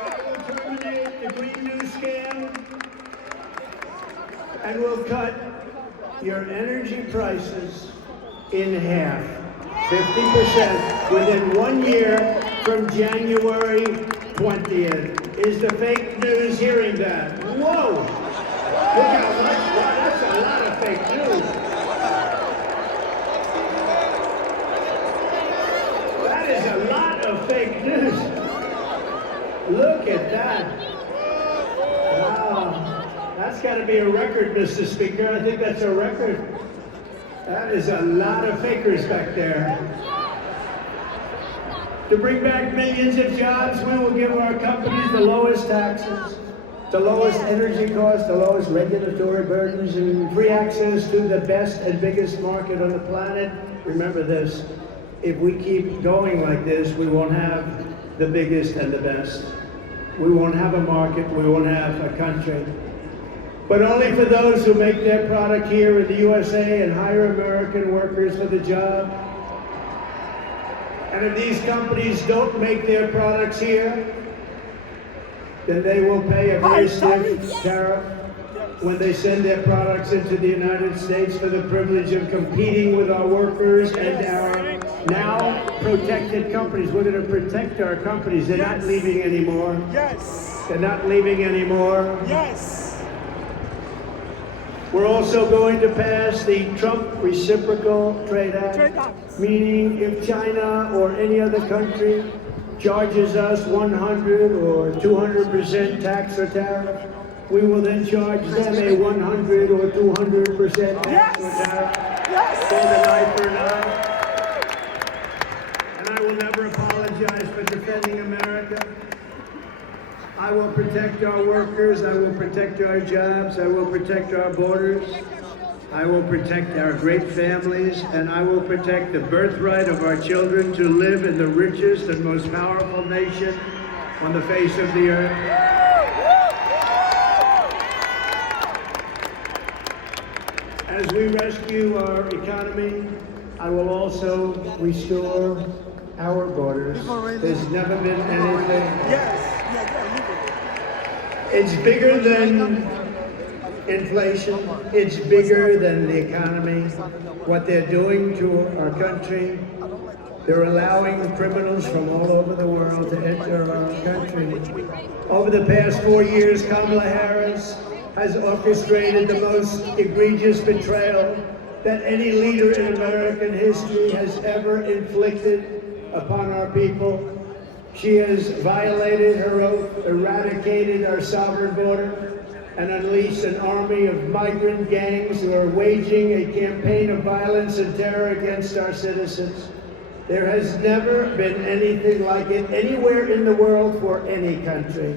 I will terminate the Green New Scam, and we'll cut your energy prices in half, 50%, within 1 year from January 20th. Is the fake news hearing that? Whoa! Look how much, wow, that's a lot of fake news. That is a lot of fake news. Look at that. Wow. That's got to be a record, Mr. Speaker. I think that's a record. That is a lot of fakers back there. To bring back millions of jobs, we will give our companies the lowest taxes, the lowest energy costs, the lowest regulatory burdens, and free access to the best and biggest market on the planet. Remember this, if we keep going like this, we won't have the biggest and the best. We won't have a market, we won't have a country. But only for those who make their product here in the USA and hire American workers for the job. And if these companies don't make their products here, then they will pay a very stiff tariff when they send their products into the United States for the privilege of competing with our workers and our now protected companies. We're going to protect our companies. They're not leaving anymore. Yes. They're not leaving anymore. Yes. We're also going to pass the Trump Reciprocal Trade Act, meaning if China or any other country charges us 100 or 200% tax or tariff, we will then charge them a 100 or 200% tax or tariff for the knife for knife. And I will never apologize for defending America. I will protect our workers, I will protect our jobs, I will protect our borders, I will protect our great families, and I will protect the birthright of our children to live in the richest and most powerful nation on the face of the earth. As we rescue our economy, I will also restore our borders. There's never been anything. It's bigger than inflation. It's bigger than the economy. What they're doing to our country, they're allowing criminals from all over the world to enter our country. Over the past 4 years, Kamala Harris has orchestrated the most egregious betrayal that any leader in American history has ever inflicted upon our people. She has violated her oath, eradicated our sovereign border, and unleashed an army of migrant gangs who are waging a campaign of violence and terror against our citizens. There has never been anything like it anywhere in the world for any country.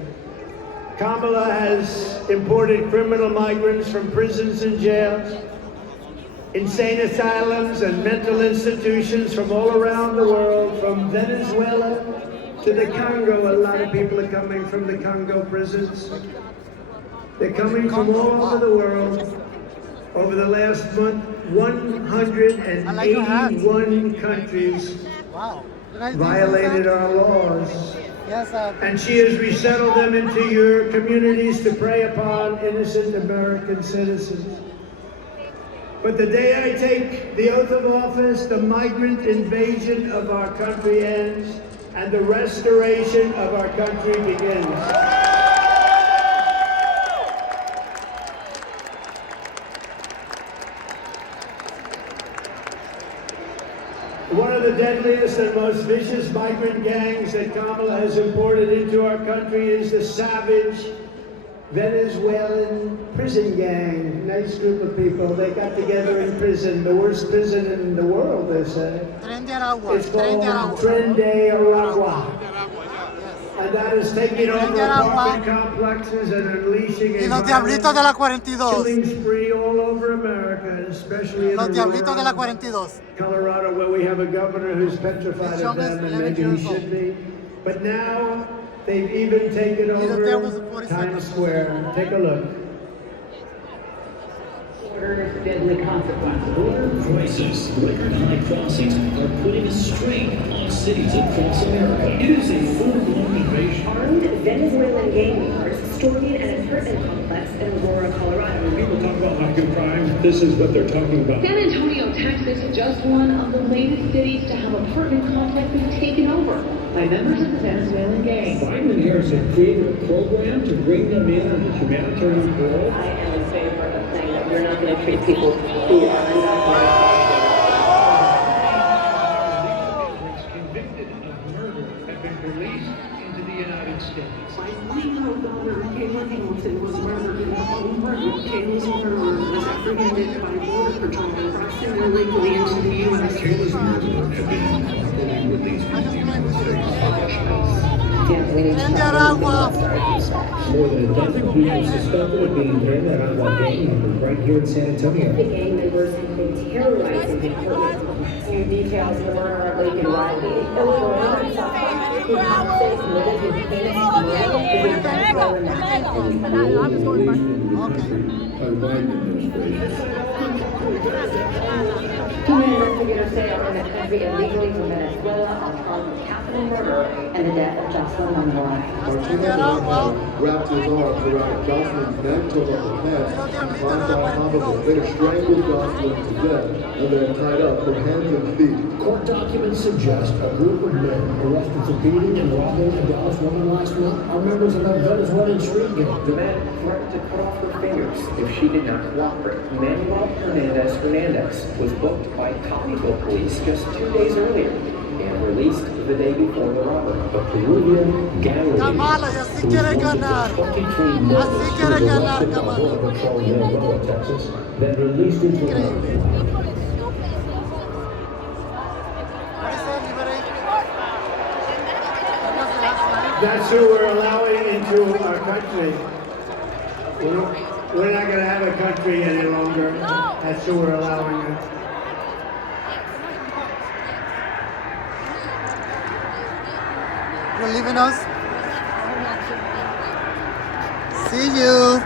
Kamala has imported criminal migrants from prisons and jails, insane asylums and mental institutions from all around the world, from Venezuela to the Congo. A lot of people are coming from the Congo prisons. They're coming from all over the world. Over the last month, 181 countries violated our laws. And she has resettled them into your communities to prey upon innocent American citizens. But the day I take the oath of office, the migrant invasion of our country ends and the restoration of our country begins. One of the deadliest and most vicious migrant gangs that Kamala has imported into our country is the savage Venezuelan prison gang. Nice group of people. They got together in prison, the worst prison in the world, they say. It's called Tren de Aragua. And that is taking over apartment complexes and unleashing a violent killing spree all over America, and especially in Colorado, where we have a governor who's petrified of them, and maybe he should be. But now they've even taken over Times Square. Take a look. Deadly consequences. Border crisis. Record-high crossings are putting a strain on cities across America. It is a full-blown invasion. Armed Venezuelan gang members storming an apartment complex in Aurora, Colorado. When people talk about crime, this is what they're talking about. San Antonio, Texas, just one of the latest cities to have apartment complexes taken over by members of the Venezuelan gang. Biden and Harris have created a program to bring them in on a humanitarian parole. I am in favor of saying that we're not going to treat people who are undocumented. Convicted of murder have been released into the United States. We know daughter Kayla Hamilton was murdered in her own room. Kayla's murderer was apprehended by Border Patrol crossing illegally into the U.S. Kayla's murderer had been released into the United States. More than a dozen people suspected of being in the Aragua gang members right here in San Antonio. The gang members have been terrorizing the apartment complex. New details of the murder of Lincoln Riley. Illinois who compensates committed to heinous murder within Venezuelan Two investigators say are in the country illegally from Venezuela on charge of capital murder and the death of Jocelyn Monroy. Wrapped his arms around Jocelyn's neck, took off her pants, and climbed on top of her. They strangled Jocelyn to death, and they're tied up from hands and feet. Court documents suggest a group of men arrested for beating and robbing a Dallas woman last month are members of a Venezuelan street gang. The men threatened to cut off her fingers if she did not cooperate. Manuel Hernandez was booked by Coffeyville police just 2 days earlier. and released the day before the robbery. A Peruvian gallery Kamala, y así quiere ganar. Así quiere ganar, Kamala. Texas, then released into That's who we're allowing into our country. You know, we're not going to have a country any longer. That's who we're allowing in. You're leaving us? See you.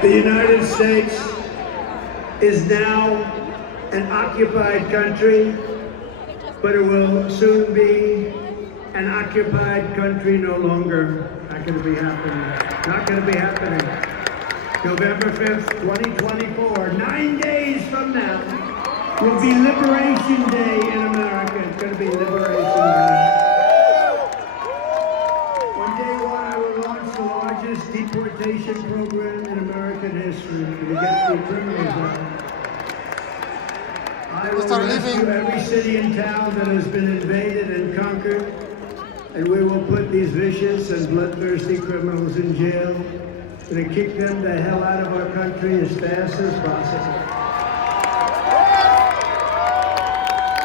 The United States is now an occupied country, but it will soon be an occupied country no longer. Not going to be happening. Not going to be happening. November 5th, 2024, 9 days from now, will be Liberation Day in America. It's going to be Liberation Day. On day one, I will launch the largest deportation program in American history to get the criminals out. I will rescue every city and town that has been invaded and conquered, and we will put these vicious and bloodthirsty criminals in jail. We're going to kick them the hell out of our country as fast as possible.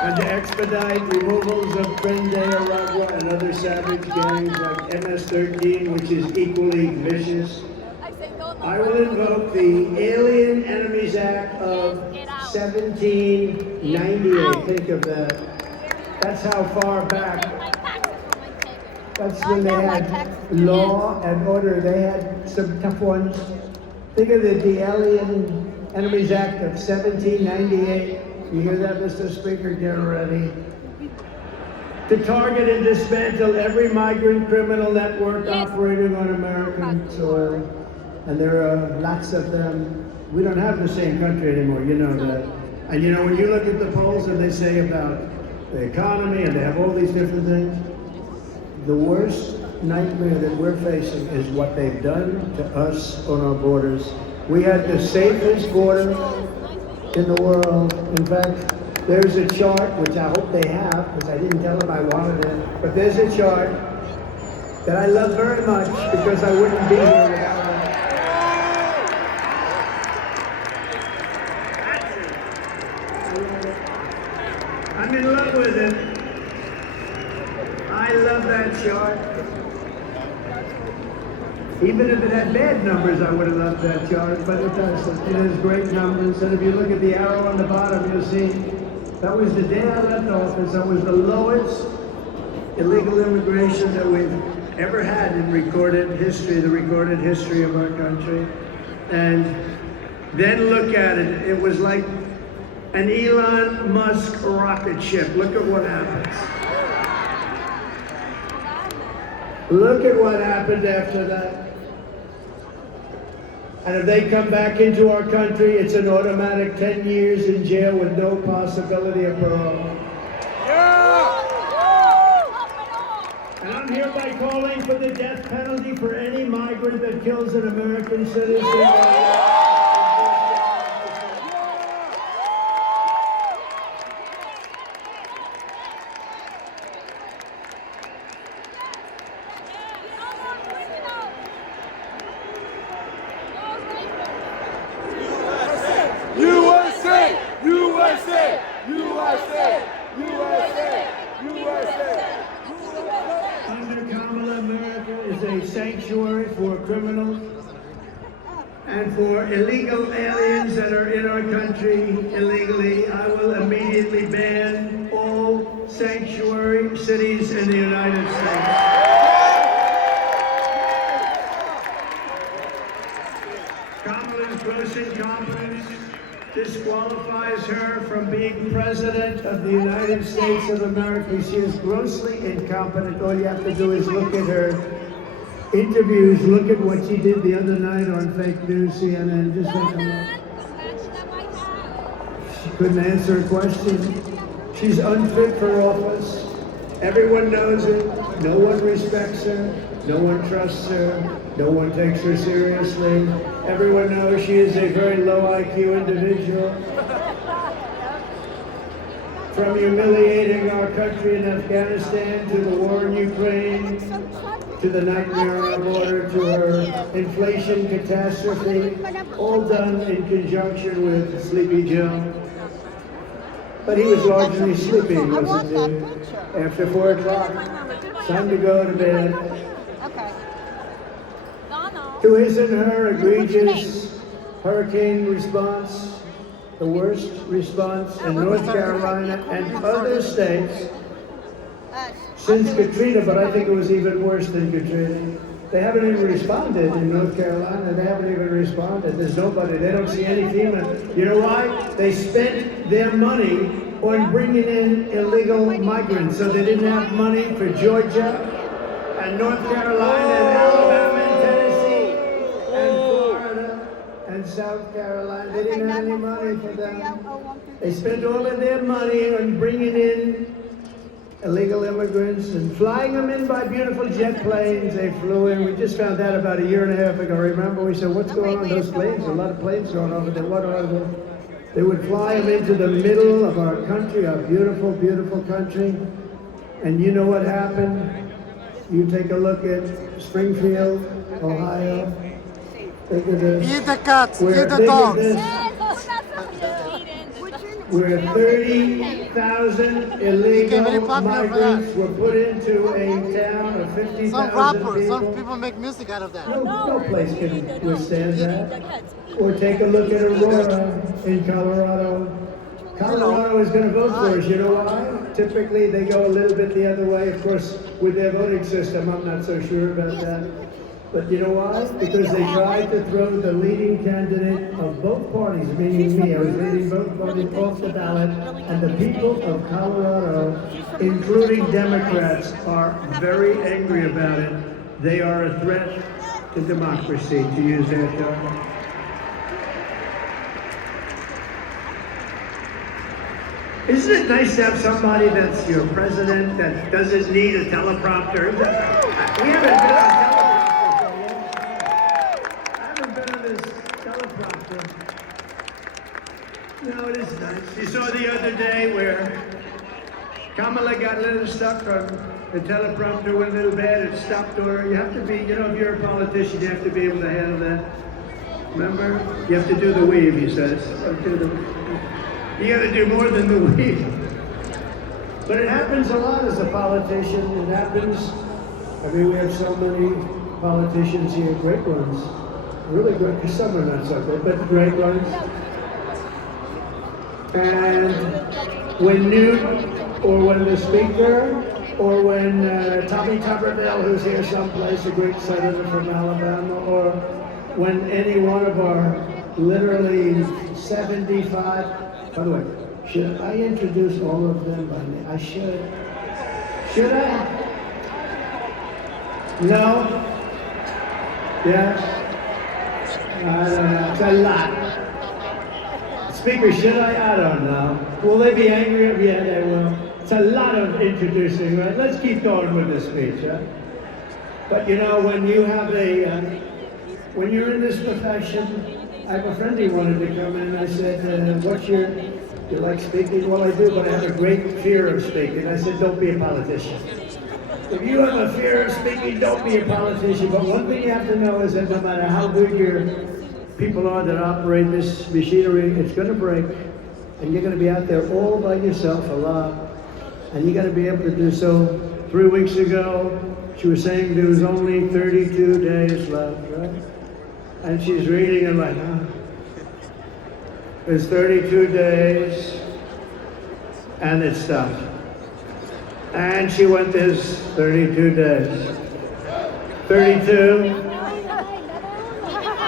And to expedite removals of Tren de Aragua and other savage gangs like MS-13, which is equally vicious, I will invoke the Alien Enemies Act of 1798. Think of that. That's how far back. That's when they had law and order. They had some tough ones. Think of the Alien Enemies Act of 1798. You hear that, Mr. Speaker? Get ready. To target and dismantle every migrant criminal network operating on American soil. And there are lots of them. We don't have the same country anymore, you know that. And you know, when you look at the polls and they say about the economy and they have all these different things, the worst nightmare that we're facing is what they've done to us on our borders. We had the safest border in the world. In fact, there's a chart, which I hope they have, because I didn't tell them I wanted it, but there's a chart that I love very much because I wouldn't be here without it. I'm in love with it. I love that chart. Even if it had bad numbers, I would have loved that chart, but it doesn't. It has great numbers, and if you look at the arrow on the bottom, you'll see that was the day I left office. That was the lowest illegal immigration that we've ever had in recorded history, the recorded history of our country. And then look at it. It was like an Elon Musk rocket ship. Look at what happens. Look at what happened after that. And if they come back into our country, it's an automatic 10 years in jail with no possibility of parole. And I'm hereby calling for the death penalty for any migrant that kills an American citizen. Sanctuary for criminals and for illegal aliens that are in our country illegally. I will immediately ban all sanctuary cities in the United States. Kamala's gross incompetence disqualifies her from being President of the United States of America. She is grossly incompetent. All you have to do is look at her interviews, look at what she did the other night on fake news, CNN, just think she couldn't answer a question. She's unfit for office. Everyone knows it. No one respects her. No one trusts her. No one takes her seriously. Everyone knows she is a very low IQ individual. From humiliating our country in Afghanistan to the war in Ukraine, to the nightmare on our border, to her inflation catastrophe, all done in conjunction with Sleepy Joe. But he was largely sleeping, wasn't he? After 4 o'clock, time to go to bed. To his and her egregious hurricane response, the worst response in North Carolina and other states since Katrina, but I think it was even worse than Katrina. They haven't even responded in North Carolina. They haven't even responded. There's nobody. They don't see any FEMA. You know why? They spent their money on bringing in illegal migrants, so they didn't have money for Georgia and North Carolina and Alabama and Tennessee and Florida and South Carolina. They didn't have any money for them. They spent all of their money on bringing in illegal immigrants and flying them in by beautiful jet planes. They flew in. We just found out about a year and a half ago. Remember, we said, what's going on those planes? A lot of planes going over there. What are they? They would fly them into the middle of our country, our beautiful, beautiful country. And you know what happened? You take a look at Springfield, Ohio. Look at this. Eat the cats, eat the Look dogs. at where 30,000 illegal migrants were put into a town of 50,000 Some rappers, people. some people make music out of that. No place can withstand that. Or take a look at Aurora in Colorado. Colorado is going to vote for us. You know why? Typically, they go a little bit the other way. Of course, with their voting system, I'm not so sure about that. But you know why? Because they tried to throw the leading candidate of both parties, meaning me. I was leading both parties off the ballot, and the people of Colorado, including Democrats, are very angry about it. They are a threat to democracy, to use their term. Isn't it nice to have somebody that's your president that doesn't need a teleprompter? We haven't been on No, it is nice. You saw the other day where Kamala got a little stuck on the teleprompter, went a little bad, it stopped her. You have to be, you know, if you're a politician, you have to be able to handle that. Remember? You have to do the weave, he says. You got to do more than the weave. But it happens a lot as a politician. It happens. I mean, we have so many politicians here, great ones. Really good, because some are not so good, but great ones. And when Newt, or when the Speaker, or when Tommy Tuberville, who's here someplace, a great senator from Alabama, or when any one of our literally 75, by the way, should I introduce all of them by name? I should. Should I? No? Yeah? I don't know. It's a lot. Speaker, should I? I don't know. Will they be angry? Yeah, they will. It's a lot of introducing, right? Let's keep going with this speech, huh? But you know, when you have when you're in this profession, I have a friend who wanted to come in, and I said, you like speaking? Well, I do, but I have a great fear of speaking. I said, don't be a politician. If you have a fear of speaking, don't be a politician. But one thing you have to know is that no matter how good your people are that operate this machinery, it's going to break, and you're going to be out there all by yourself a lot, and you got to be able to do so. 3 weeks ago, she was saying there was only 32 days left, right? And she's reading and like, there's 32 days, and it stopped. And she went, there's 32 days. 32.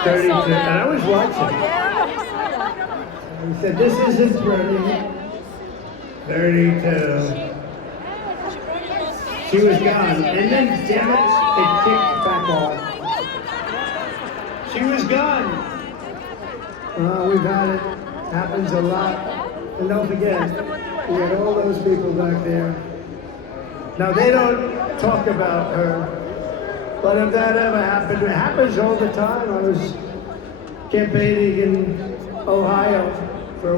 32, and I was watching. He said, this isn't pretty. 32. She was gone, and then, damn it kicked back on. She was gone. We've had it. Happens a lot. And don't forget, we had all those people back there. Now, they don't talk about her. But if that ever happened, it happens all the time. I was campaigning in Ohio for a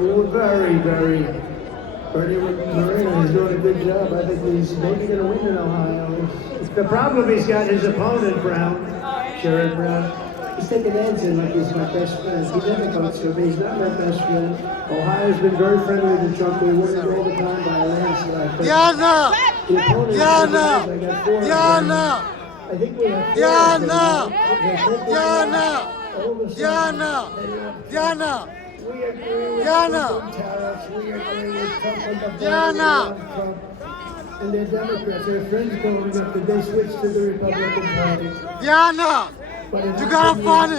Bernie Moreno is doing a good job. I think he's maybe going to win in Ohio. The problem he's got his opponent, Brown, Sherrod Brown. He's taking ads in like he's my best friend. He never votes for me. He's not my best friend. Ohio's been very friendly to Trump. We win it all the time by a landslide. Diana! Diana! Diana! I think we have Diana! Diana! Diana! Diana! Diana! Diana! And they're Democrats. Their friends going up. Did they switch to the Republican Party? Diana! You gotta find him!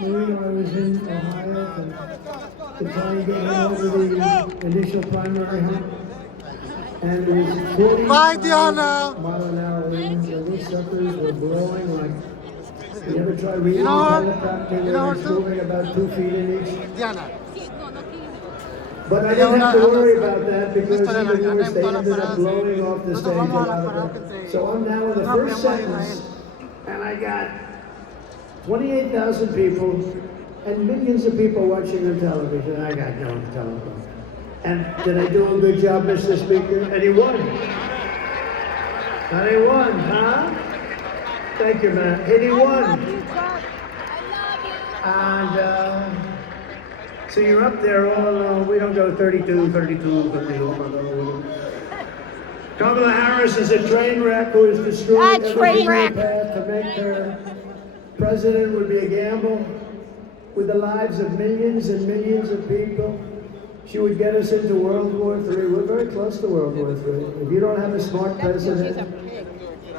Marino, I was in Ohio to try and get him over the initial primary hump. And it was 40 Bye, Diana! mile-an-hour winds, and these suckers were blowing like... You ever try reading a helicopter where it's moving about 2 feet in each? Diana. But I didn't have to worry about that because even worse, they ended up blowing off the stage a lot of it. So I'm now in the first sentence, and I got 28,000 people and millions of people watching on television. I got no television. And did I do a good job, Mr. Speaker? And he won. And he won, huh? Thank you, man. And he won. And so you're up there all alone. We don't go 32, 32, 32. Kamala Harris is a train wreck who is destroying everything in her path. To make her president would be a gamble with the lives of millions and millions of people. She would get us into World War III. We're very close to World War III. If you don't have a smart president,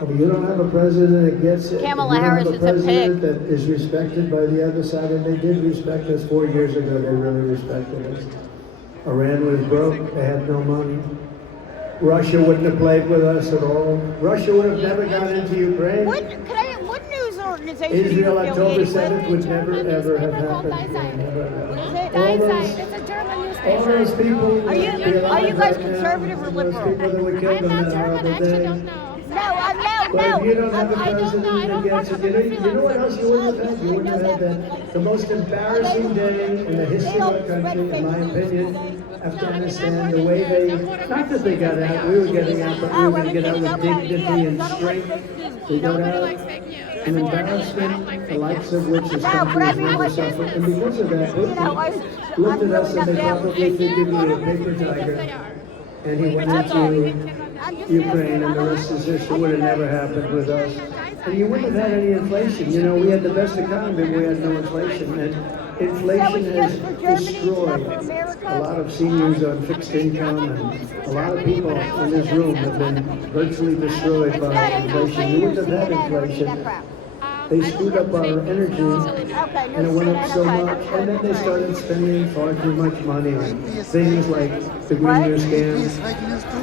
if you don't have a president that gets it, Kamala Harris is a pig. that is respected by the other side, and they did respect us 4 years ago, they really respected us. Iran was broke, they had no money. Russia wouldn't have played with us at all. Russia would have never gone into Ukraine. What news organization Israel, are you October affiliated 7th would never, ever have happened. It's a German newspaper. All those people... Are you guys conservative or liberal? I'm not German, I actually don't know. No. But if you don't have a president that gets it, you know what else you wouldn't have had? You wouldn't have had the most embarrassing day in the history of our country, in my opinion, Afghanistan, the way they, not that they got out, we were getting out, but we were going to get out with dignity and strength. They got out, an embarrassment, the likes of which this country has never suffered. And because of that, Putin looked at us and they probably figured we were a paper tiger. And he went into Ukraine, and the rest is history. Would have never happened with us. And you wouldn't have had any inflation. You know, we had the best economy, but we had no inflation. And inflation has destroyed a lot of seniors on fixed income, and a lot of people in this room have been virtually destroyed by inflation. You wouldn't have had inflation. They screwed up our energy, and it went up so much, and then they started spending far too much money on things like the Green scam,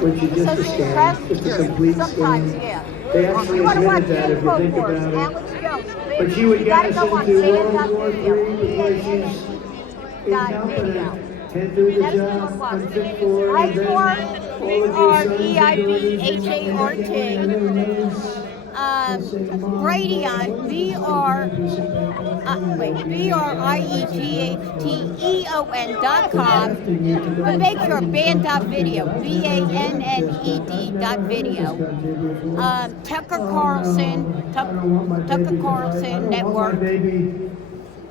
which is just a scam, just a complete scam. They actually admitted that, if you think about it. But she would get us into World War III because she's incompetent, can't do the job, unfit for it, and then all of your sons and daughters Brady on BRIEGHTEON.com, but make sure band.video, BANNED.video. Tucker Carlson Network,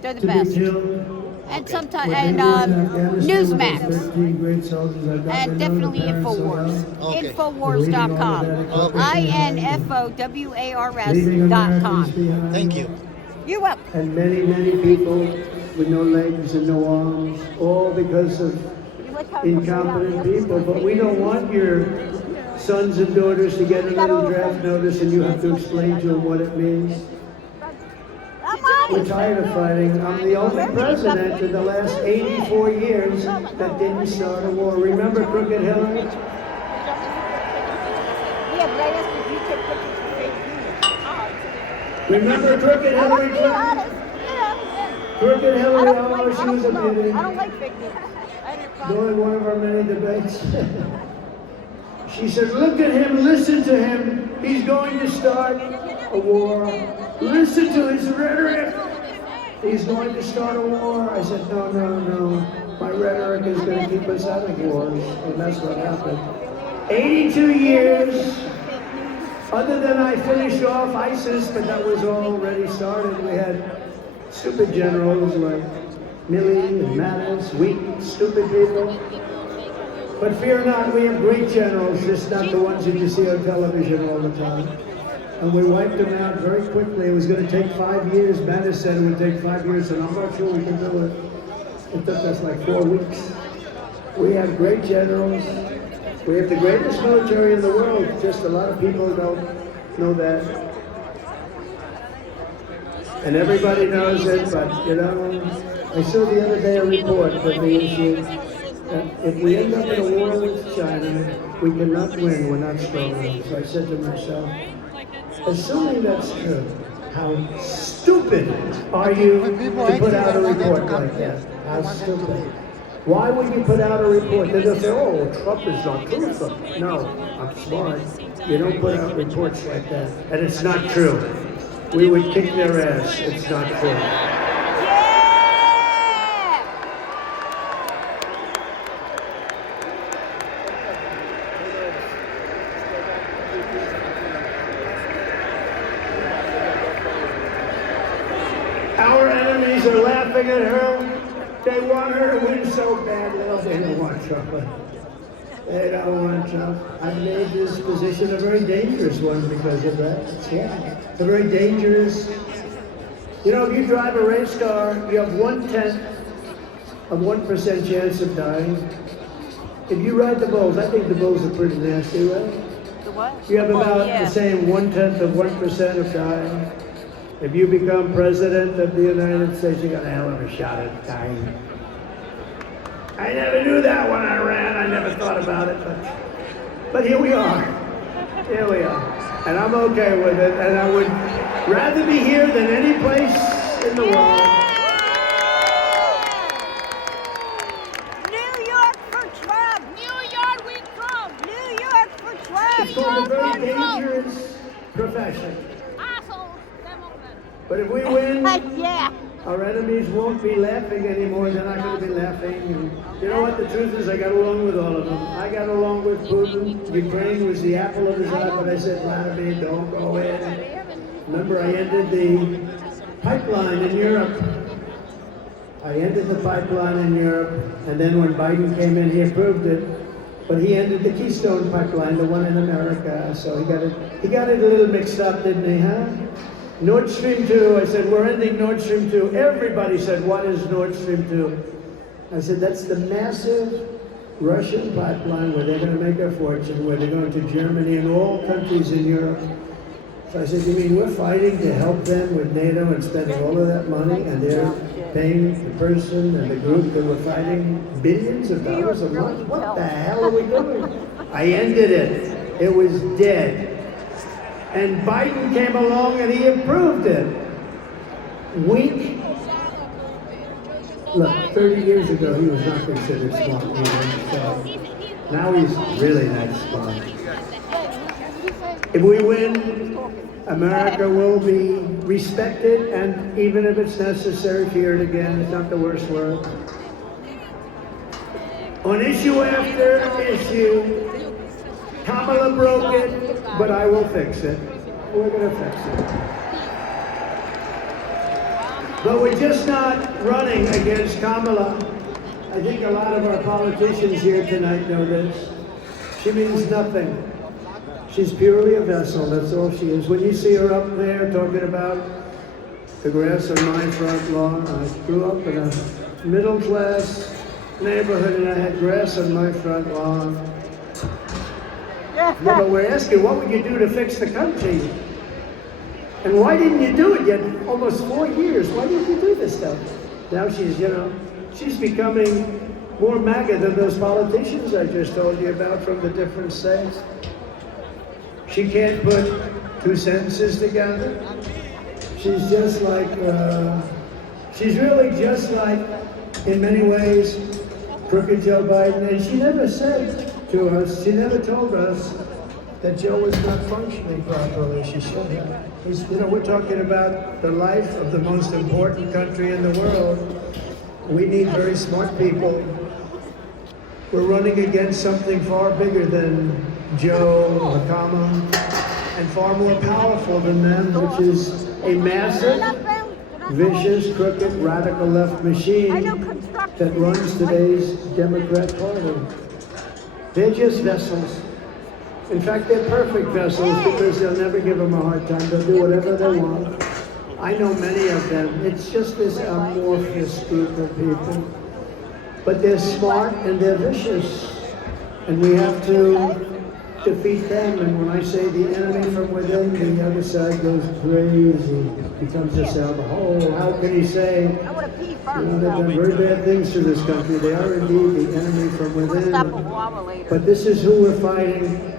they're the best. And sometimes, Newsmax, and definitely Infowars. Infowars.com. INFOWARS.com. Thank you. You're welcome. And many, many people with no legs and no arms, all because of incompetent people. But we don't want your sons and daughters to get a little draft notice and you have to explain to them what it means. We're tired of fighting. I'm the only president in the last 84 years that didn't start a war. Remember Crooked Hillary? Remember Crooked Hillary Clinton? Crooked Hillary, oh, she was a beauty. I don't like fake news. During one of our many debates, she said, look at him, listen to him. He's going to start a war. Listen to his rhetoric. He's going to start a war. I said, no, no, no. My rhetoric is going to keep us out of wars. And that's what happened. 82 years. Other than I finished off ISIS, but that was already started. We had stupid generals like Milley and Madison, weak, stupid people. But fear not, we have great generals, just not the ones that you see on television all the time. And we wiped them out very quickly. It was going to take 5 years. Madison said it would take 5 years, and I'm not sure we can do it. It took us like 4 weeks. We have great generals. We have the greatest military in the world. Just a lot of people don't know that. And everybody knows it, but you know, I saw the other day a report that they issued that if we end up in a war with China, we cannot win, we're not strong enough. So I said to myself, assuming that's true, how stupid are you to put out a report like that? How stupid. Why would you put out a report? They'll say, oh, Trump is not truthful. No, I'm smart. You don't put out reports like that. And it's not true. We would kick their ass. It's not true. Our enemies are laughing at her. They want her to win so badly. They don't want Trump. They don't want Trump. I've made this position a very dangerous one because of that. It's a very dangerous. You know, if you drive a race car, you have 1/10 of 1% chance of dying. If you ride the bulls, I think the bulls are pretty nasty, right? The what? You have about the same 1/10 of 1% of dying. If you become president of the United States, you got a hell of a shot at dying. I never knew that when I ran. I never thought about it, but here we are. Here we are. And I'm okay with it, and I would rather be here than any place in the world. New York for Trump! New York with Trump! New York for Trump! It's called a very dangerous profession. But if we win, our enemies won't be laughing anymore. They're not going to be laughing. And you know what? The truth is, I got along with all of them. I got along with Putin. Ukraine was the apple of his eye, but I said, Vladimir, don't go in. Remember, I ended the pipeline in Europe. I ended the pipeline in Europe, and then when Biden came in, he approved it. But he ended the Keystone pipeline, the one in America. So he got it a little mixed up, didn't he, huh? Nord Stream 2, I said, we're ending Nord Stream 2. Everybody said, what is Nord Stream 2? I said, that's the massive Russian pipeline where they're going to make their fortune, where they're going to Germany and all countries in Europe. So I said, you mean we're fighting to help them with NATO and spending all of that money, and they're paying the person and the group that we're fighting billions of dollars a month? What the hell are we doing? I ended it. It was dead. And Biden came along and he approved it. Weak. Look, 30 years ago he was not considered smart either, so now he's really not smart. If we win, America will be respected, and even if it's necessary, feared again. It's not the worst word. On issue after issue, Kamala broke it, but I will fix it. We're going to fix it. But we're just not running against Kamala. I think a lot of our politicians here tonight know this. She means nothing. She's purely a vessel, that's all she is. When you see her up there talking about the grass on my front lawn, I grew up in a middle-class neighborhood and I had grass on my front lawn. Yeah, but we're asking, what would you do to fix the country? And why didn't you do it yet? Almost 4 years. Why didn't you do this stuff? Now she's, she's becoming more MAGA than those politicians I just told you about from the different states. She can't put two sentences together. She's just like, she's really just like, in many ways, crooked Joe Biden. And she never said to us, she never told us that Joe was not functioning properly. She should have. We're talking about the life of the most important country in the world. We need very smart people. We're running against something far bigger than Joe or Kama, and far more powerful than them, which is a massive, vicious, crooked, radical left machine that runs today's Democrat Party. They're just vessels. In fact, they're perfect vessels because they'll never give them a hard time. They'll do whatever they want. I know many of them. It's just this amorphous group of people. But they're smart and they're vicious. And we have to defeat them. And when I say the enemy from within, the other side goes crazy. Becomes a cell. Oh, how can he say? They've done very bad things to this country. They are indeed the enemy from within. But this is who we're fighting.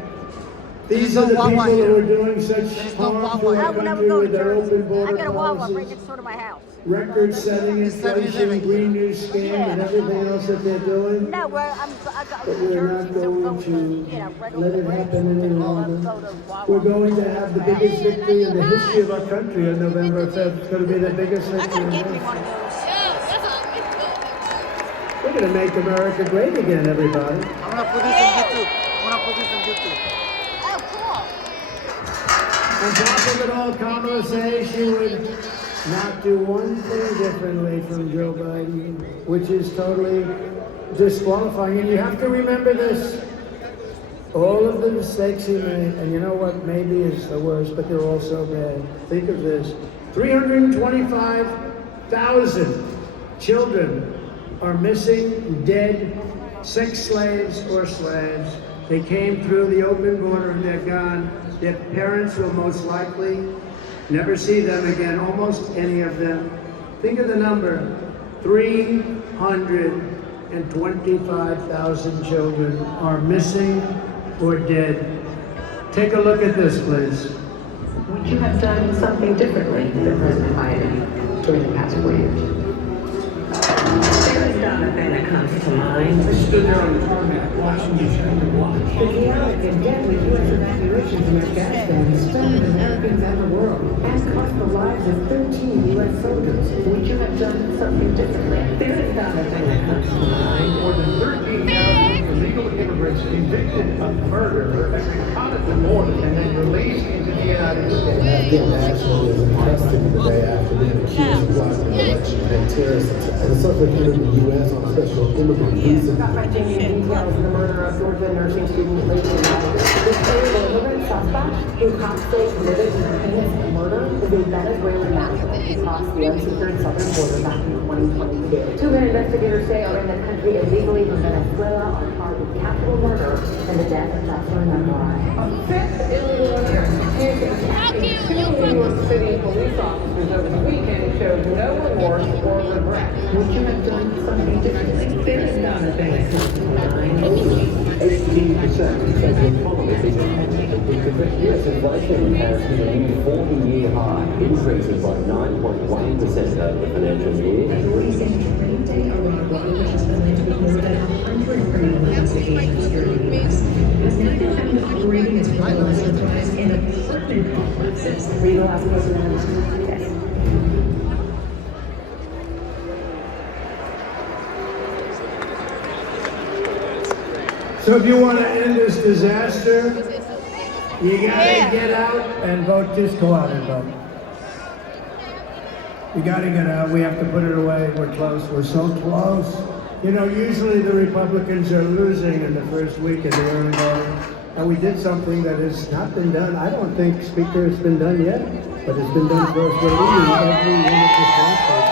These are the people who are doing such harm to our country with their open border policies, record-setting inflation, Green New Scam, and everything else that they're doing. But we're not going to let it happen any longer. We're going to have the biggest victory in the history of our country on November 5th. It's going to be the biggest victory in history. We're going to make America great again, everybody. I'm going to put this on YouTube. On top of it all, Kamala says she would not do one thing differently from Joe Biden, which is totally disqualifying. And you have to remember this. All of the mistakes he made, and you know what maybe is the worst, but they're all so bad. Think of this. 325,000 children are missing, dead, sex slaves or slaves. They came through the open border and they're gone. Their parents will most likely never see them again, almost any of them. Think of the number, 325,000 children are missing or dead. Take a look at this, please. Would you have done something differently than President Biden during the past 4 years? There is not a thing that comes to mind. I stood there on the tarmac watching you trying to watch. The chaotic and deadly U.S. evacuations in Afghanistan stunned Americans and the world and cost the lives of 13 U.S. soldiers. Would you have done something differently? There is not a thing that comes to mind. More than 13,000 illegal immigrants convicted of murder have been caught at the border and then released into the United States. Afghan national is in custody today after being accused of blocking the election and terrorist attacks. The suspect entered the U.S. on a special immigrant visa. Affecting the details of the murder of Georgia nursing student Lacey Myers. This illegal immigrant suspect, who cops say committed the heinous murder, is a Venezuelan national who crossed the unsecured southern border back in 2022. Two men investigators say are in the country illegally from Venezuela on charge of capital murder and the death of Jocelyn Navarro. A fifth illegal immigrant accused of attacking two New York City police officers over the weekend showed no remorse or regret. Would you have done something differently? There is not a thing that comes to mind. 18% of the economy is independent. U.S. inflation has hit a new 40-year high, increasing by 9.1% over the financial year. Authorities say trade day arrival, which is planned to be more than 100 criminal investigations here in the U.S. Has now been operating its criminal enterprise in apartment complexes. Read the last person on the screen today. So if you want to end this disaster, you gotta get out and vote. Just go out and vote. You gotta get out. We have to put it away. We're close. We're so close. You know, usually the Republicans are losing in the first week of the early voting. And we did something that has not been done. I don't think, Speaker, it's been done yet, but it's been done for us. We're leading every unit of the country.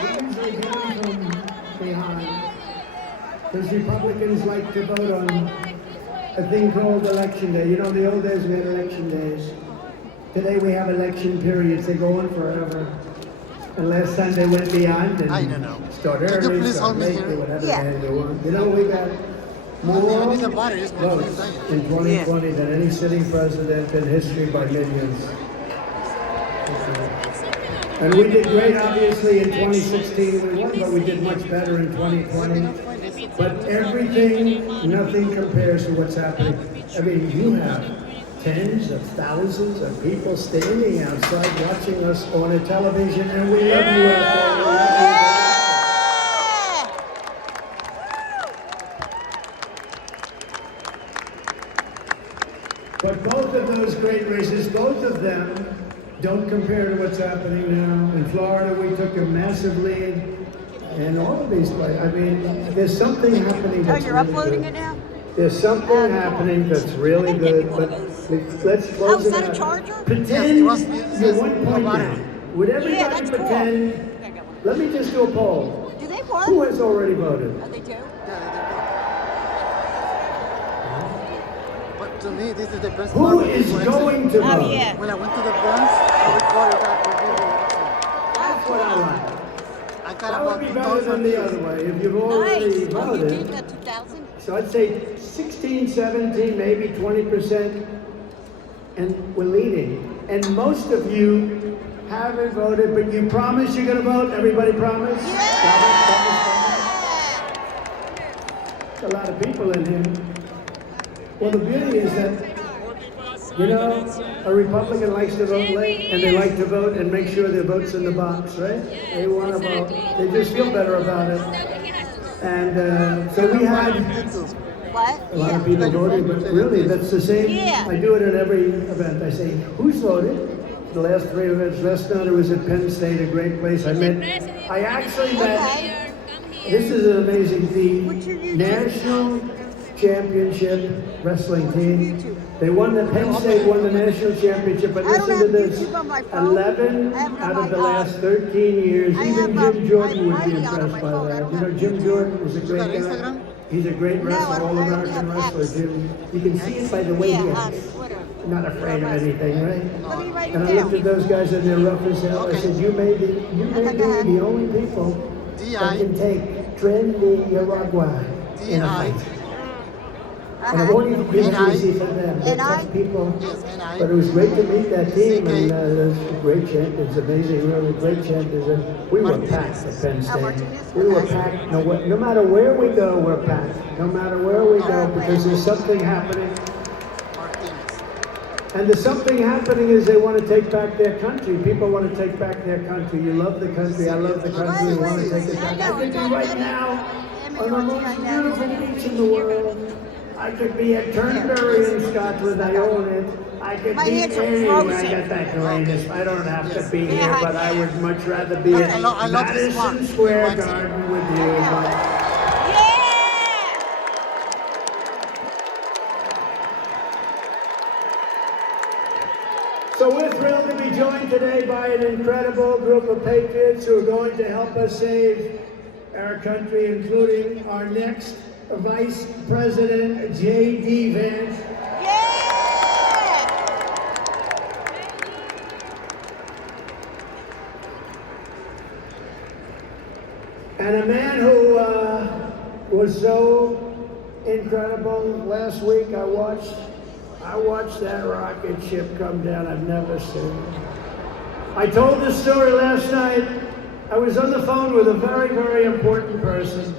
We're usually coming from behind. Because Republicans like to vote on a thing called Election Day. You know, in the old days we had election days. Today we have election periods. They go on forever. And last time they went beyond and start early, start late, do whatever the hell they want. You know, we got more votes in 2020 than any sitting president in history by millions. And we did great, obviously, in 2016. We won, but we did much better in 2020. But everything, nothing compares to what's happening. I mean, you have tens of thousands of people standing outside watching us on a television, and we love you out there. We love you. But both of those great races, both of them don't compare to what's happening now. In Florida, we took a massive lead. And all of these places, I mean, there's something happening that's you're really uploading good. it now? There's something happening that's really good, but let's close is it that a out. charger? Pretend you're 1 point down. Would everybody that's cool. pretend? Let me just do a poll. Do they work? Who has already voted? Oh, they do? But to me, this is the best Who part of is influencing. going to vote? yeah. When I went to the Bronx, I recorded that for video. That's what I like. I got That about would be better than the other way. If you've already Nice. Oh, you voted. did that 2000? So I'd say 16, 17, maybe 20%, and we're leading. And most of you haven't voted, but you promise you're going to vote? Everybody promise? There's a lot of people in here. Well, the beauty is that, you know, a Republican likes to vote late, and they like to vote and make sure their vote's in the box, right? They want to vote. They just feel better about it. And so we had What? a lot of people voting, but really, that's the same. Yeah. I do it at every event. I say, who's voted? The last 3 events. Last night I was at Penn State, a great place. I actually met, this is an amazing thing, National Championship Wrestling Team. They won Penn State won the national championship, but listen to this, 11 out of the last 13 years, even Jim Jordan would be impressed by that. You know, Jim Jordan was a great guy. He's a great wrestler, all-American wrestler, Jim. You can see it by the way he is. Not afraid of anything, right? And I looked at those guys and they're rough as hell. I said, you may be the only people that can take trendy Uruguay in a fight. And I've only been easy for them. They're tough people. But it was great to meet that team, and there's great champions, amazing, really great champions. And we were packed at Penn State. We were packed. No matter where we go, we're packed. No matter where we go, because there's something happening. And the something happening is they want to take back their country. People want to take back their country. You love the country. I love the country. We want to take it back. I could be right now on the most beautiful beach in the world. I could be at Turnberry in Scotland. I own it. I could be anywhere. I got that greatest. I don't have to be here, but I would much rather be at Madison Square Garden with you. So we're thrilled to be joined today by an incredible group of patriots who are going to help us save our country, including our next Vice President, J.D. Vance. And a man who was so incredible. Last week I watched that rocket ship come down. I've never seen it. I told this story last night. I was on the phone with a very, very important person.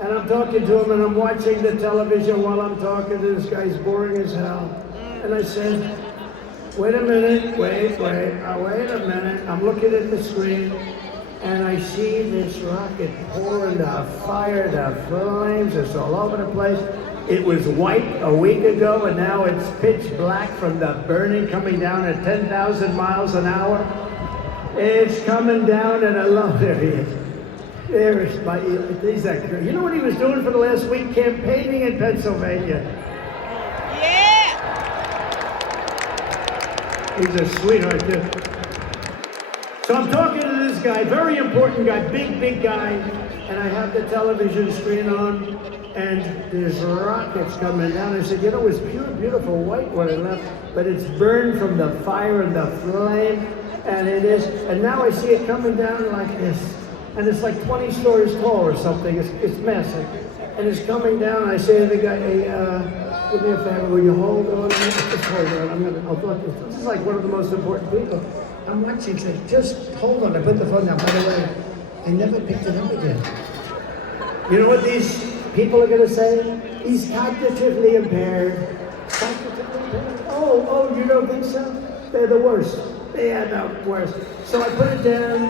And I'm talking to him and I'm watching the television while I'm talking to this guy. He's boring as hell. And I said, wait a minute, wait a minute. I'm looking at the screen and I see this rocket pouring the fire, the flames, it's all over the place. It was white a week ago and now it's pitch black from the burning coming down at 10,000 miles an hour. It's coming down and I love it here. You know what he was doing for the last week? Campaigning in Pennsylvania. Yeah! He's a sweetheart, too. So I'm talking to this guy, very important guy, big guy, and I have the television screen on, and there's rockets coming down. I said, you know, it's pure, beautiful white when I left, but it's burned from the fire and the flame, and it is, and now I see it coming down like this. And it's like 20 stories tall or something. It's massive. And it's coming down. I say to the guy, hey, do me a favor, will you hold on? Just hold on. I'll talk to you. This is like one of the most important people. I'm watching. He said, just hold on. I put the phone down. By the way, I never picked it up again. You know what these people are going to say? He's cognitively impaired. Oh, you don't think so? They're the worst. They are the worst. So I put it down,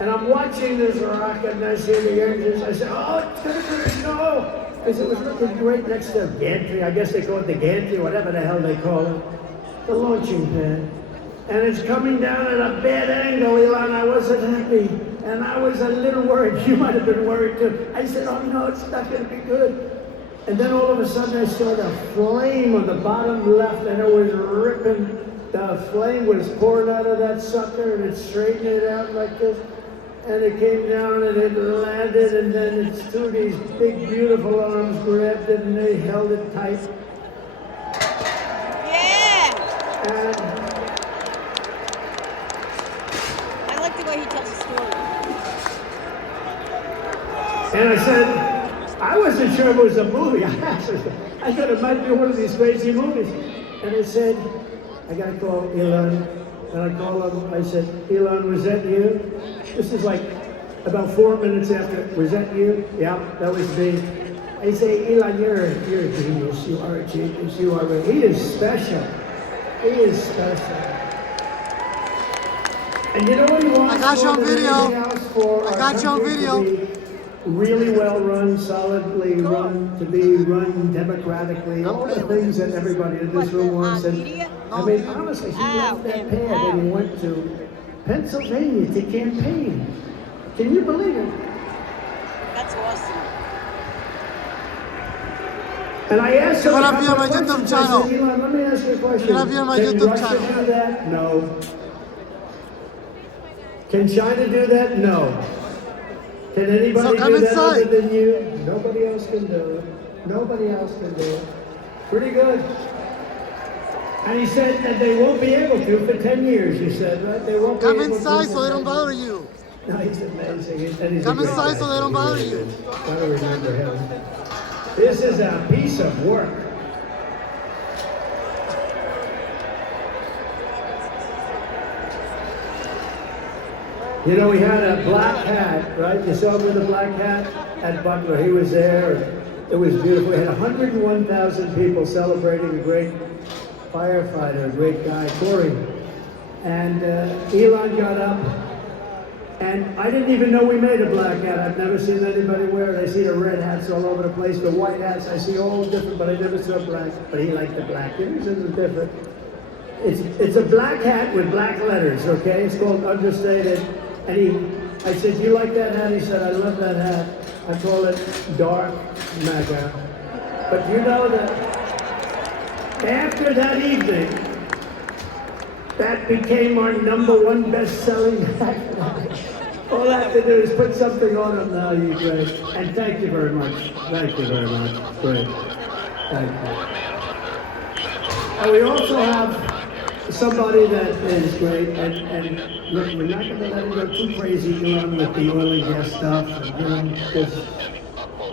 and I'm watching this rocket, and I see the engines. I said, oh, it's going to go. Because it was looking right next to the gantry. I guess they call it the gantry, whatever the hell they call it. The launching pad. And it's coming down at a bad angle, Elon. I wasn't happy. And I was a little worried. You might have been worried too. I said, oh no, it's not going to be good. And then all of a sudden I saw the flame on the bottom left, and it was ripping. The flame was pouring out of that sucker, and it straightened it out like this. And it came down and it landed, and then it's two of these big, beautiful arms grabbed it and they held it tight. Yeah! And I like the way he tells the story. And I said, I wasn't sure it was a movie. I thought it might be one of these crazy movies. And I said, I got to call Elon. And I called him. I said, Elon, was that you? This is like about 4 minutes after. Was that you? Yeah, that was me. I say, Elon, you're a genius. You are a genius. You are. He is special. He is special. And you know what he wants? I got you on video. I got you on video. Really well run, solidly run, to be run democratically, all the things that everybody in this room wants. And I mean, honestly, he left that pad and he went to Pennsylvania to campaign. Can you believe it? That's awesome. And I asked him, You're gonna be on my YouTube channel. I said, Elon, let me ask you a question. You're gonna be on my YouTube Russia channel. do that? No. Can China do that? No. Can anybody do that other than you? Nobody else can do it. Nobody else can do it. Pretty good. And he said that they won't be able to for 10 years, you said, right? They won't be able to. Come inside so they don't bother you. No, he's amazing. And he's Come inside so they don't bother you. I don't remember him. This is a piece of work. You know, we had a black hat, right? You saw him with a black hat at Butler. He was there. It was beautiful. We had 101,000 people celebrating a great firefighter, a great guy, Corey. And Elon got up, and I didn't even know we made a black hat. I've never seen anybody wear it. I see the red hats all over the place, the white hats. I see all different, but I never saw black. But he liked the black. It was different. It's a black hat with black letters, okay? It's called Understated. And I said, you like that hat? He said, I love that hat. I call it Dark MAGA. But you know that after that evening, that became our #1 best-selling hat. All I have to do is put something on him now, you guys. And thank you very much. Thank you very much. Great. Thank you. And we also have somebody that is great, and look, we're not going to let him go too crazy on with the oil and gas stuff. Because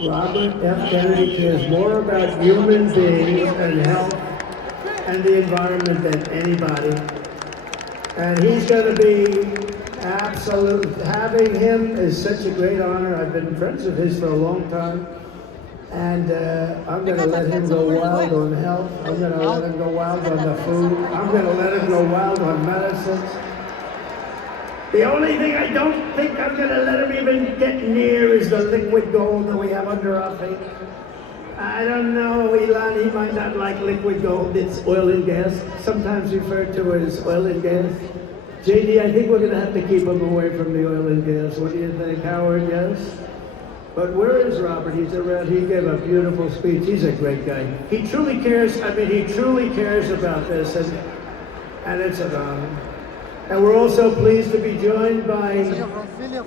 Robert F. Kennedy cares more about human beings and health and the environment than anybody. And he's going to be absolute. Having him is such a great honor. I've been friends of his for a long time. And I'm going to let him go wild on health. I'm going to let him go wild on the food. I'm going to let him go wild on medicines. The only thing I don't think I'm going to let him even get near is the liquid gold that we have under our feet. I don't know, Elon, he might not like liquid gold. It's oil and gas, sometimes referred to as oil and gas. JD, I think we're going to have to keep him away from the oil and gas. What do you think, Howard? Yes? But where is Robert? He's around. He gave a beautiful speech. He's a great guy. He truly cares. I mean, he truly cares about this, and it's an honor. And we're also pleased to be joined by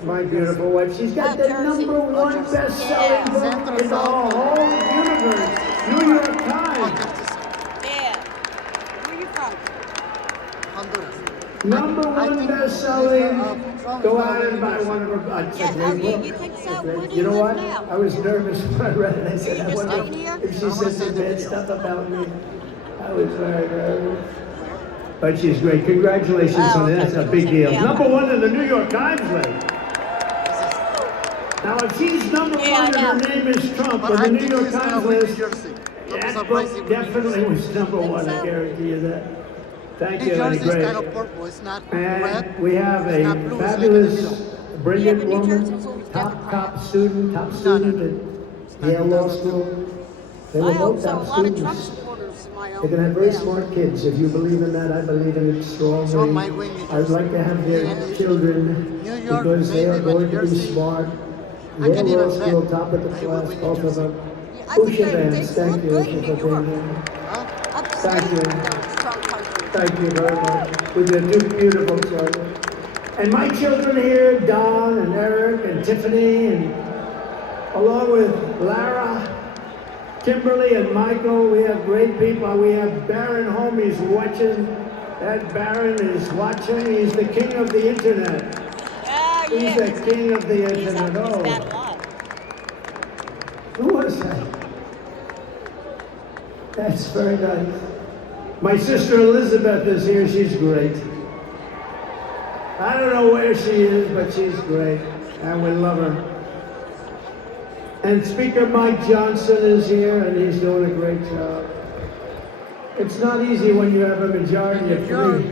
my beautiful wife. She's got the #1 best-selling book in the whole universe, New York Times. Yeah. Where are you from? Honduras. #1 best-selling. Go out and buy one of her. You think so? Where do You know live what? now? I was nervous when I read it. I said, I You just wonder staying here? if she said some bad stuff about me. I was very nervous. But she's great. Congratulations on that. That's a big deal. Yeah. #1 in the New York Times list. Now, if she's number one and her name is Trump on the New York Times list, that book definitely was number one, I guarantee you that. Thank you, Eddie Gray. And we have a fabulous, brilliant woman, top student at Yale Law School. They were both top students. They're going to have very smart kids. If you believe in that, I believe in it strongly. I'd like to have their children because they are going to be smart. Yale Law School, top of the class, both of them. Usha Vance, thank you, Usha, for being here. Thank you. Thank you very much. We did two beautiful children. And my children here, Don and Eric and Tiffany, and along with Lara, Kimberly and Michael, we have great people. We have Barron home, he's watching. That Barron is watching. He's the king of the internet. He's the king of the internet. Oh. Who was that? That's very nice. My sister Elizabeth is here. She's great. I don't know where she is, but she's great. And we love her. And Speaker Mike Johnson is here, and he's doing a great job. It's not easy when you have a majority of three.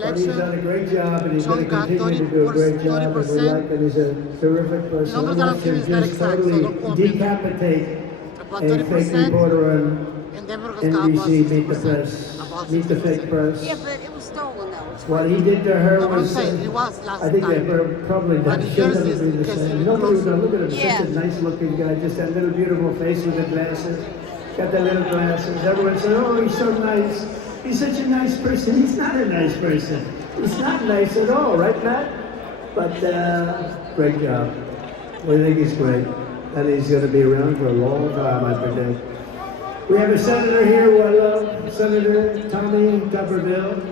But he's done a great job, and he's going to continue to do a great job, and we like that he's a terrific person. I want to just totally decapitate a fake reporter on NBC, Meet the Fake Press. Yeah, but it was stolen though. What he did to her was, I think that probably should never be the same. Nobody would know. Look at him, such a nice looking guy, just that little beautiful face with the glasses. Got the little glasses. Everyone said, oh, he's so nice. He's such a nice person. He's not a nice person. He's not nice at all, right, Matt? But great job. We think he's great. And he's going to be around for a long time, I predict. We have a senator here who I love, Senator Tommy Tuberville.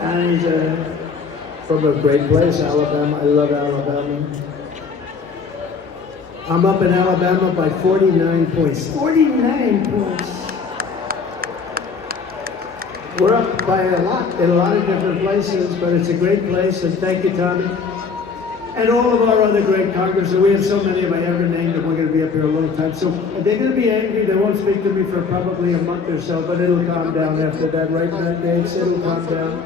And he's from a great place, Alabama. I love Alabama. I'm up in Alabama by 49 points. 49 points. We're up by a lot in a lot of different places, but it's a great place, and thank you, Tommy. And all of our other great congressmen. We have so many if I ever named them. We're going to be up here a long time. So they're going to be angry. They won't speak to me for probably a month or so, but it'll calm down after that. Right, Matt Gates? It'll calm down.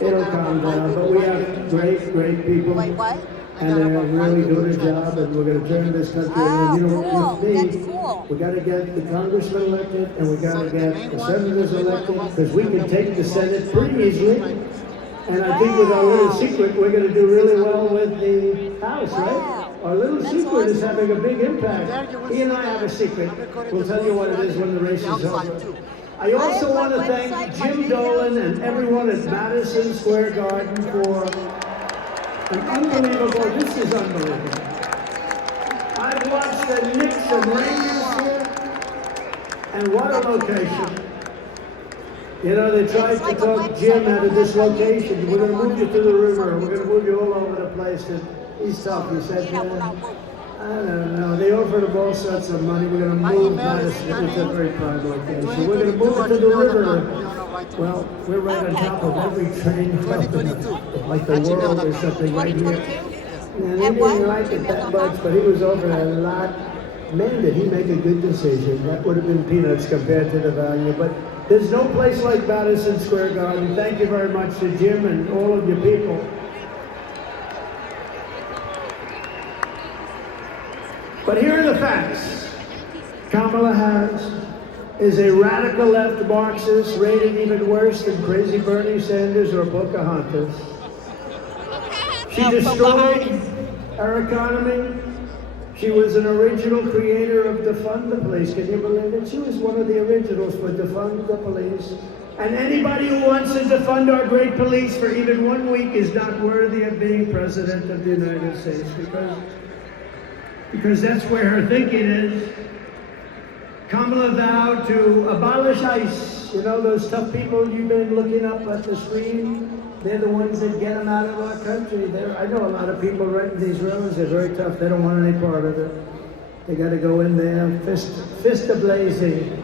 It'll calm down. But we have great, great people. Wait, what? And they're really doing a job, and we're going to turn this country around. You know, with me, we got to get the congressmen elected, and we got to get the senators elected, because we can take the Senate pretty easily. And I think with our little secret, we're going to do really well with the House, right? Our little secret is having a big impact. He and I have a secret. We'll tell you what it is when the race is over. I also want to thank Jim Dolan and everyone at Madison Square Garden for an unbelievable, this is unbelievable. I've watched the Knicks and Rangers here, and what a location. You know, they tried to talk Jim out of this location. We're going to move you to the river. We're going to move you all over the place. And he's tough. He said, I don't know. They offered him all sorts of money. We're going to move Madison. It's a very prime location. We're going to move it to the river. Well, we're right on top of every train like the world or something right here. And he didn't like it that much, but he was over a lot. Man, did he make a good decision. That would have been peanuts compared to the value. But there's no place like Madison Square Garden. Thank you very much to Jim and all of your people. But here are the facts. Kamala Harris is a radical left Marxist, rated even worse than crazy Bernie Sanders or Pocahontas. She destroyed our economy. She was an original creator of Defund the Police. Can you believe it? She was one of the originals for Defund the Police. And anybody who wants to defund our great police for even 1 week is not worthy of being president of the United States, because that's where her thinking is. Kamala vowed to abolish ICE. You know, those tough people you've been looking up at the screen? They're the ones that get them out of our country. I know a lot of people right in these rooms. They're very tough. They don't want any part of it. They got to go in there, fist a-blazing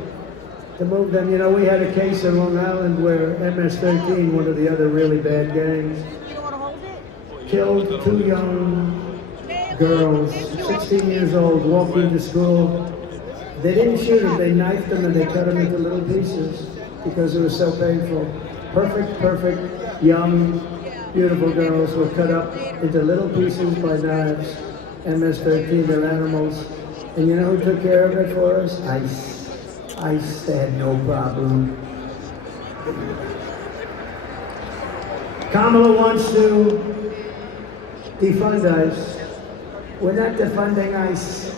to move them. You know, we had a case in Long Island where MS-13, one of the other really bad gangs, killed 2 young girls, 16 years old, walking to school. They didn't shoot them, they knifed them and they cut them into little pieces because it was so painful. Perfect, young, beautiful girls were cut up into little pieces by knives. MS-13, they're animals. And you know who took care of it for us? ICE. ICE had no problem. Kamala wants to defund ICE. We're not defunding ICE,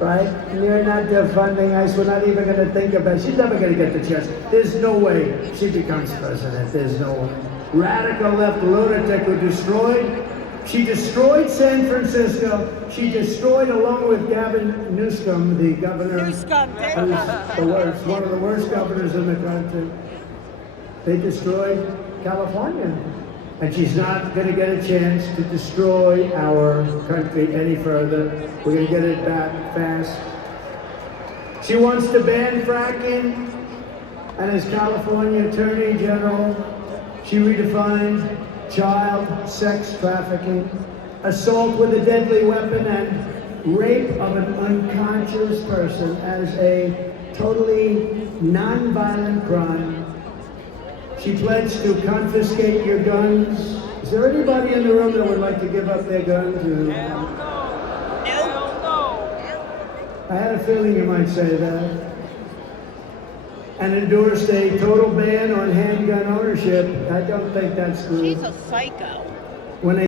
right? You're not defunding ICE. We're not even going to think about it. She's never going to get the chance. There's no way she becomes president. There's no way. Radical left lunatic who destroyed. She destroyed San Francisco. She destroyed, along with Gavin Newsom, the governor, who's the worst, one of the worst governors in the country. They destroyed California. And she's not going to get a chance to destroy our country any further. We're going to get it back fast. She wants to ban fracking, and as California Attorney General, she redefined child sex trafficking, assault with a deadly weapon, and rape of an unconscious person as a totally non-violent crime. She pledged to confiscate your guns. Is there anybody in the room that would like to give up their gun to? Hell no. I had a feeling you might say that. And endorsed a total ban on handgun ownership. I don't think that's good. She's a psycho. When